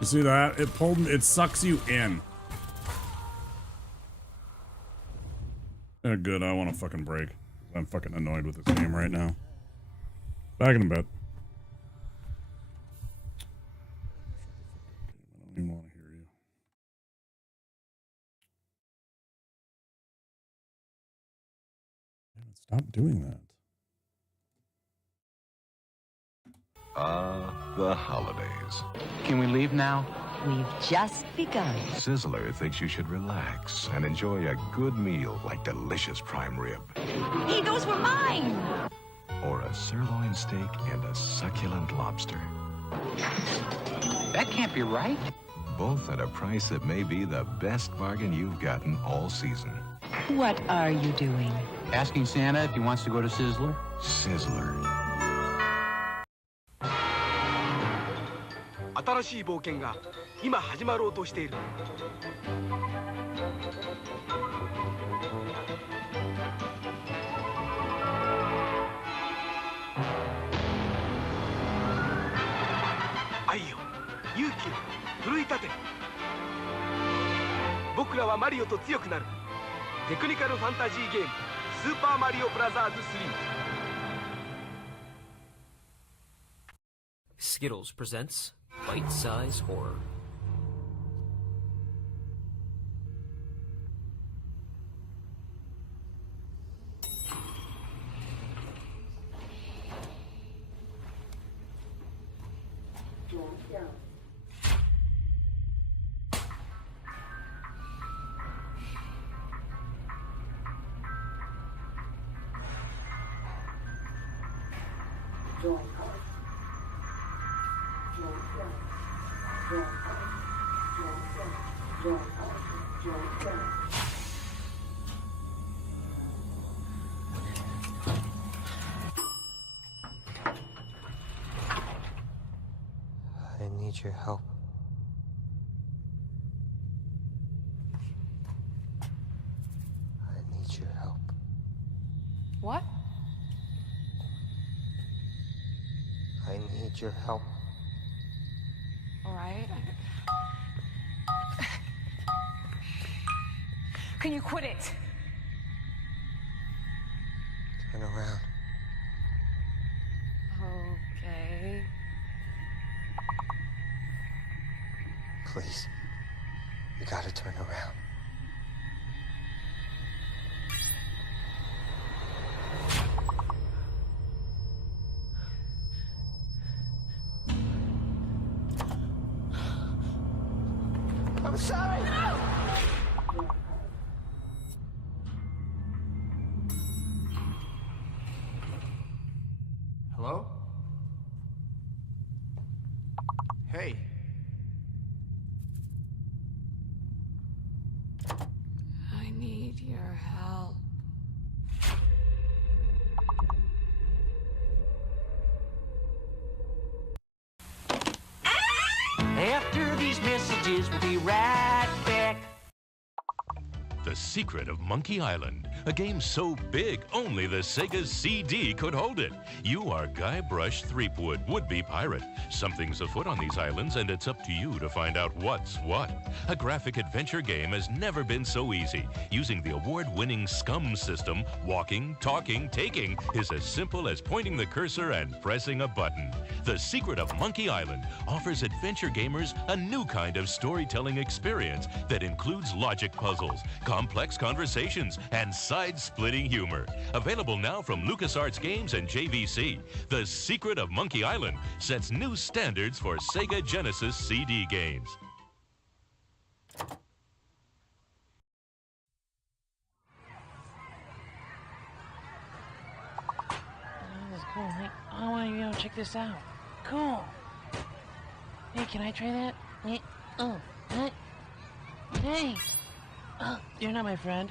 You see that? It sucks you in. Good, I want to fucking break. I'm fucking annoyed with this game right now. Back in a bit. I don't even want to hear you. Damn it, stop doing that. Ah, the holidays. Can we leave now? We've just begun. Sizzler thinks you should relax and enjoy a good meal like delicious prime rib. Hey, those were mine! Or a sirloin steak and a succulent lobster. That can't be right. Both at a price that may be the best bargain you've gotten all season. What are you doing? Asking Santa if he wants to go to Sizzler? Sizzler. 新しい冒険が今始まろうとしている。愛よ、勇気を奮い立て。僕らはマリオと強くなる。テクニカルファンタジーゲーム「スーパーマリオブラザーズ3」。Skittles presents Bite-Size Horror. I need your help. I need your help. What? I need your help. All right. Can you quit it? Turn around. Okay. Please. You gotta turn around. I'm sorry. No! Hello? Hey. I need your help. After these messages, we'll be right back. The Secret of Monkey Island, a game so big only the Sega's CD could hold it. You are Guybrush Threepwood, would-be pirate. Something's afoot on these islands, and it's up to you to find out what's what. A graphic adventure game has never been so easy. Using the award-winning SCUM system, walking, talking, taking is as simple as pointing the cursor and pressing a button. The Secret of Monkey Island offers adventure gamers a new kind of storytelling experience that includes logic puzzles, complex conversations, and side-splitting humor. Available now from LucasArts Games and JVC, The Secret of Monkey Island sets new standards for Sega Genesis CD games. This is cool. Hey, I want to check this out. Cool. Hey, can I try that? Hey, hey. You're not my friend.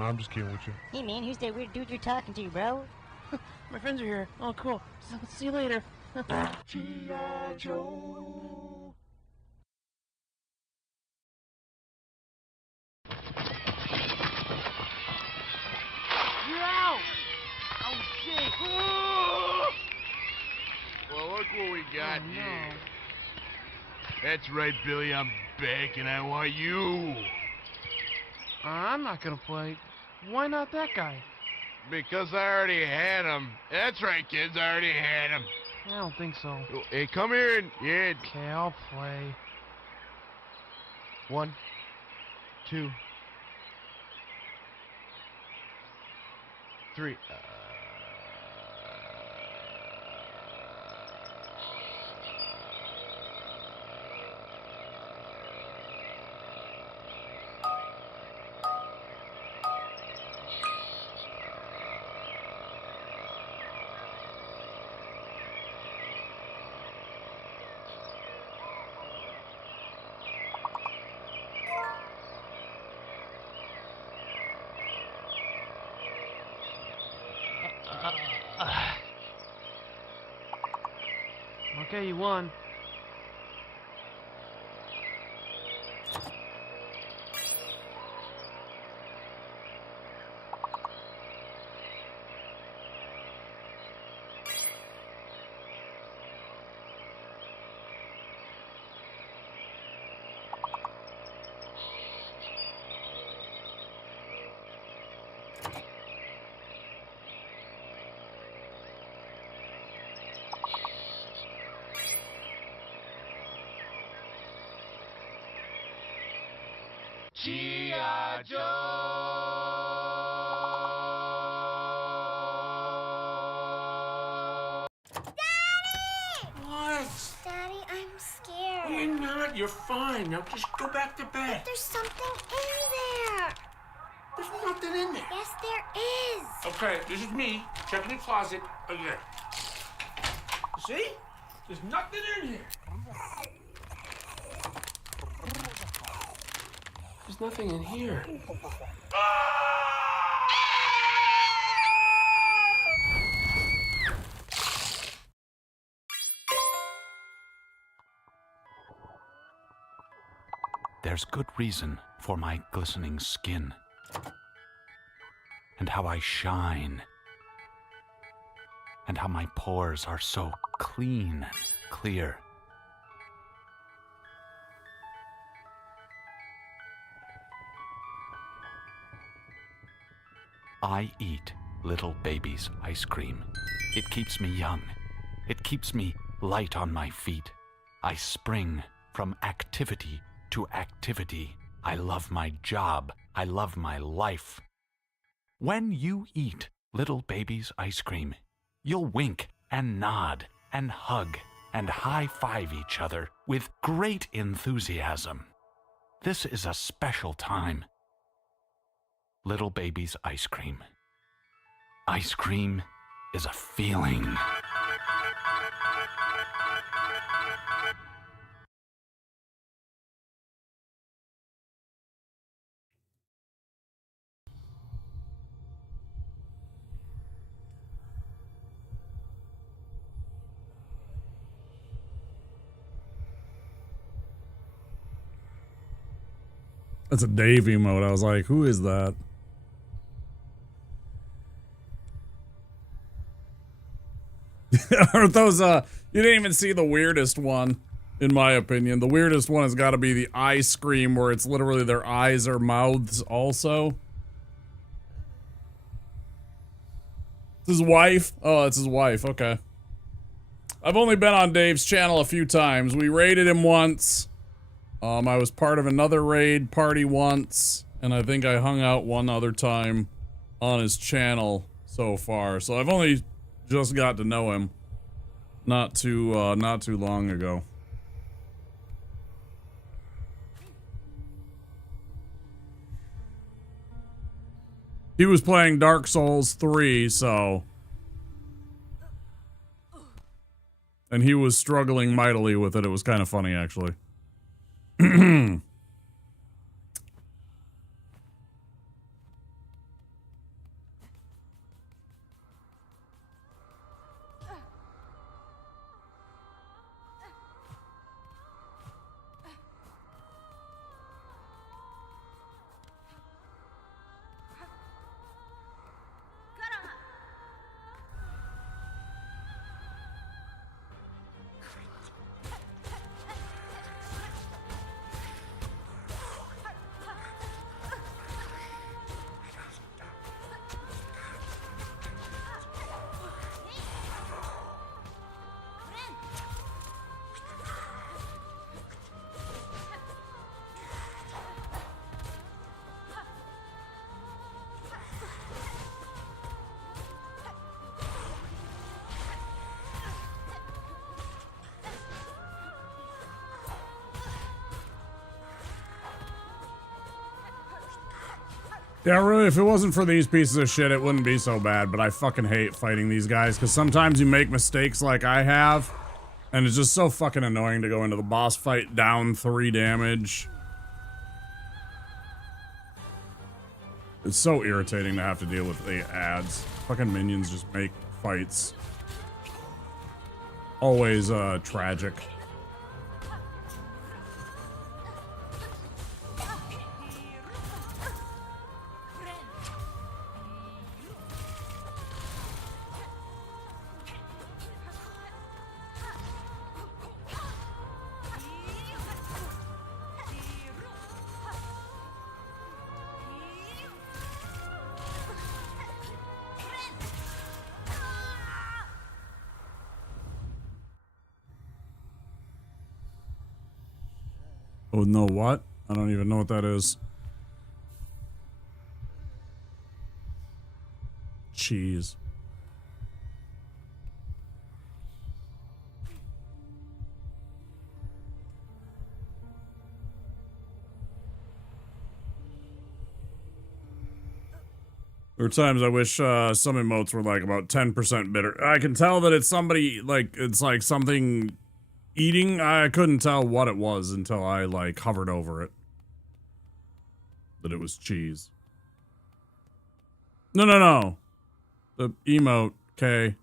I'm just kidding with you. Hey man, who's that weird dude you're talking to, bro? My friends are here. Oh, cool. So, see you later. G.I. Joe. You're out! Oh, shit! Well, look what we got Oh, no. here. That's right, Billy. I'm back, and I want you. I'm not gonna play. Why not that guy? Because I already had him. That's right, kids. I already had him. I don't think so. Hey, come here and... Yeah. Okay, I'll play. 1, 2, 3. Okay, you won. G.I. Joe. What? Daddy, I'm scared. You're not. You're fine. Now just go back to bed. But there's something in there. There's nothing in there. Yes, there is. Okay, this is me checking the closet again. See? There's nothing in here. There's nothing in here. There's good reason for my glistening skin, and how I shine, and how my pores are so clean and clear. I eat little baby's ice cream. It keeps me young. It keeps me light on my feet. I spring from activity to activity. I love my job. I love my life. When you eat little baby's ice cream, you'll wink and nod and hug and high-five each other with great enthusiasm. This is a special time. Little baby's ice cream. Ice cream is a feeling. That's a Dave emote. I was like, who is that? Are those, you didn't even see the weirdest one, in my opinion. The weirdest one has got to be the eye scream where it's literally their eyes or mouths also. It's his wife? Oh, it's his wife. Okay. I've only been on Dave's channel a few times. We raided him once. I was part of another raid party once, and I think I hung out one other time on his channel so far. So I've only just got to know him not too long ago. He was playing Dark Souls 3, so, and he was struggling mightily with it. It was kind of funny, actually. Yeah, really, if it wasn't for these pieces of shit, it wouldn't be so bad, but I fucking hate fighting these guys, because sometimes you make mistakes like I have, and it's just so fucking annoying to go into the boss fight down 3 damage. It's so irritating to have to deal with the ads. Fucking minions just make fights always tragic. Oh, no, what? I don't even know what that is. Cheese. There are times I wish some emotes were like about 10% bitter. I can tell that it's somebody, like, it's like something eating. I couldn't tell what it was until I, like, hovered over it. That it was cheese. No, no, no. The emote, okay.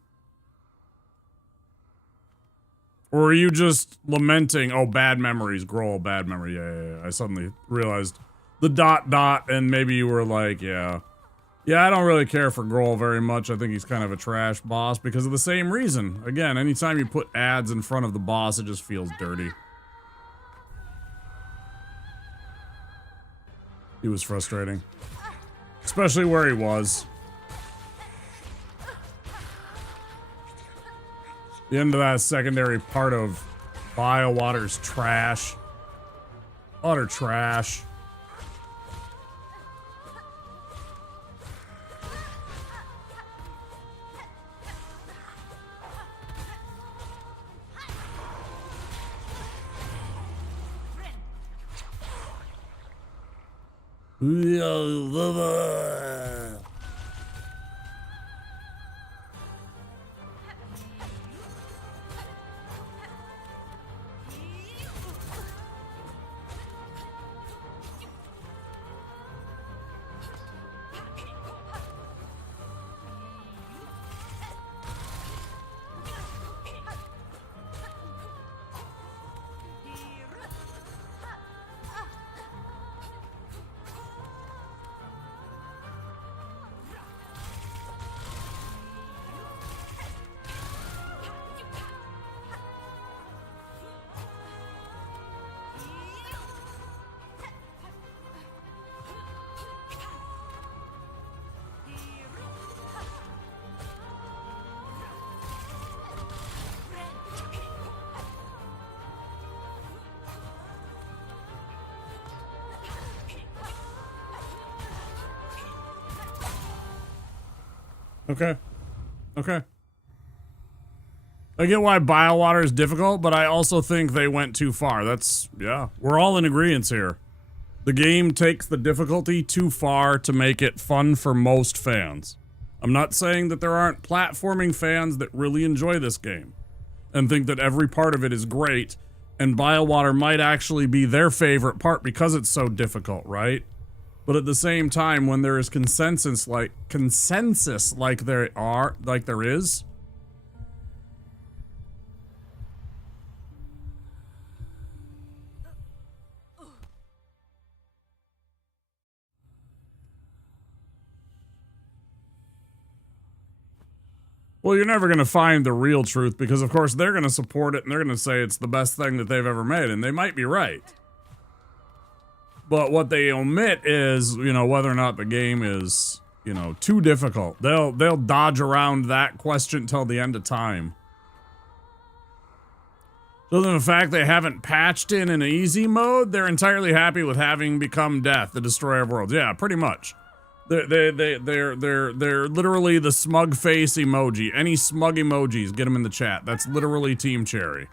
Or are you just lamenting, oh, bad memories, Grohl, bad memory. Yeah. I suddenly realized the ... and maybe you were like, yeah. Yeah, I don't really care for Grohl very much. I think he's kind of a trash boss because of the same reason. Again, anytime you put ads in front of the boss, it just feels dirty. He was frustrating. Especially where he was. The end of that secondary part of BioWater's trash. Utter trash. Okay. Okay. I get why BioWater is difficult, but I also think they went too far. That's, yeah, we're all in agreement here. The game takes the difficulty too far to make it fun for most fans. I'm not saying that there aren't platforming fans that really enjoy this game and think that every part of it is great, and BioWater might actually be their favorite part because it's so difficult, right? But at the same time, when there is consensus like there is, well, you're never going to find the real truth because, of course, they're going to support it and they're going to say it's the best thing that they've ever made, and they might be right. But what they omit is, you know, whether or not the game is, you know, too difficult. They'll dodge around that question till the end of time. So then the fact they haven't patched in an easy mode, they're entirely happy with having become death, the destroyer of worlds. Yeah, pretty much. They're literally the smug face emoji. Any smug emojis, get them in the chat. That's literally Team Cherry.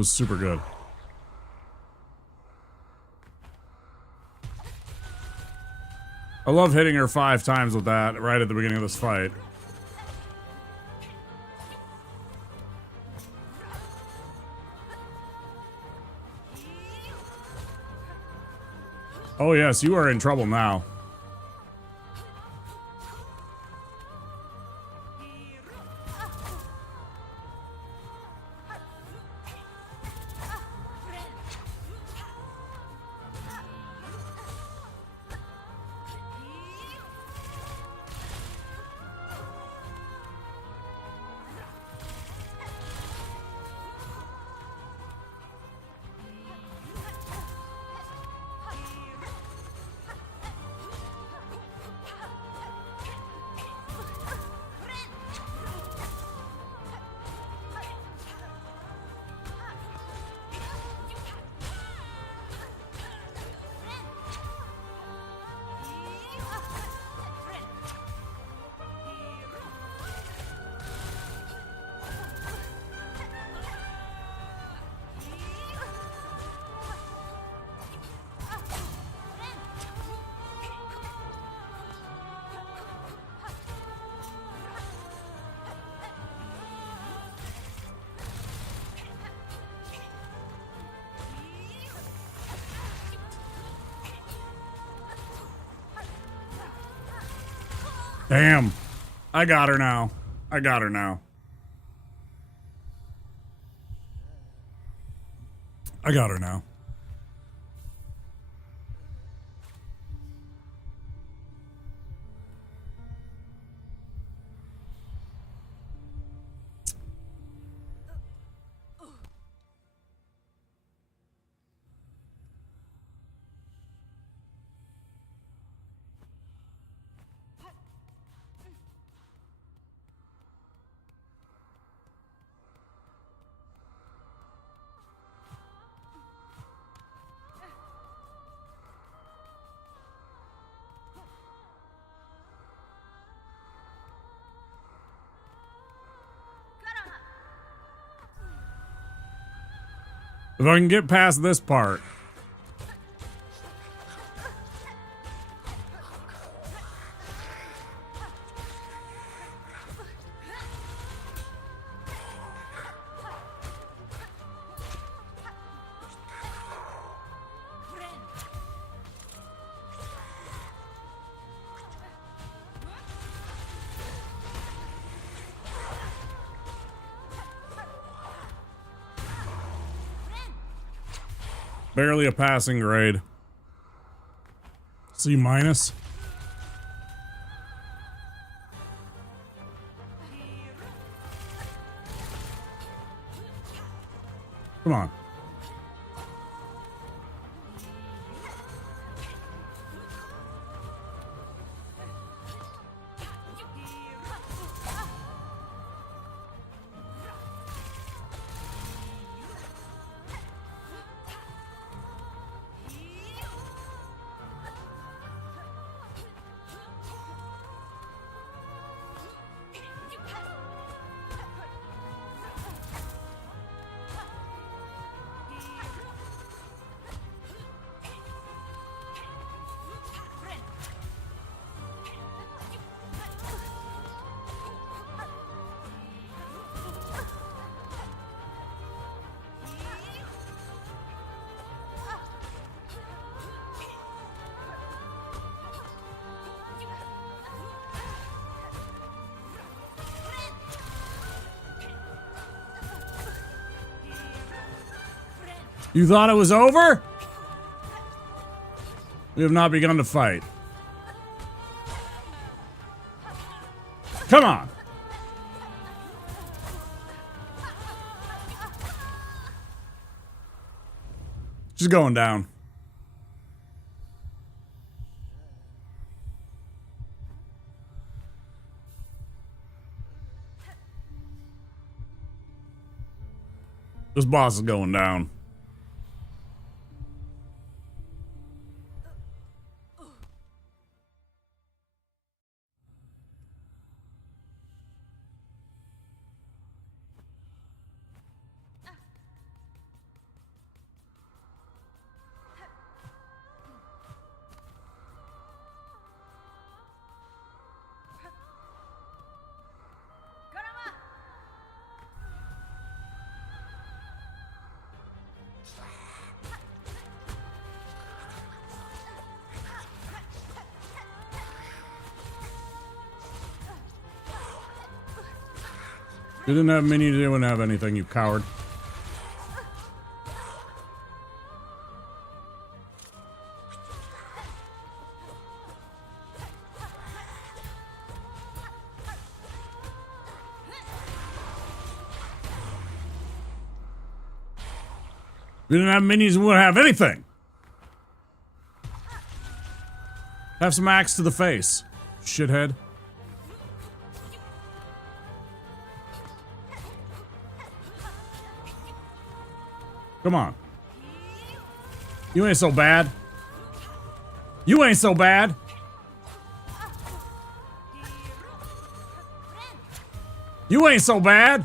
was super good. I love hitting her 5 times with that right at the beginning of this fight. Oh yes, you are in trouble now. Damn. I got her now. I got her now. I got her now. If I can get past this part. Barely a passing grade. C minus. Come on. You thought it was over? We have not begun to fight. Come on. She's going down. This boss is going down. You didn't have mini, you didn't have anything, you coward. We didn't have minis, we wouldn't have anything. Have some axe to the face, shithead. Come on. You ain't so bad. You ain't so bad. You ain't so bad.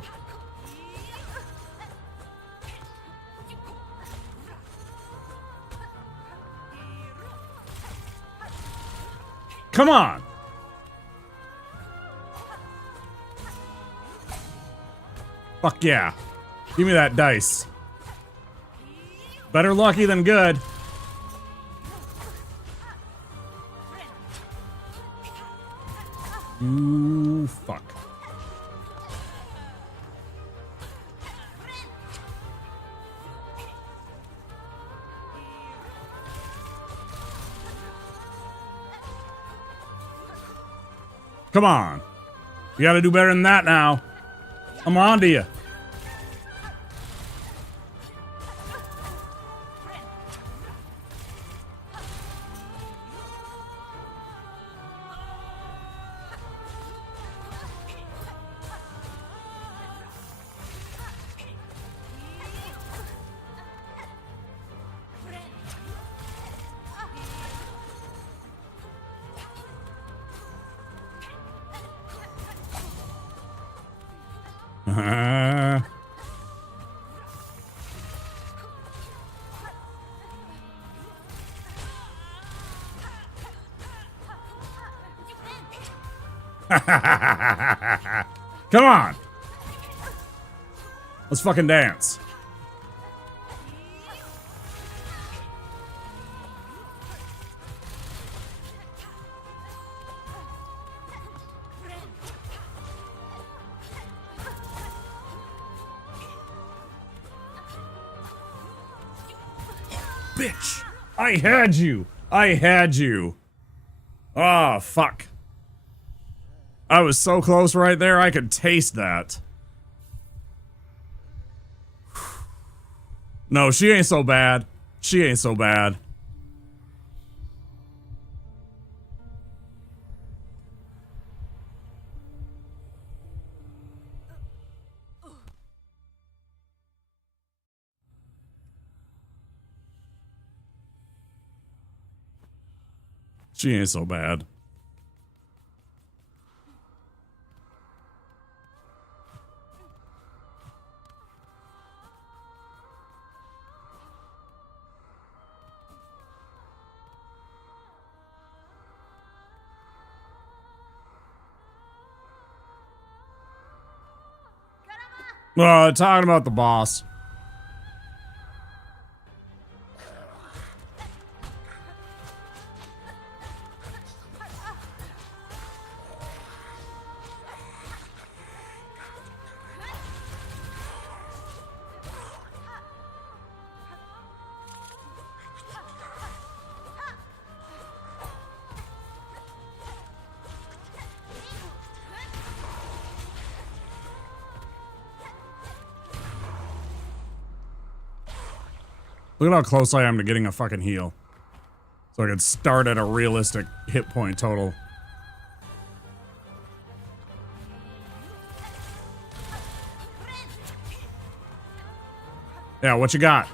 Come on. Fuck yeah. Give me that dice. Better lucky than good. You fuck. Come on. You gotta do better than that now. I'm on to you. Come on. Let's fucking dance. Bitch. I had you. I had you. Oh, fuck. I was so close right there, I could taste that. No, she ain't so bad. She ain't so bad. She ain't so bad. Talking about the boss. Look at how close I am to getting a fucking heal. So I could start at a realistic hit point total. Yeah, what you got?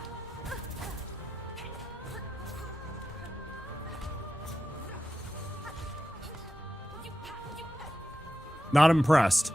Not impressed.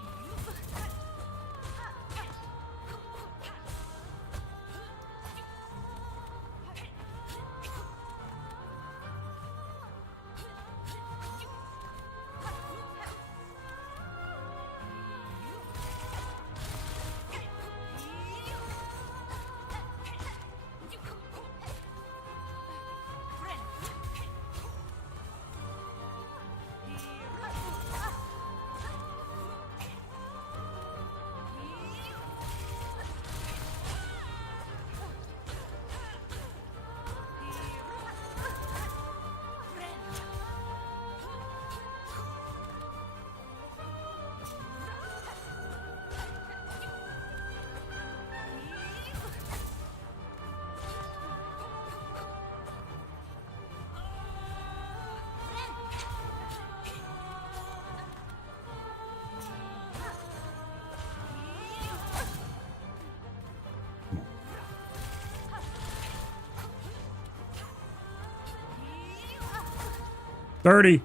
30.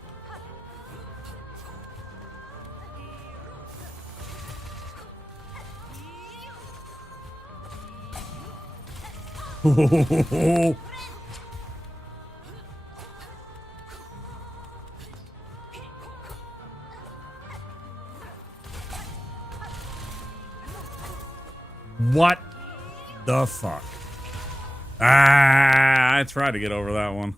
What the fuck? Ah, I tried to get over that one.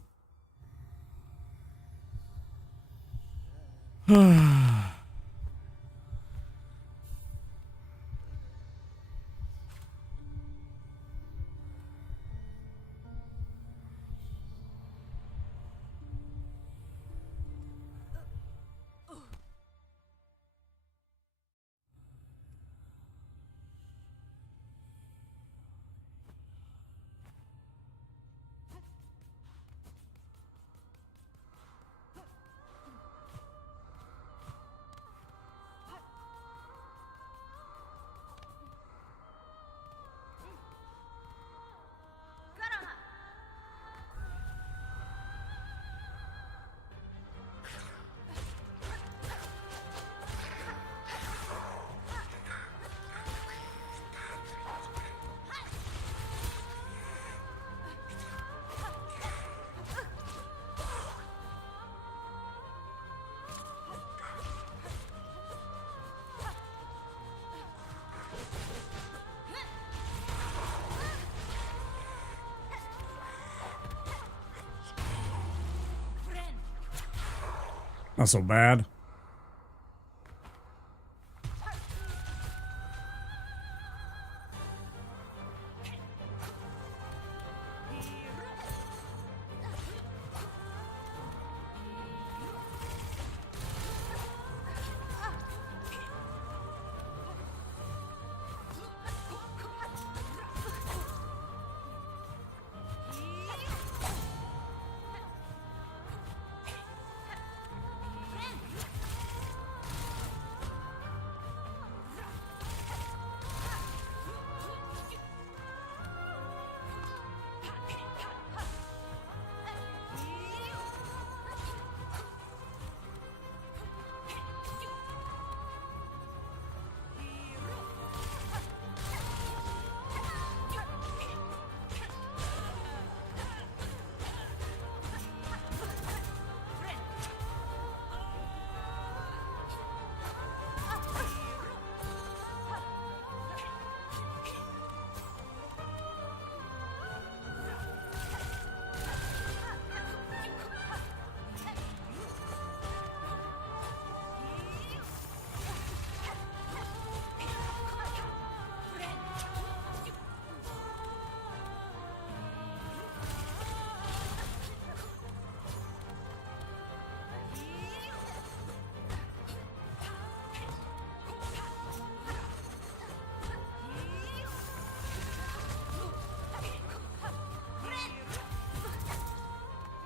Not so bad.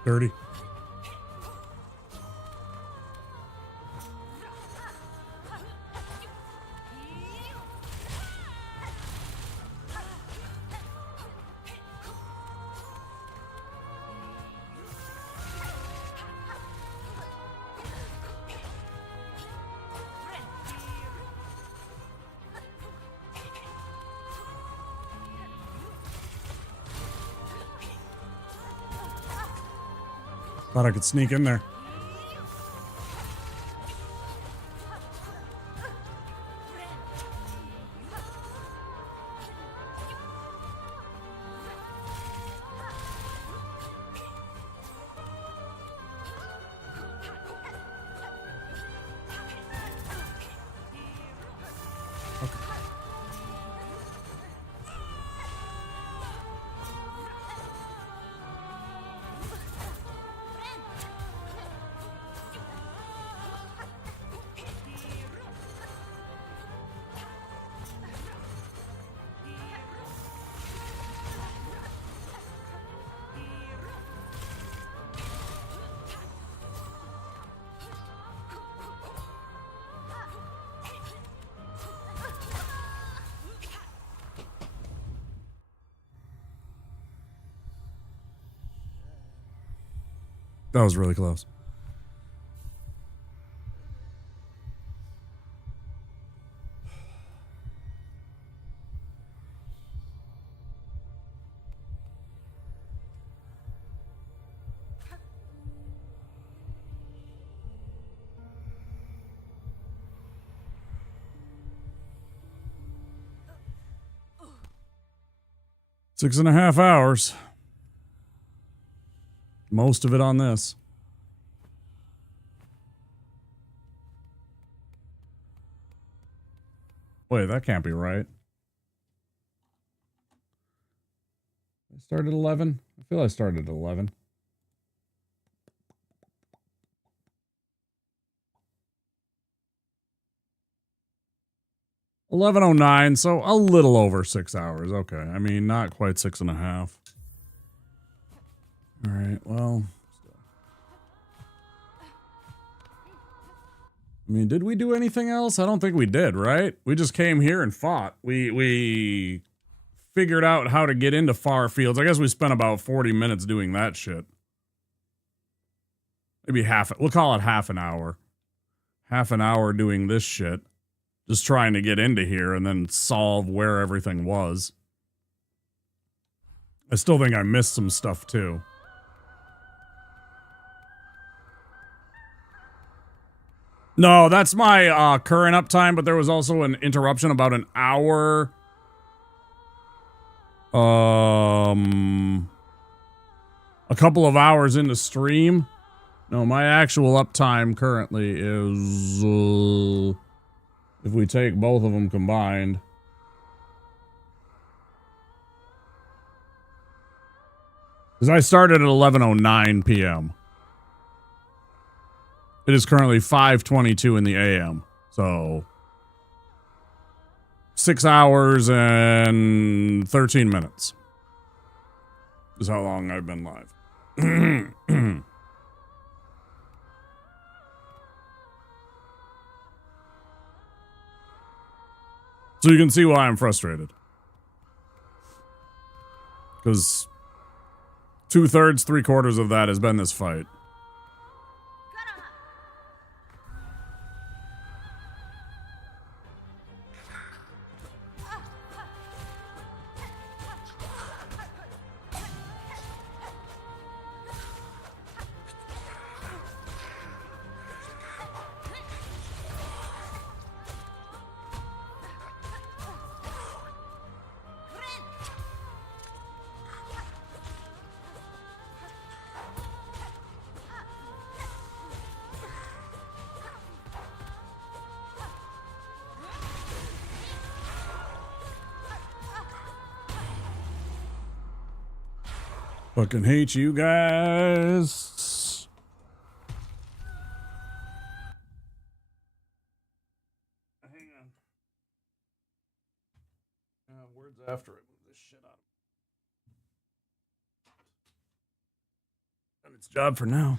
$30. Thought I could sneak in there. That was really close. 6.5 hours. Most of it on this. Wait, that can't be right. I started at 11? I feel I started at 11. $11:09, so a little over 6 hours. Okay, I mean, not quite 6.5. All right, well. I mean, did we do anything else? I don't think we did, right? We just came here and fought. We figured out how to get into far fields. I guess we spent about 40 minutes doing that shit. Maybe we'll call it half an hour. Half an hour doing this shit. Just trying to get into here and then solve where everything was. I still think I missed some stuff too. No, that's my current uptime, but there was also an interruption about an hour. A couple of hours into stream. No, my actual uptime currently is, if we take both of them combined. Because I started at 11:09 p.m. It is currently 5:22 in the a.m. So 6 hours and 13 minutes is how long I've been live. So you can see why I'm frustrated. Because 2/3, 3/4 of that has been this fight. Fucking hate you guys. Hang on. Words after it. Move this shit out. Done its job for now.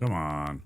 Come on.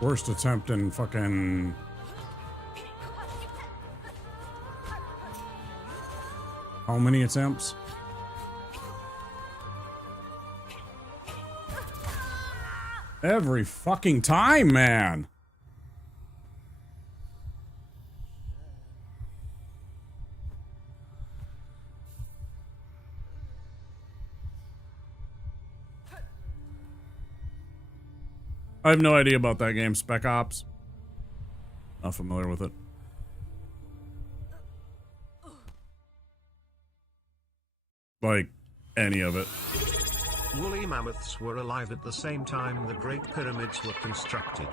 Worst attempt in fucking... How many attempts? Every fucking time, man. I have no idea about that game, Spec Ops. Not familiar with it. Like, any of it. Woolly mammoths were alive at the same time the Great Pyramids were constructed.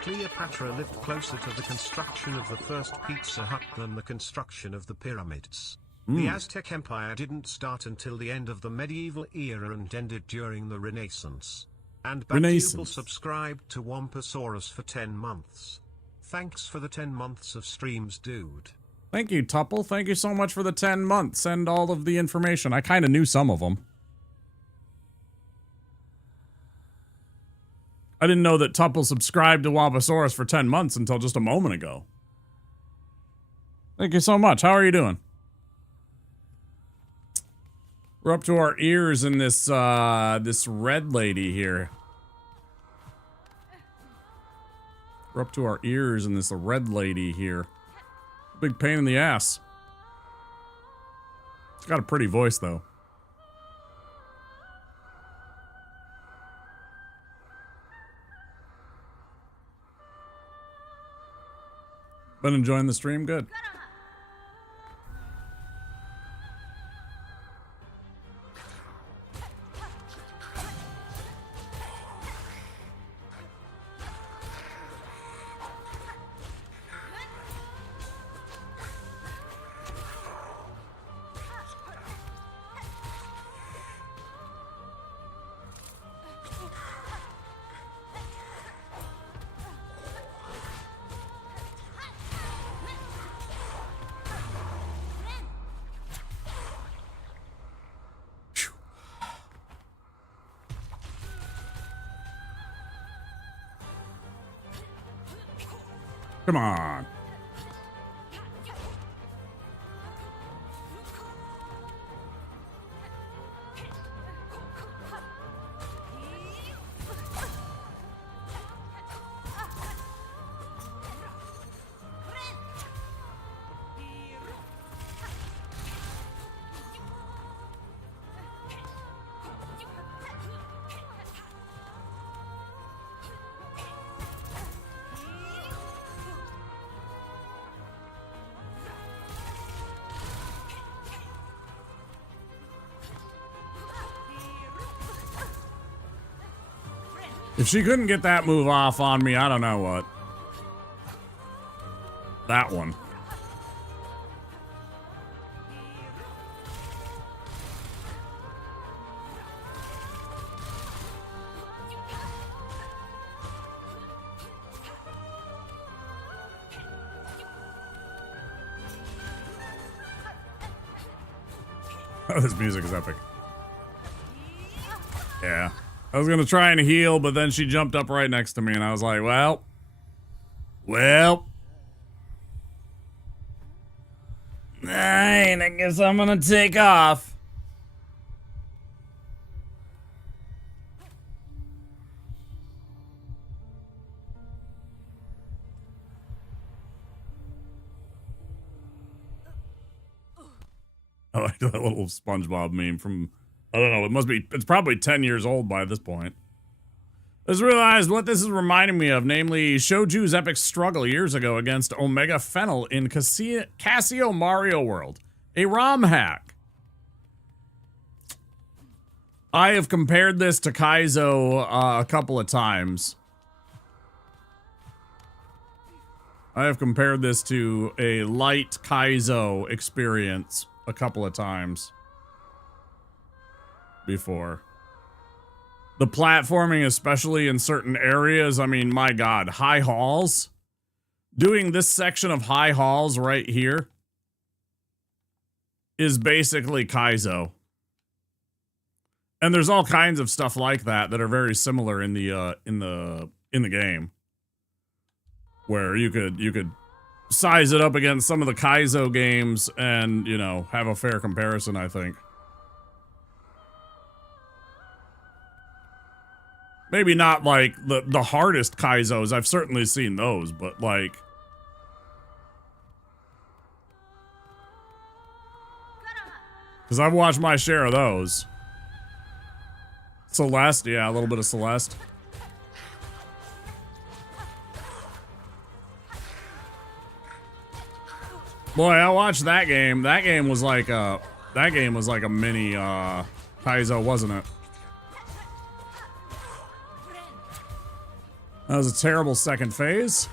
Cleopatra lived closer to the construction of the first Pizza Hut than the construction of the pyramids. The Aztec Empire didn't start until the end of the medieval era and ended during the Renaissance. And Batupal subscribed to Wamposaurus for 10 months. Thanks for the 10 months of streams, dude. Thank you, Tuple. Thank you so much for the 10 months. Send all of the information. I kind of knew some of them. I didn't know that Tuple subscribed to Wamposaurus for 10 months until just a moment ago. Thank you so much. How are you doing? We're up to our ears in this, this red lady here. We're up to our ears in this red lady here. Big pain in the ass. It's got a pretty voice, though. Been enjoying the stream? Good. Come on. If she couldn't get that move off on me, I don't know what. That one. Oh, this music is epic. Yeah. I was gonna try and heal, but then she jumped up right next to me, and I was like, well. Alright, I guess I'm gonna take off. I like that little SpongeBob meme from, I don't know, it's probably 10 years old by this point. I just realized what this is reminding me of, namely Shoju's epic struggle years ago against Omega Fennel in Casio Mario World, a ROM hack. I have compared this to Kaizo a couple of times. I have compared this to a light Kaizo experience a couple of times before. The platforming, especially in certain areas, I mean, my God, high halls. Doing this section of high halls right here is basically Kaizo. And there's all kinds of stuff like that that are very similar in the game. where you could size it up against some of the Kaizo games and, you know, have a fair comparison, I think. Maybe not like the hardest Kaizos. I've certainly seen those, but like... Because I've watched my share of those. Celeste, yeah, a little bit of Celeste. Boy, I watched that game. That game was like a mini Kaizo, wasn't it? That was a terrible second phase.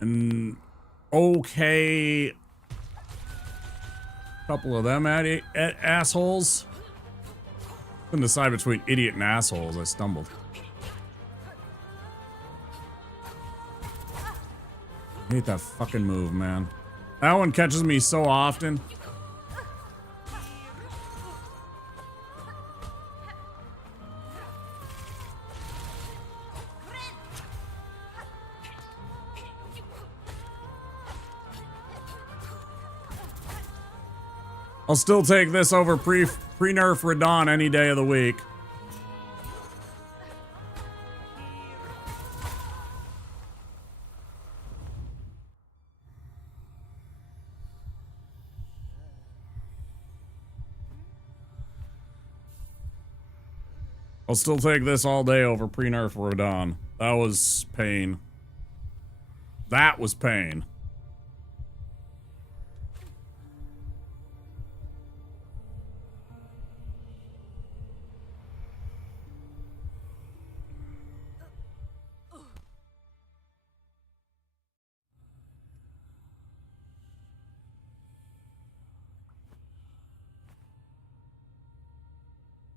And okay, couple of them assholes. Couldn't decide between idiot and assholes. I stumbled. I hate that fucking move, man. That one catches me so often. I'll still take this over pre-nerf Radon any day of the week. I'll still take this all day over pre-nerf Radon. That was pain. That was pain.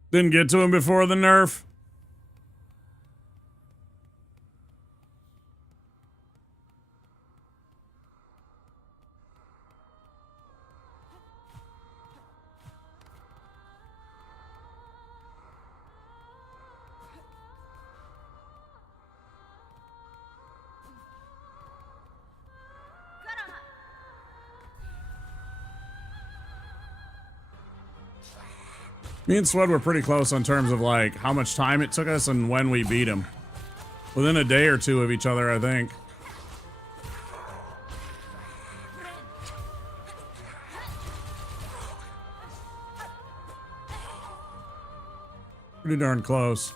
Didn't get to him before the nerf. Me and Swed were pretty close on terms of like how much time it took us and when we beat him. Within a day or two of each other, I think. Pretty darn close.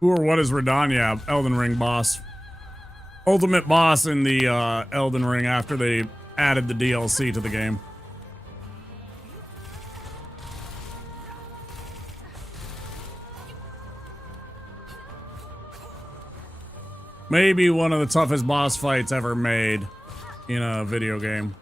Who or what is Radon? Yeah, Elden Ring boss. Ultimate boss in the Elden Ring after they added the DLC to the game. Maybe one of the toughest boss fights ever made in a video game.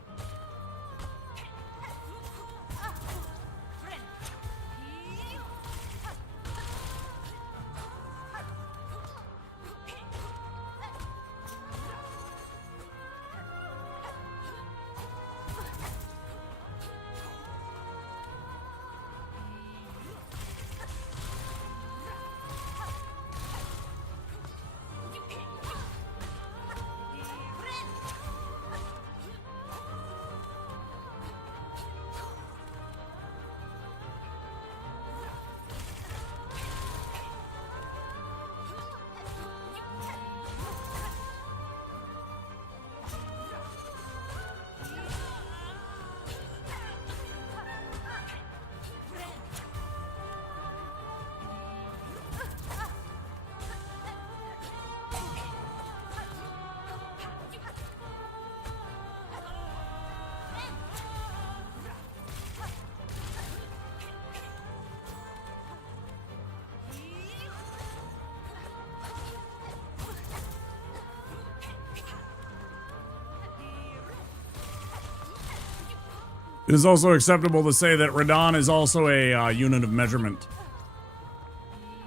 It is also acceptable to say that radon is also a unit of measurement.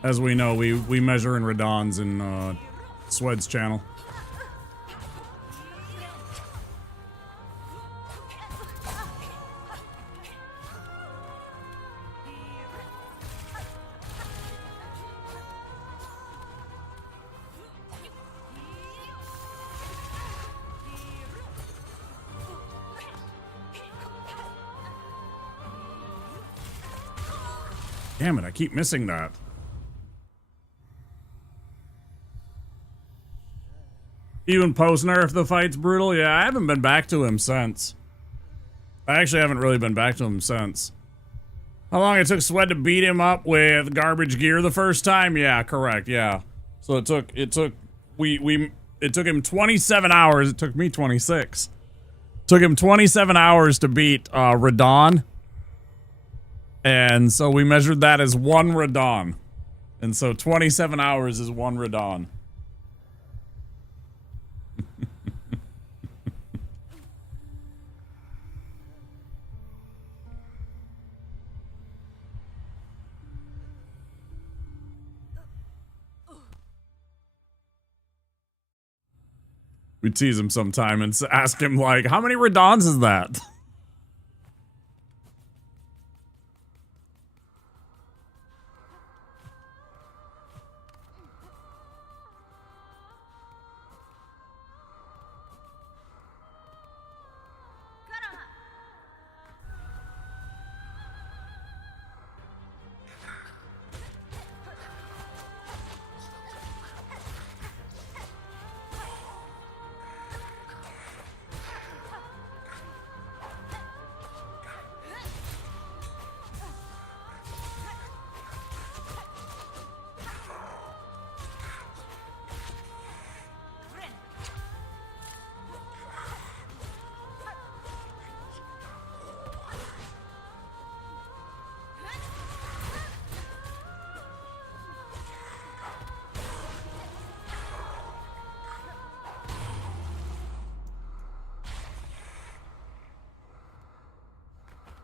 As we know, we measure in radons in Swed's channel. Damn it, I keep missing that. Even post-nerf, the fight's brutal? Yeah, I haven't been back to him since. I actually haven't really been back to him since. How long it took Swed to beat him up with garbage gear the first time? Yeah, correct, yeah. So it took him 27 hours, it took me 26. Took him 27 hours to beat Radon. And so we measured that as 1 radon. And so 27 hours is 1 radon. We tease him sometime and ask him, like, how many radons is that?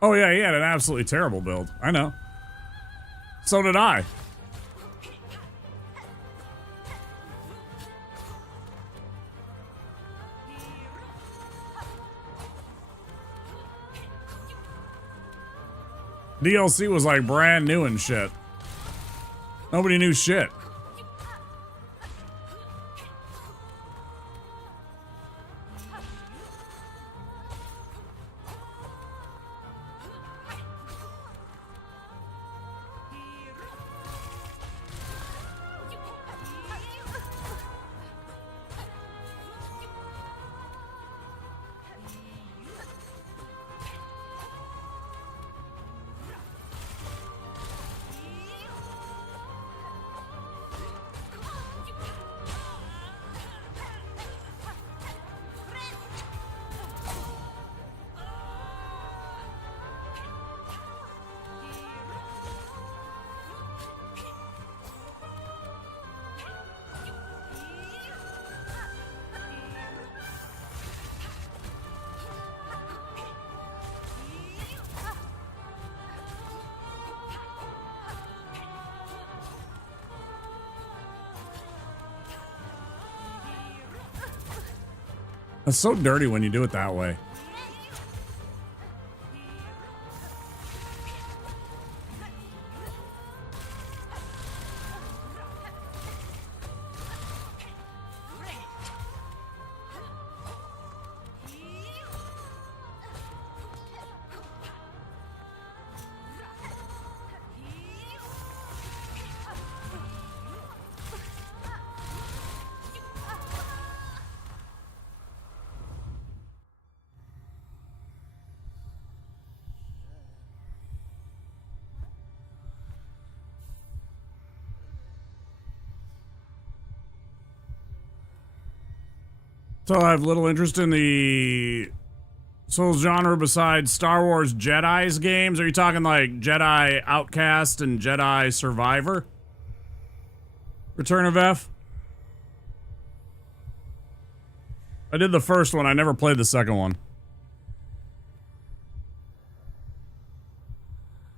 Oh yeah, he had an absolutely terrible build. I know. So did I. DLC was like brand new and shit. Nobody knew shit. That's so dirty when you do it that way. So I have little interest in the Souls genre besides Star Wars Jedi's games. Are you talking like Jedi Outcast and Jedi Survivor? Return of F? I did the first one. I never played the second one.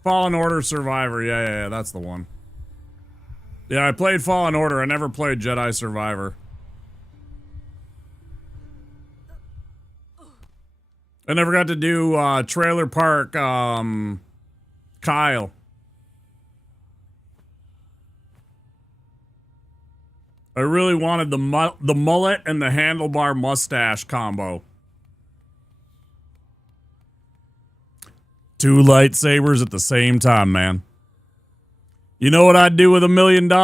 Fallen Order Survivor. Yeah, that's the one. Yeah, I played Fallen Order. I never played Jedi Survivor. I never got to do Trailer Park Kyle. I really wanted the mullet and the handlebar mustache combo. 2 lightsabers at the same time, man. You know what I'd do with $1 million? 2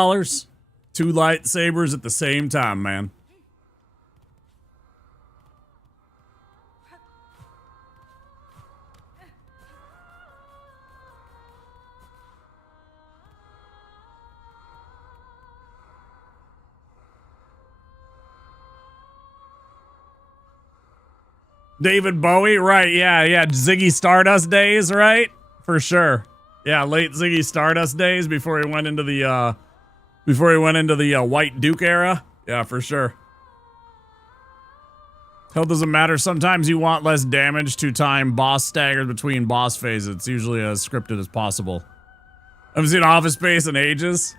lightsabers at the same time, man. David Bowie, right? Yeah. Ziggy Stardust days, right? For sure. Yeah, late Ziggy Stardust days before he went into the White Duke era. Yeah, for sure. Hell doesn't matter. Sometimes you want less damage to time boss staggers between boss phases. It's usually as scripted as possible. I haven't seen Office Space in ages.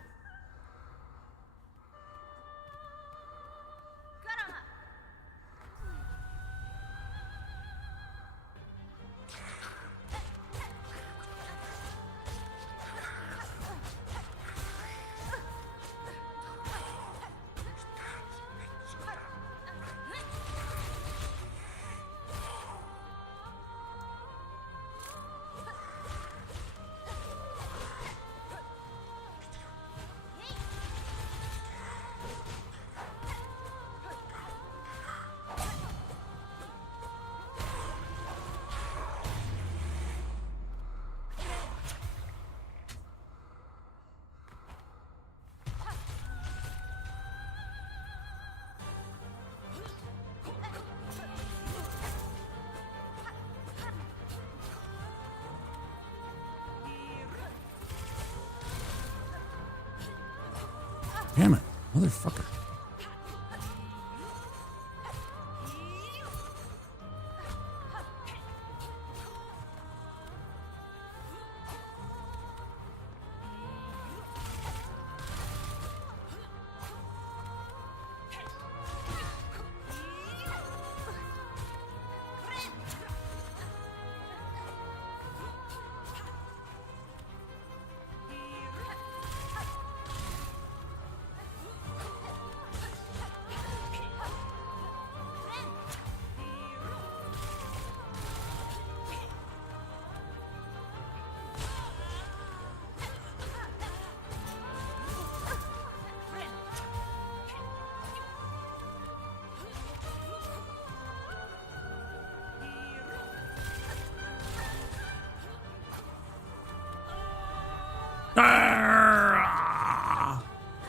Damn it, motherfucker.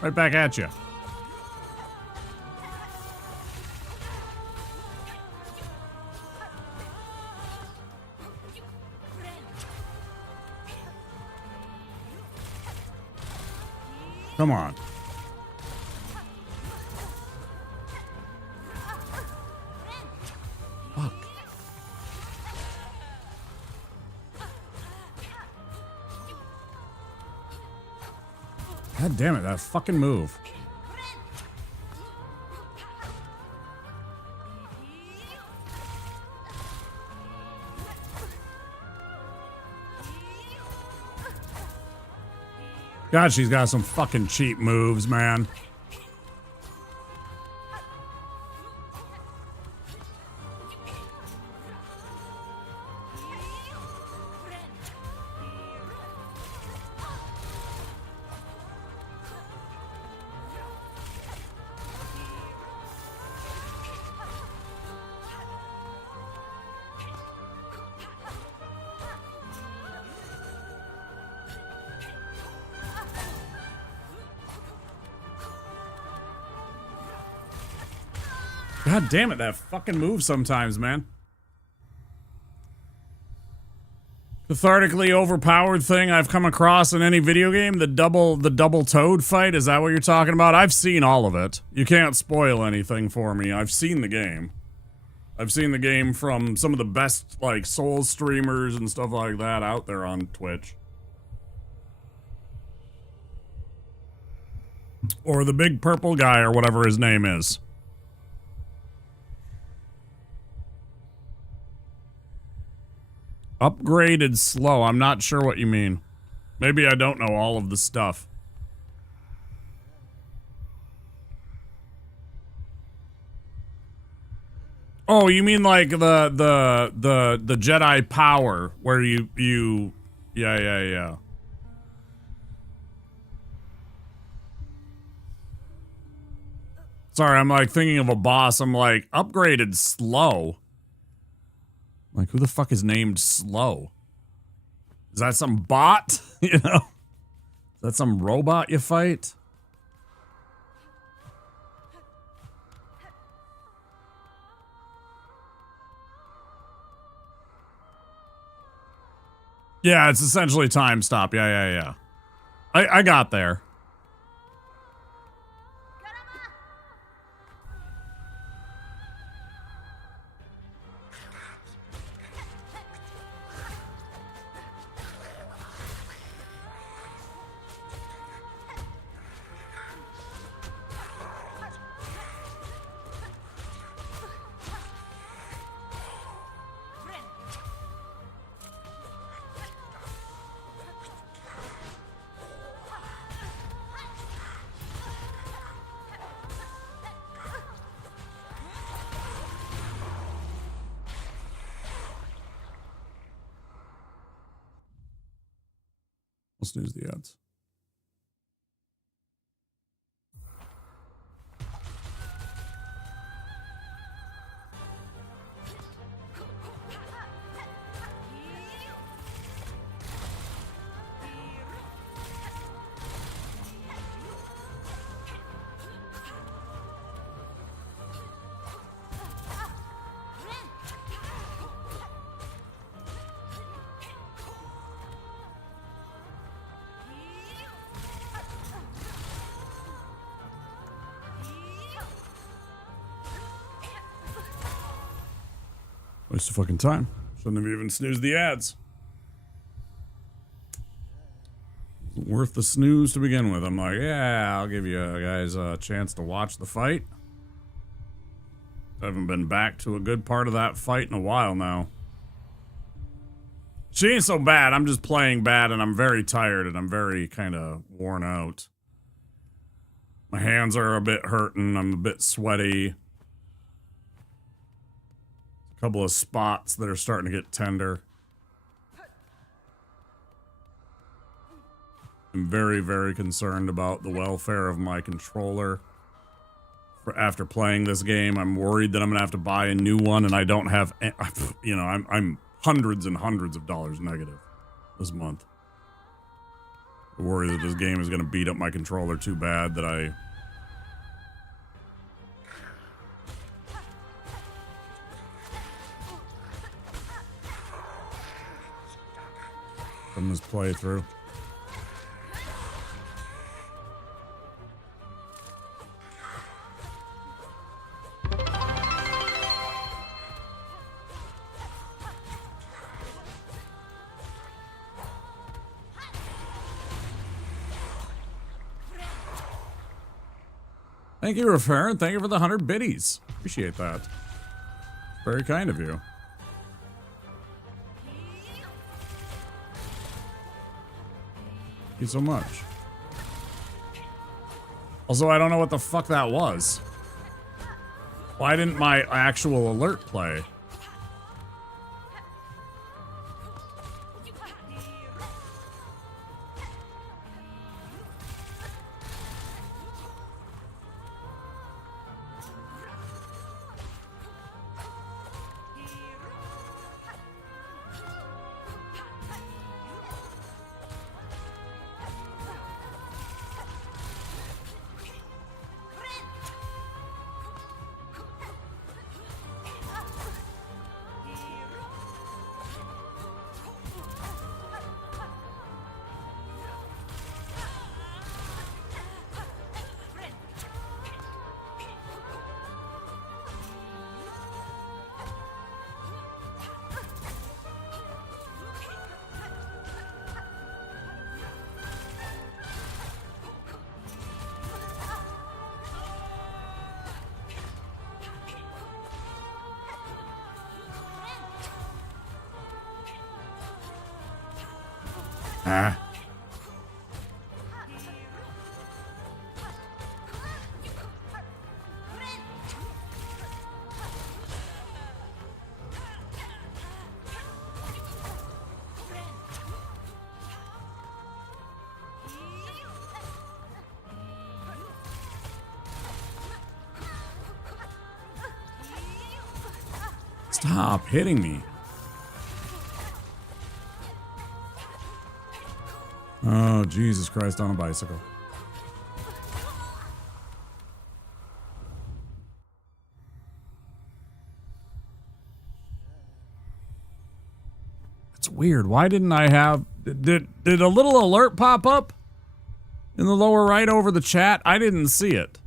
Right back at you. Come on. Fuck. God damn it, that fucking move. God, she's got some fucking cheap moves, man. God damn it, that fucking moves sometimes, man. Cathartically overpowered thing I've come across in any video game, the double toad fight, is that what you're talking about? I've seen all of it. You can't spoil anything for me. I've seen the game. I've seen the game from some of the best, like, Souls streamers and stuff like that out there on Twitch. Or the big purple guy or whatever his name is. Upgraded slow. I'm not sure what you mean. Maybe I don't know all of the stuff. Oh, you mean like the Jedi power where you yeah. Sorry, I'm like thinking of a boss. I'm like, upgraded slow. Like, who the fuck is named Slow? Is that some bot? You know? Is that some robot you fight? Yeah, it's essentially time stop. Yeah. I got there. We'll snooze the ads. Waste of fucking time. Shouldn't have even snoozed the ads. Wasn't worth the snooze to begin with. I'm like, yeah, I'll give you guys a chance to watch the fight. I haven't been back to a good part of that fight in a while now. She ain't so bad. I'm just playing bad and I'm very tired and I'm very kind of worn out. My hands are a bit hurting. I'm a bit sweaty. Couple of spots that are starting to get tender. I'm very, very concerned about the welfare of my controller. After playing this game, I'm worried that I'm gonna have to buy a new one, and I don't have, you know, I'm hundreds and hundreds of dollars negative this month. I worry that this game is gonna beat up my controller too bad that I. From this playthrough. Thank you, Refer. Thank you for the 100 biddies. Appreciate that. Very kind of you. Thank you so much. Also, I don't know what the fuck that was. Why didn't my actual alert play? Ah. Stop hitting me. Oh, Jesus Christ, on a bicycle. It's weird. Why didn't I have... Did a little alert pop up in the lower right over the chat? I didn't see it.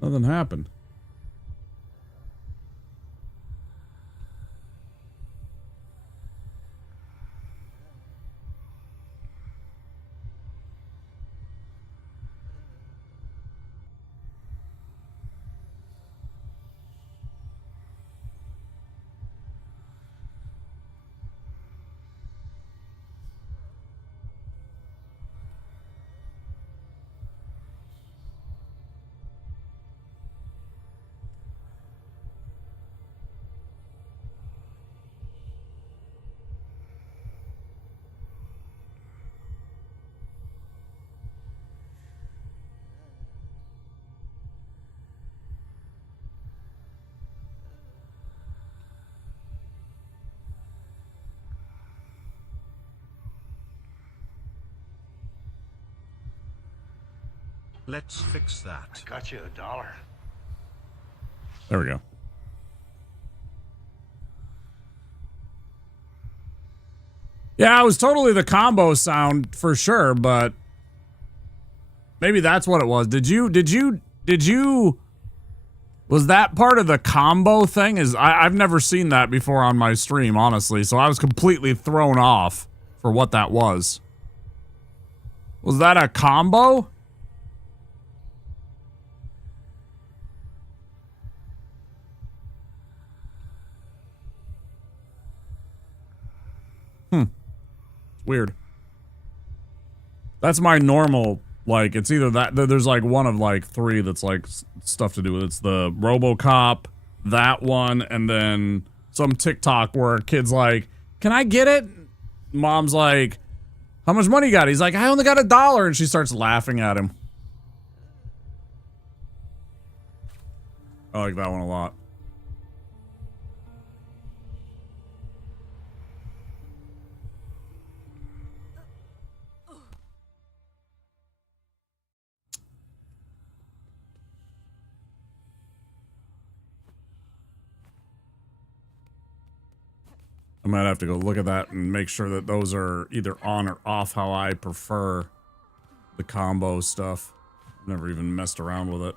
Nothing happened. Let's fix that. I got you $1. There we go. Yeah, it was totally the combo sound for sure, but maybe that's what it was. Did you was that part of the combo thing? I've never seen that before on my stream, honestly, so I was completely thrown off for what that was. Was that a combo? Weird. That's my normal, like, it's either that, there's like one of like 3 that's like stuff to do with it. It's the RoboCop, that one, and then some TikTok where a kid's like, can I get it? Mom's like, how much money you got? He's like, I only got $1, and she starts laughing at him. I like that one a lot. I might have to go look at that and make sure that those are either on or off how I prefer the combo stuff. I've never even messed around with it.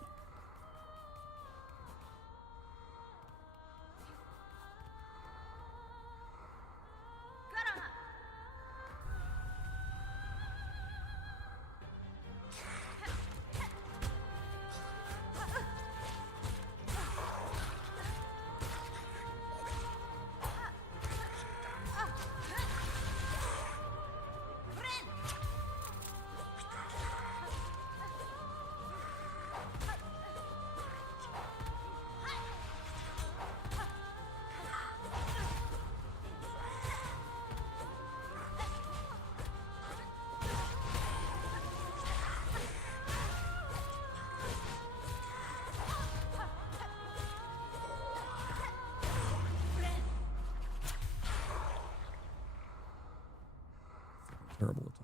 Terrible attempt.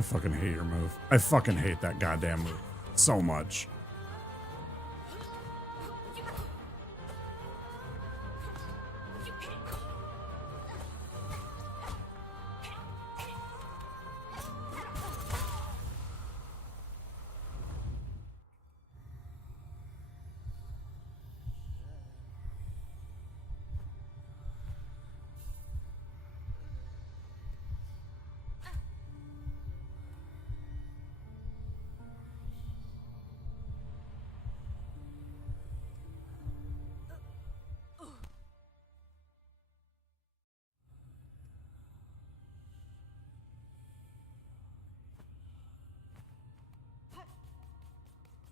I fucking hate your move. I fucking hate that goddamn move so much.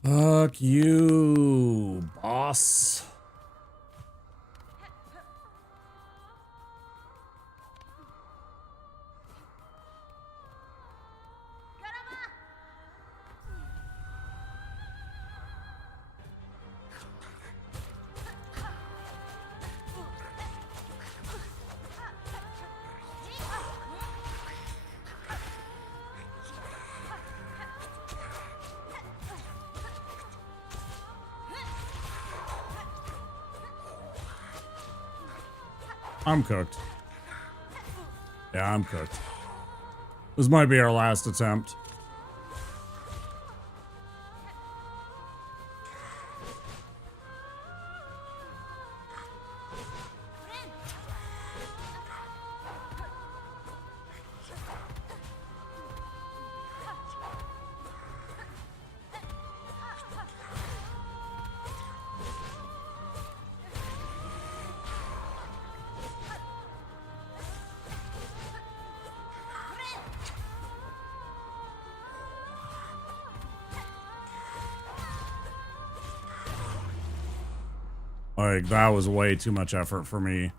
Fuck you, boss. I'm cooked. Yeah, I'm cooked. This might be our last attempt. Like, that was way too much effort for me.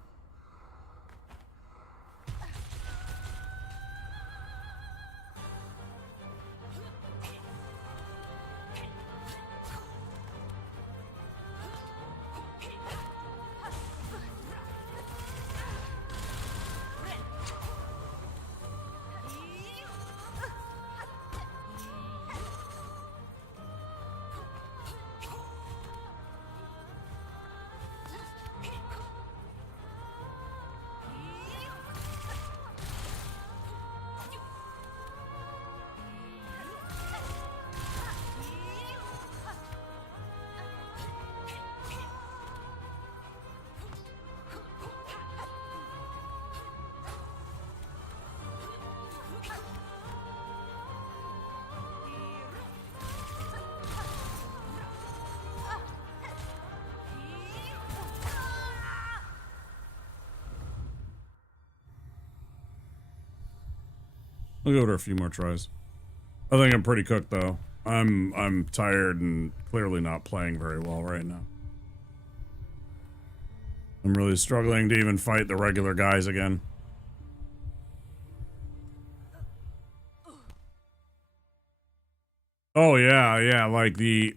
I'll go to a few more tries. I think I'm pretty cooked though. I'm tired and clearly not playing very well right now. I'm really struggling to even fight the regular guys again. Oh yeah, like the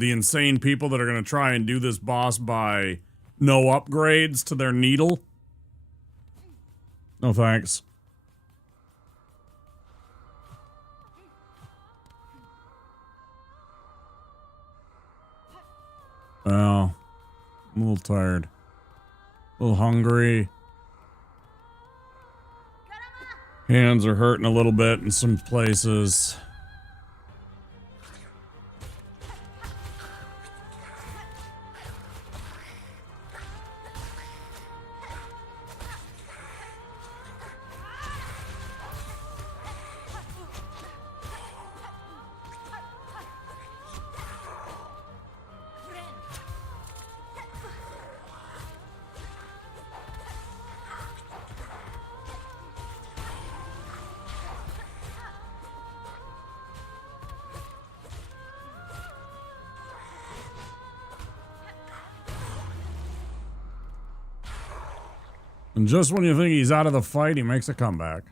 insane people that are gonna try and do this boss by no upgrades to their needle. No thanks. Well, I'm a little tired. A little hungry. Hands are hurting a little bit in some places. And just when you think he's out of the fight, he makes a comeback.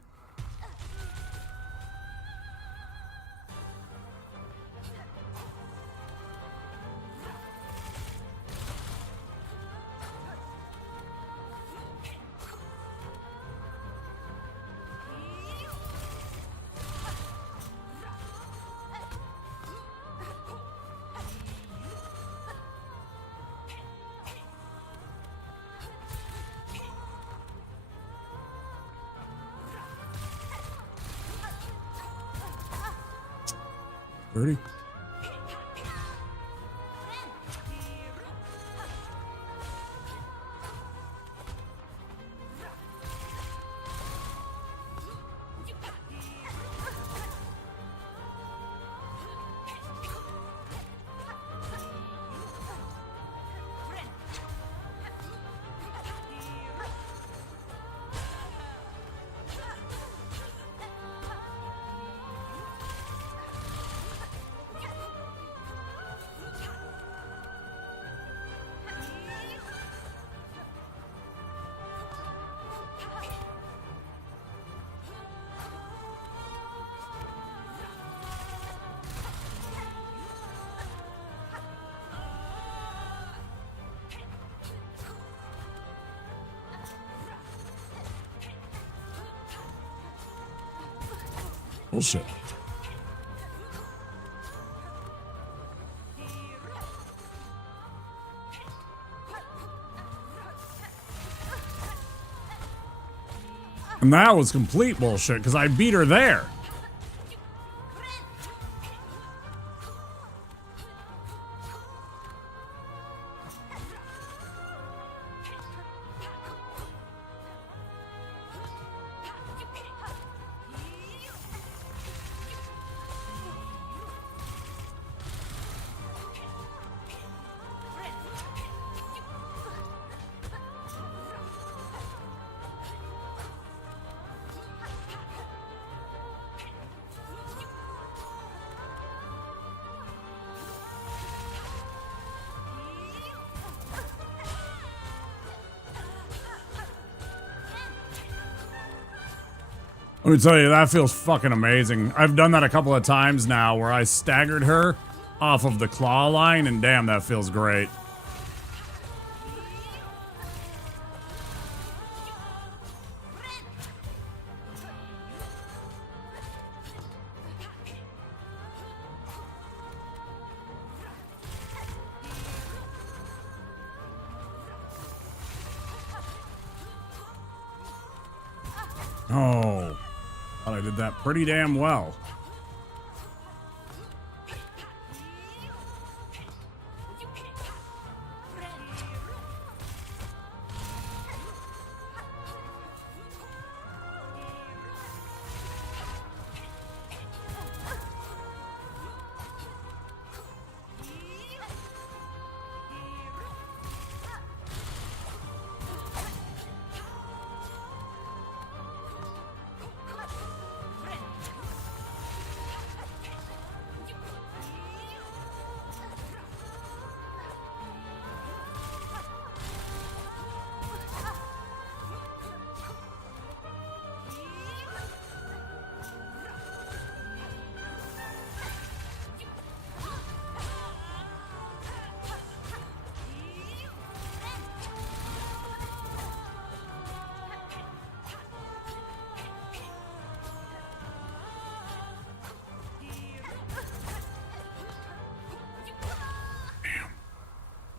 Birdie. Bullshit. And that was complete bullshit because I beat her there. Let me tell you, that feels fucking amazing. I've done that a couple of times now where I staggered her off of the claw line, and damn, that feels great. Oh, thought I did that pretty damn well.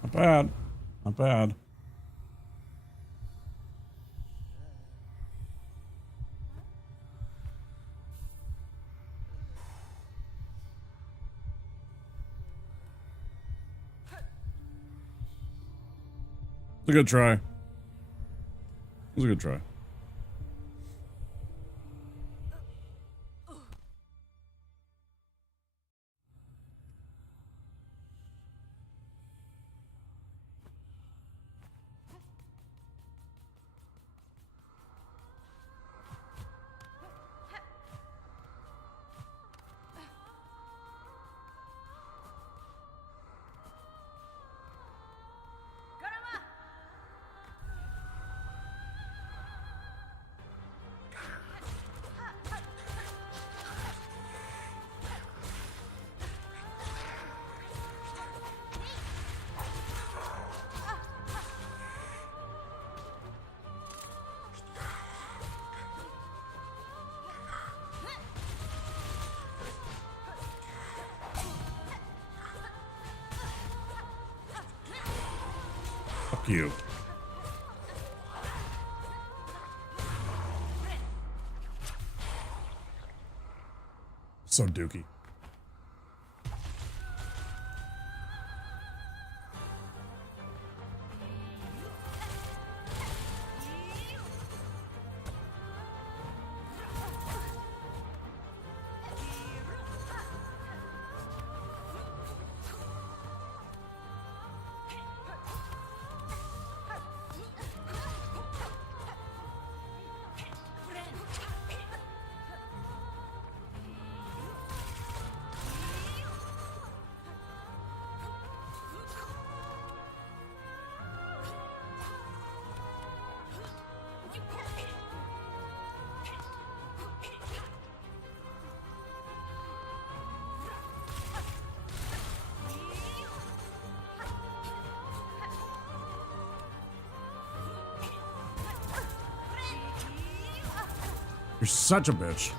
Not bad. Not bad. It's a good try. It was a good try. Fuck you. So dookie. You're such a bitch.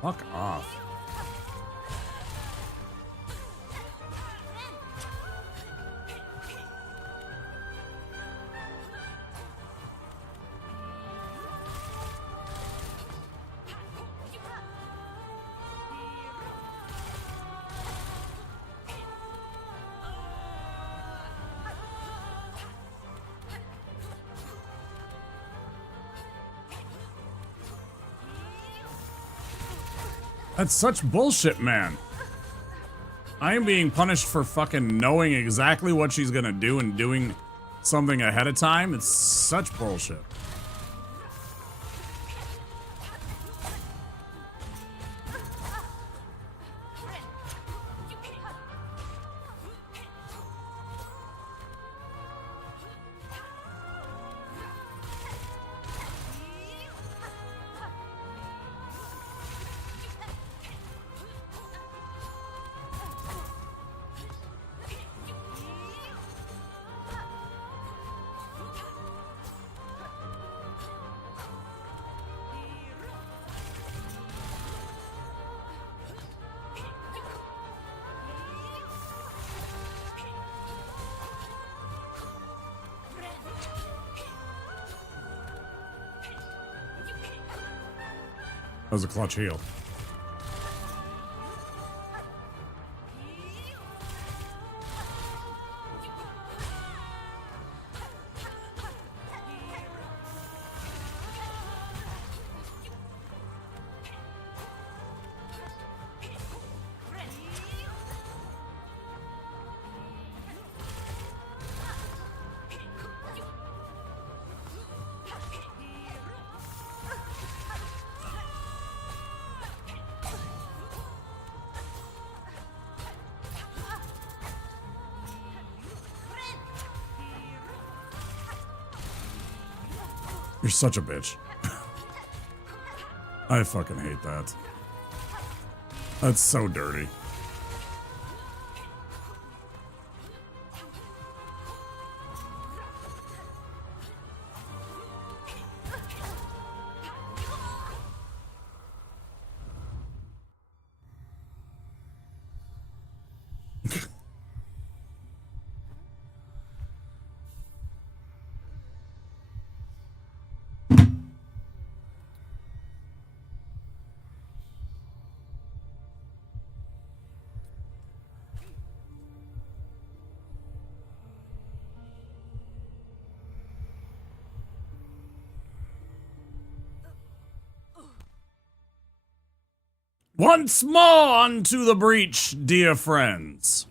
Fuck off. That's such bullshit, man. I am being punished for fucking knowing exactly what she's gonna do and doing something ahead of time. It's such bullshit. That was a clutch heel. You're such a bitch. I fucking hate that. That's so dirty. Once more unto the breach, dear friends.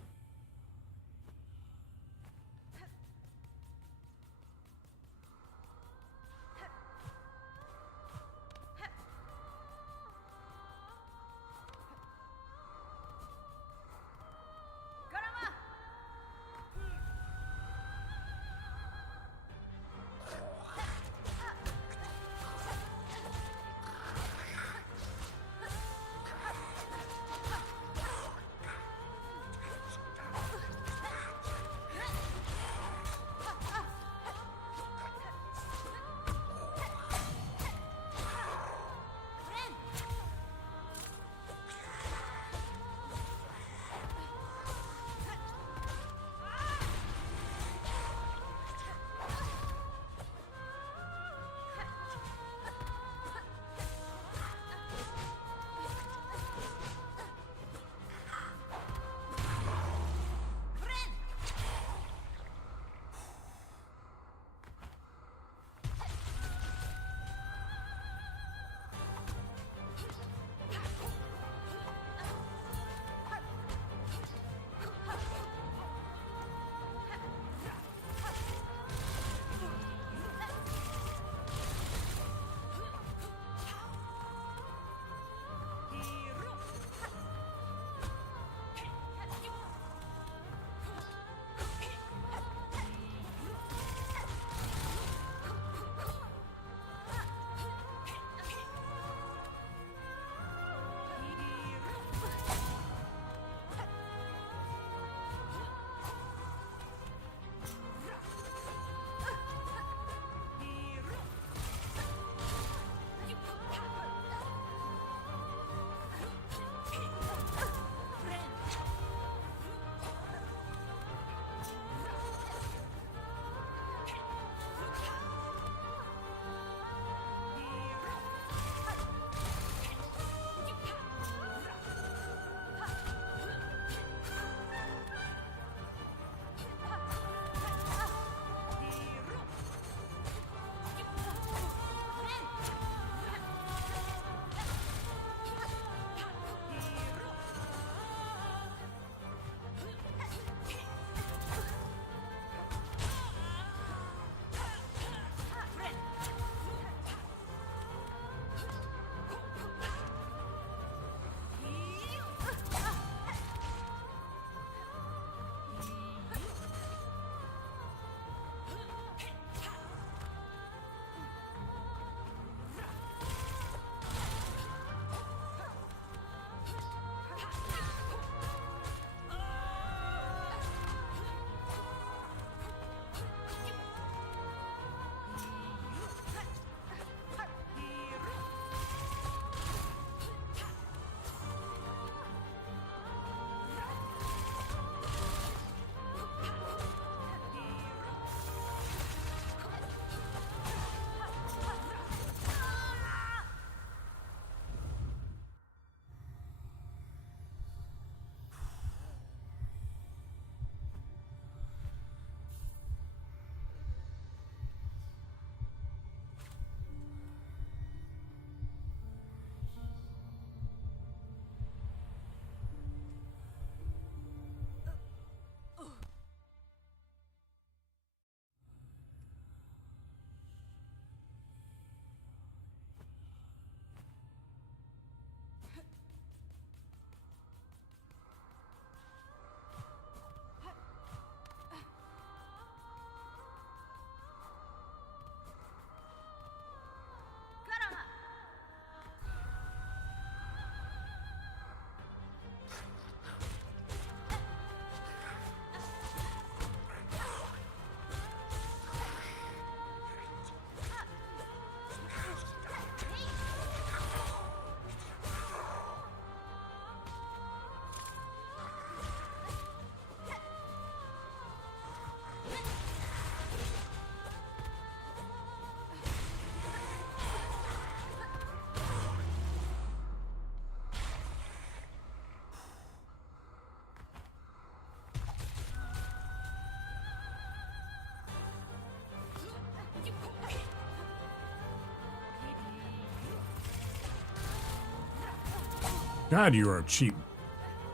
God, you are a cheap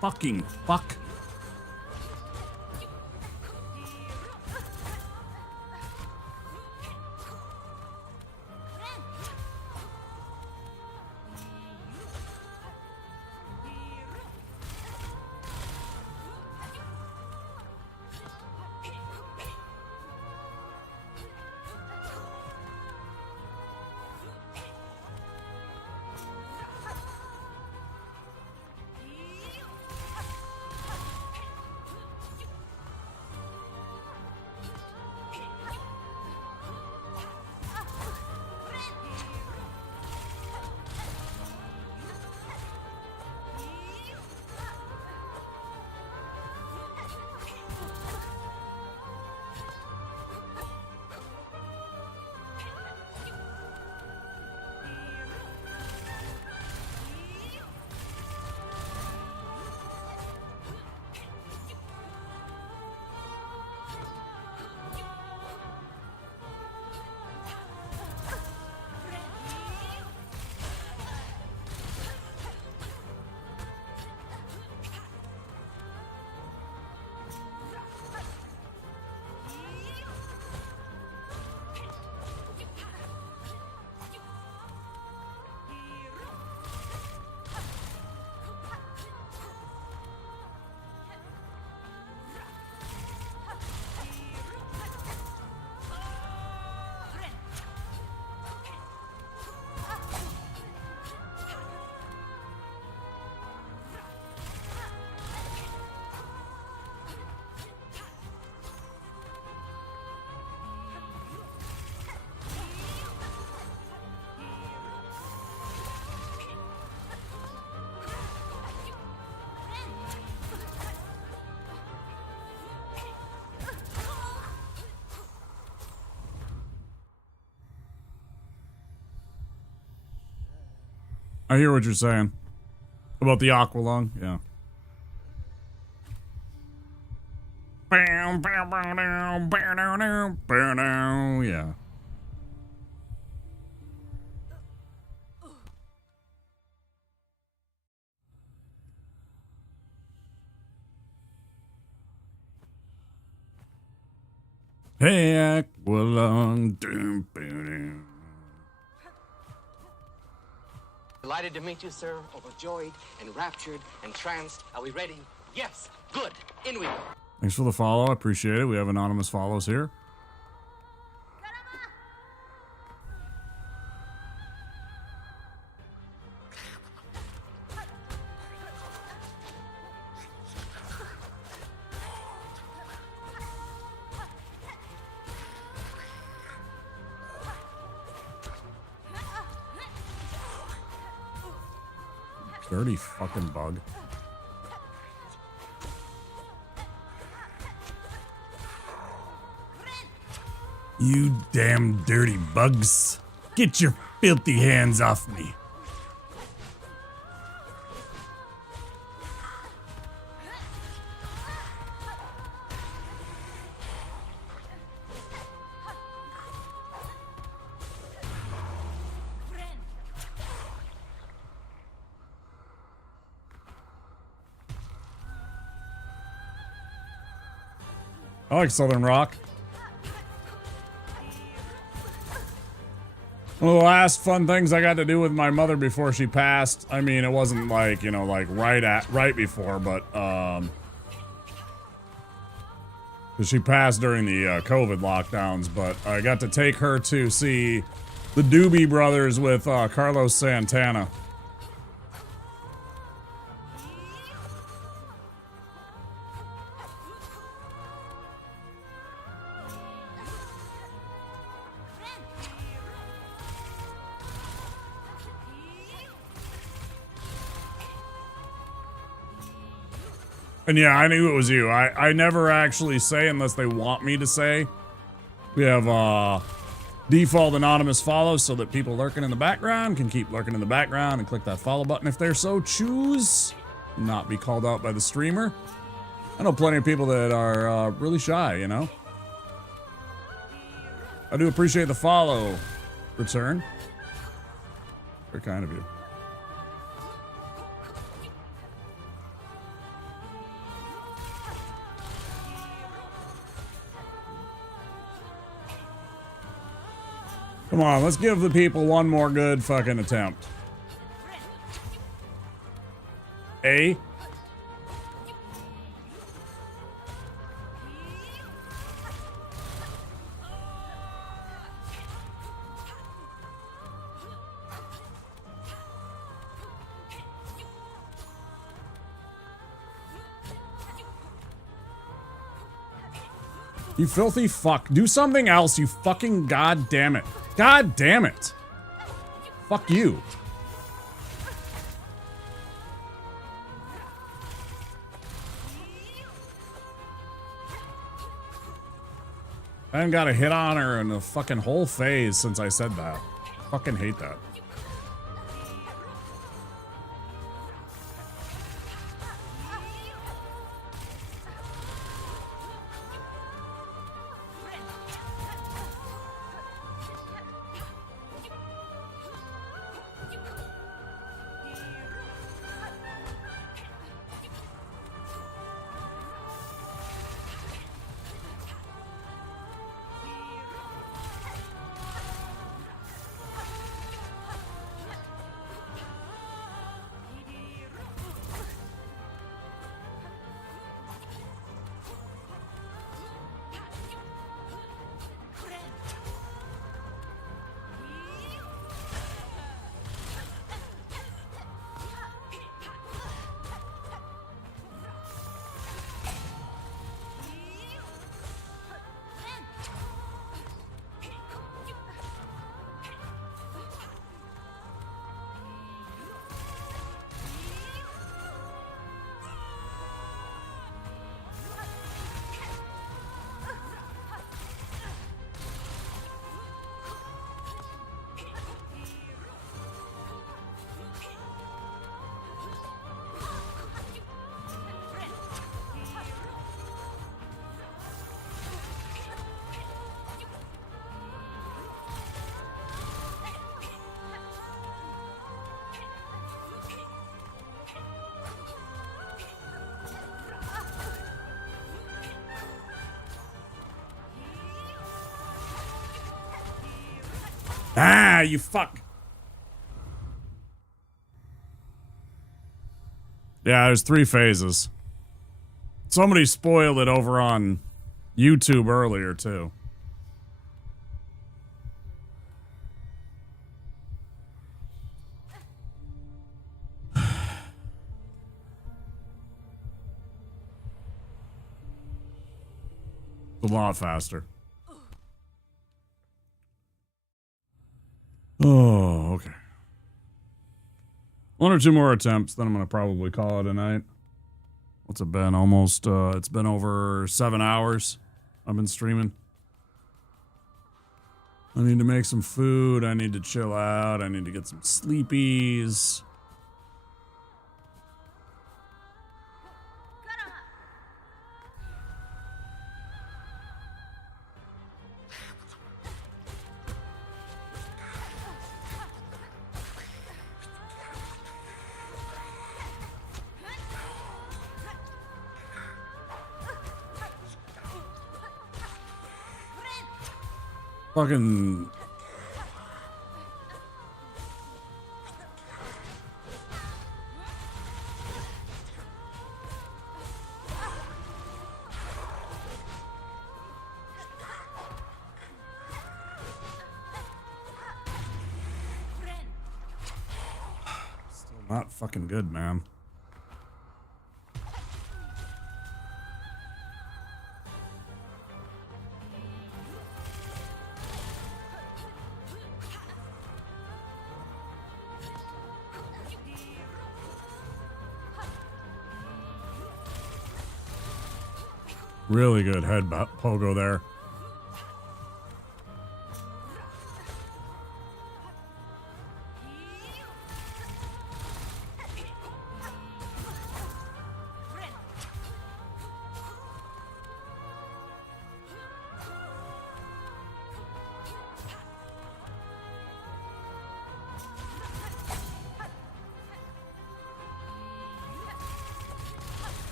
fucking fuck. I hear what you're saying. About the aqualung, yeah. Yeah. Hey, aqualung. Delighted to meet you, sir. Overjoyed, enraptured, entranced. Are we ready? Yes. Good. In we go. Thanks for the follow. I appreciate it. We have anonymous follows here. Dirty fucking bug. You damn dirty bugs. Get your filthy hands off me. I like Southern Rock. One of the last fun things I got to do with my mother before she passed. I mean, it wasn't like, you know, like right before, but she passed during the COVID lockdowns. But I got to take her to see the Doobie Brothers with Carlos Santana. And yeah, I knew it was you. I never actually say unless they want me to say. We have default anonymous follows so that people lurking in the background can keep lurking in the background and click that follow button if they're so choose. Not be called out by the streamer. I know plenty of people that are really shy, you know. I do appreciate the follow return. Very kind of you. Come on, let's give the people one more good fucking attempt. A. You filthy fuck. Do something else, you fucking god damn it. God damn it. Fuck you. I haven't got a hit on her in the fucking whole phase since I said that. Fucking hate that. Ah, you fuck. Yeah, there's 3 phases. Somebody spoiled it over on YouTube earlier, too. A lot faster. Oh, okay. 1 or 2 more attempts, then I'm going to probably call it a night. What's it been? Almost, it's been over 7 hours I've been streaming. I need to make some food. I need to chill out. I need to get some sleepies. Fucking... Still not fucking good, man. Really good head pogo there.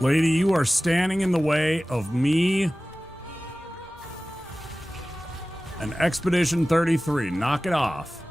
Lady, you are standing in the way of me and Expedition 33. Knock it off.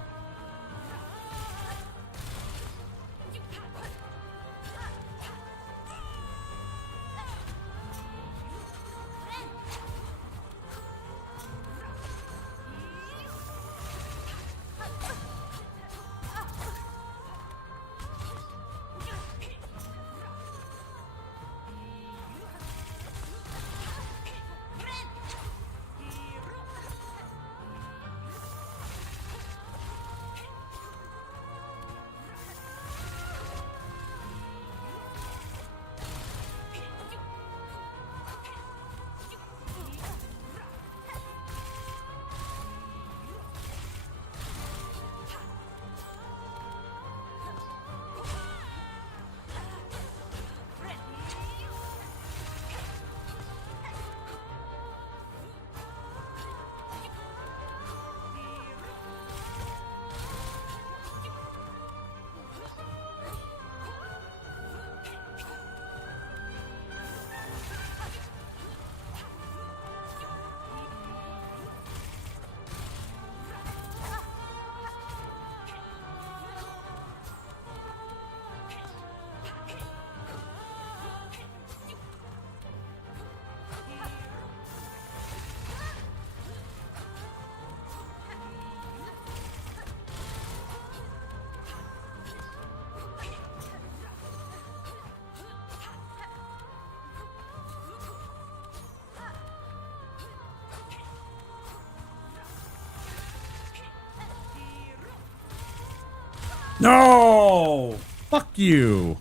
No! Fuck you.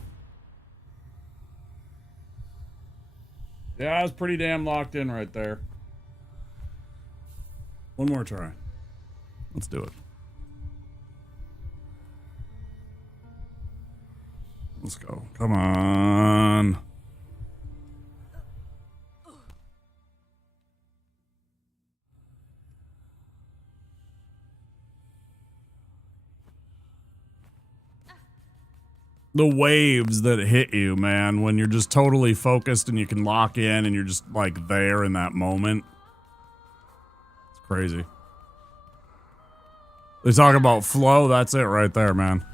Yeah, I was pretty damn locked in right there. One more try. Let's do it. Let's go. Come on. The waves that hit you, man, when you're just totally focused and you can lock in and you're just like there in that moment. It's crazy. They talk about flow, that's it right there, man.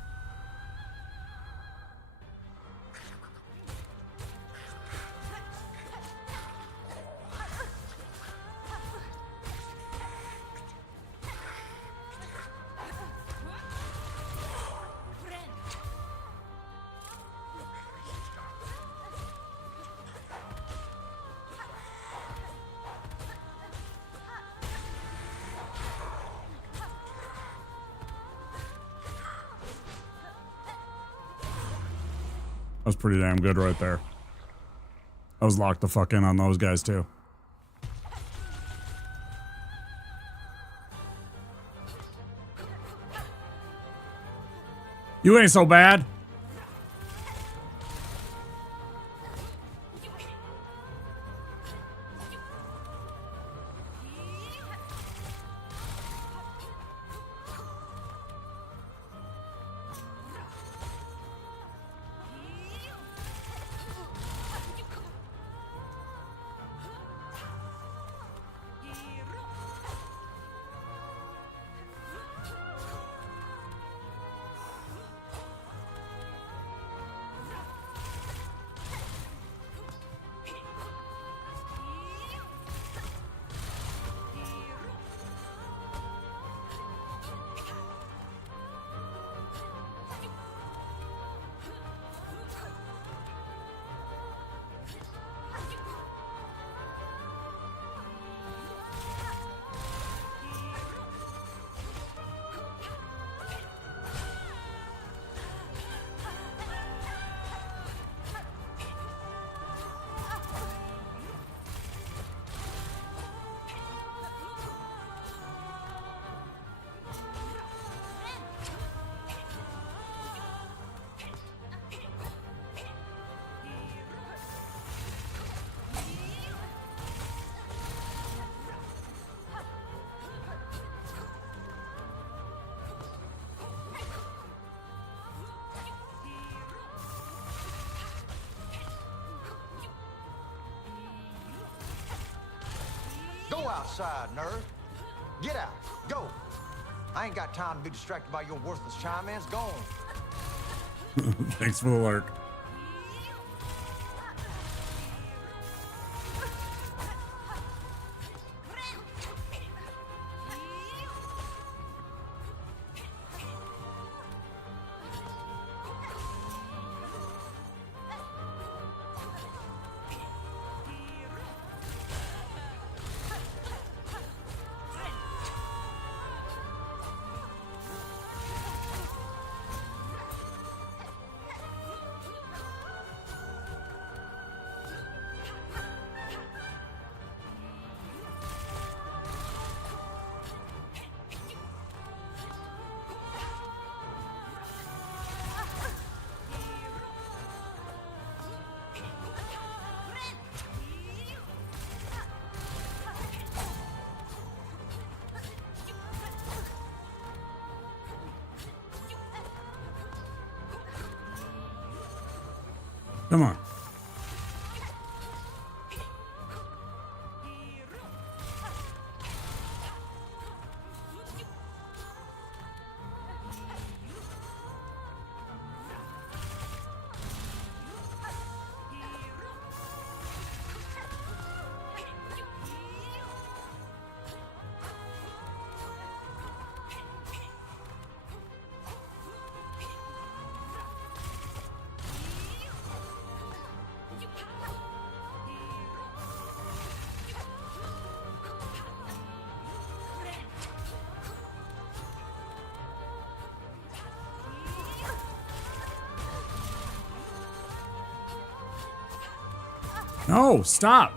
That was pretty damn good right there. I was locked the fuck in on those guys too. You ain't so bad. outside, nerd. Get out. Go. I ain't got time to be distracted by your worthless chime-ins. Go on. Thanks for the lurk. Come on. No, stop.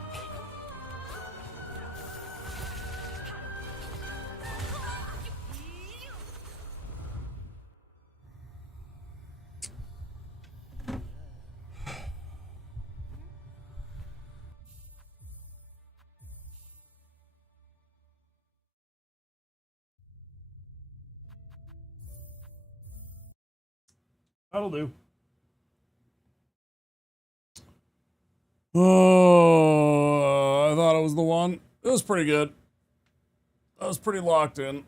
That'll do. Oh, I thought it was the one. It was pretty good. I was pretty locked in.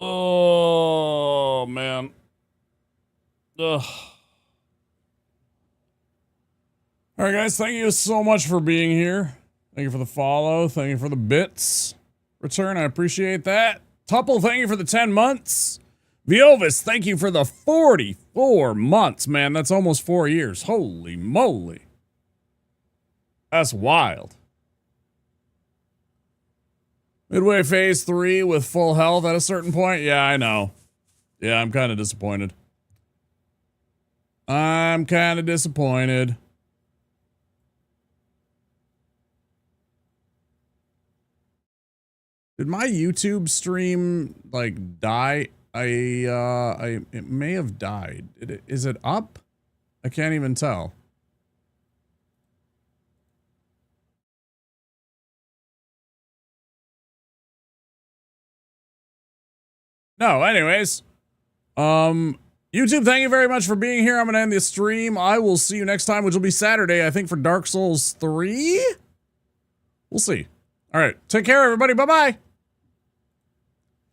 Oh, man. Ugh. All right, guys. Thank you so much for being here. Thank you for the follow. Thank you for the bits. Return, I appreciate that. Tuple, thank you for the 10 months. Viovis, thank you for the 44 months, man. That's almost 4 years. Holy moly. That's wild. Midway phase 3 with full health at a certain point. Yeah, I know. Yeah, I'm kind of disappointed. I'm kind of disappointed. Did my YouTube stream like die? It may have died. Is it up? I can't even tell. No, anyways. YouTube, thank you very much for being here. I'm gonna end this stream. I will see you next time, which will be Saturday, I think, for Dark Souls 3. We'll see. All right, take care, everybody. Bye-bye.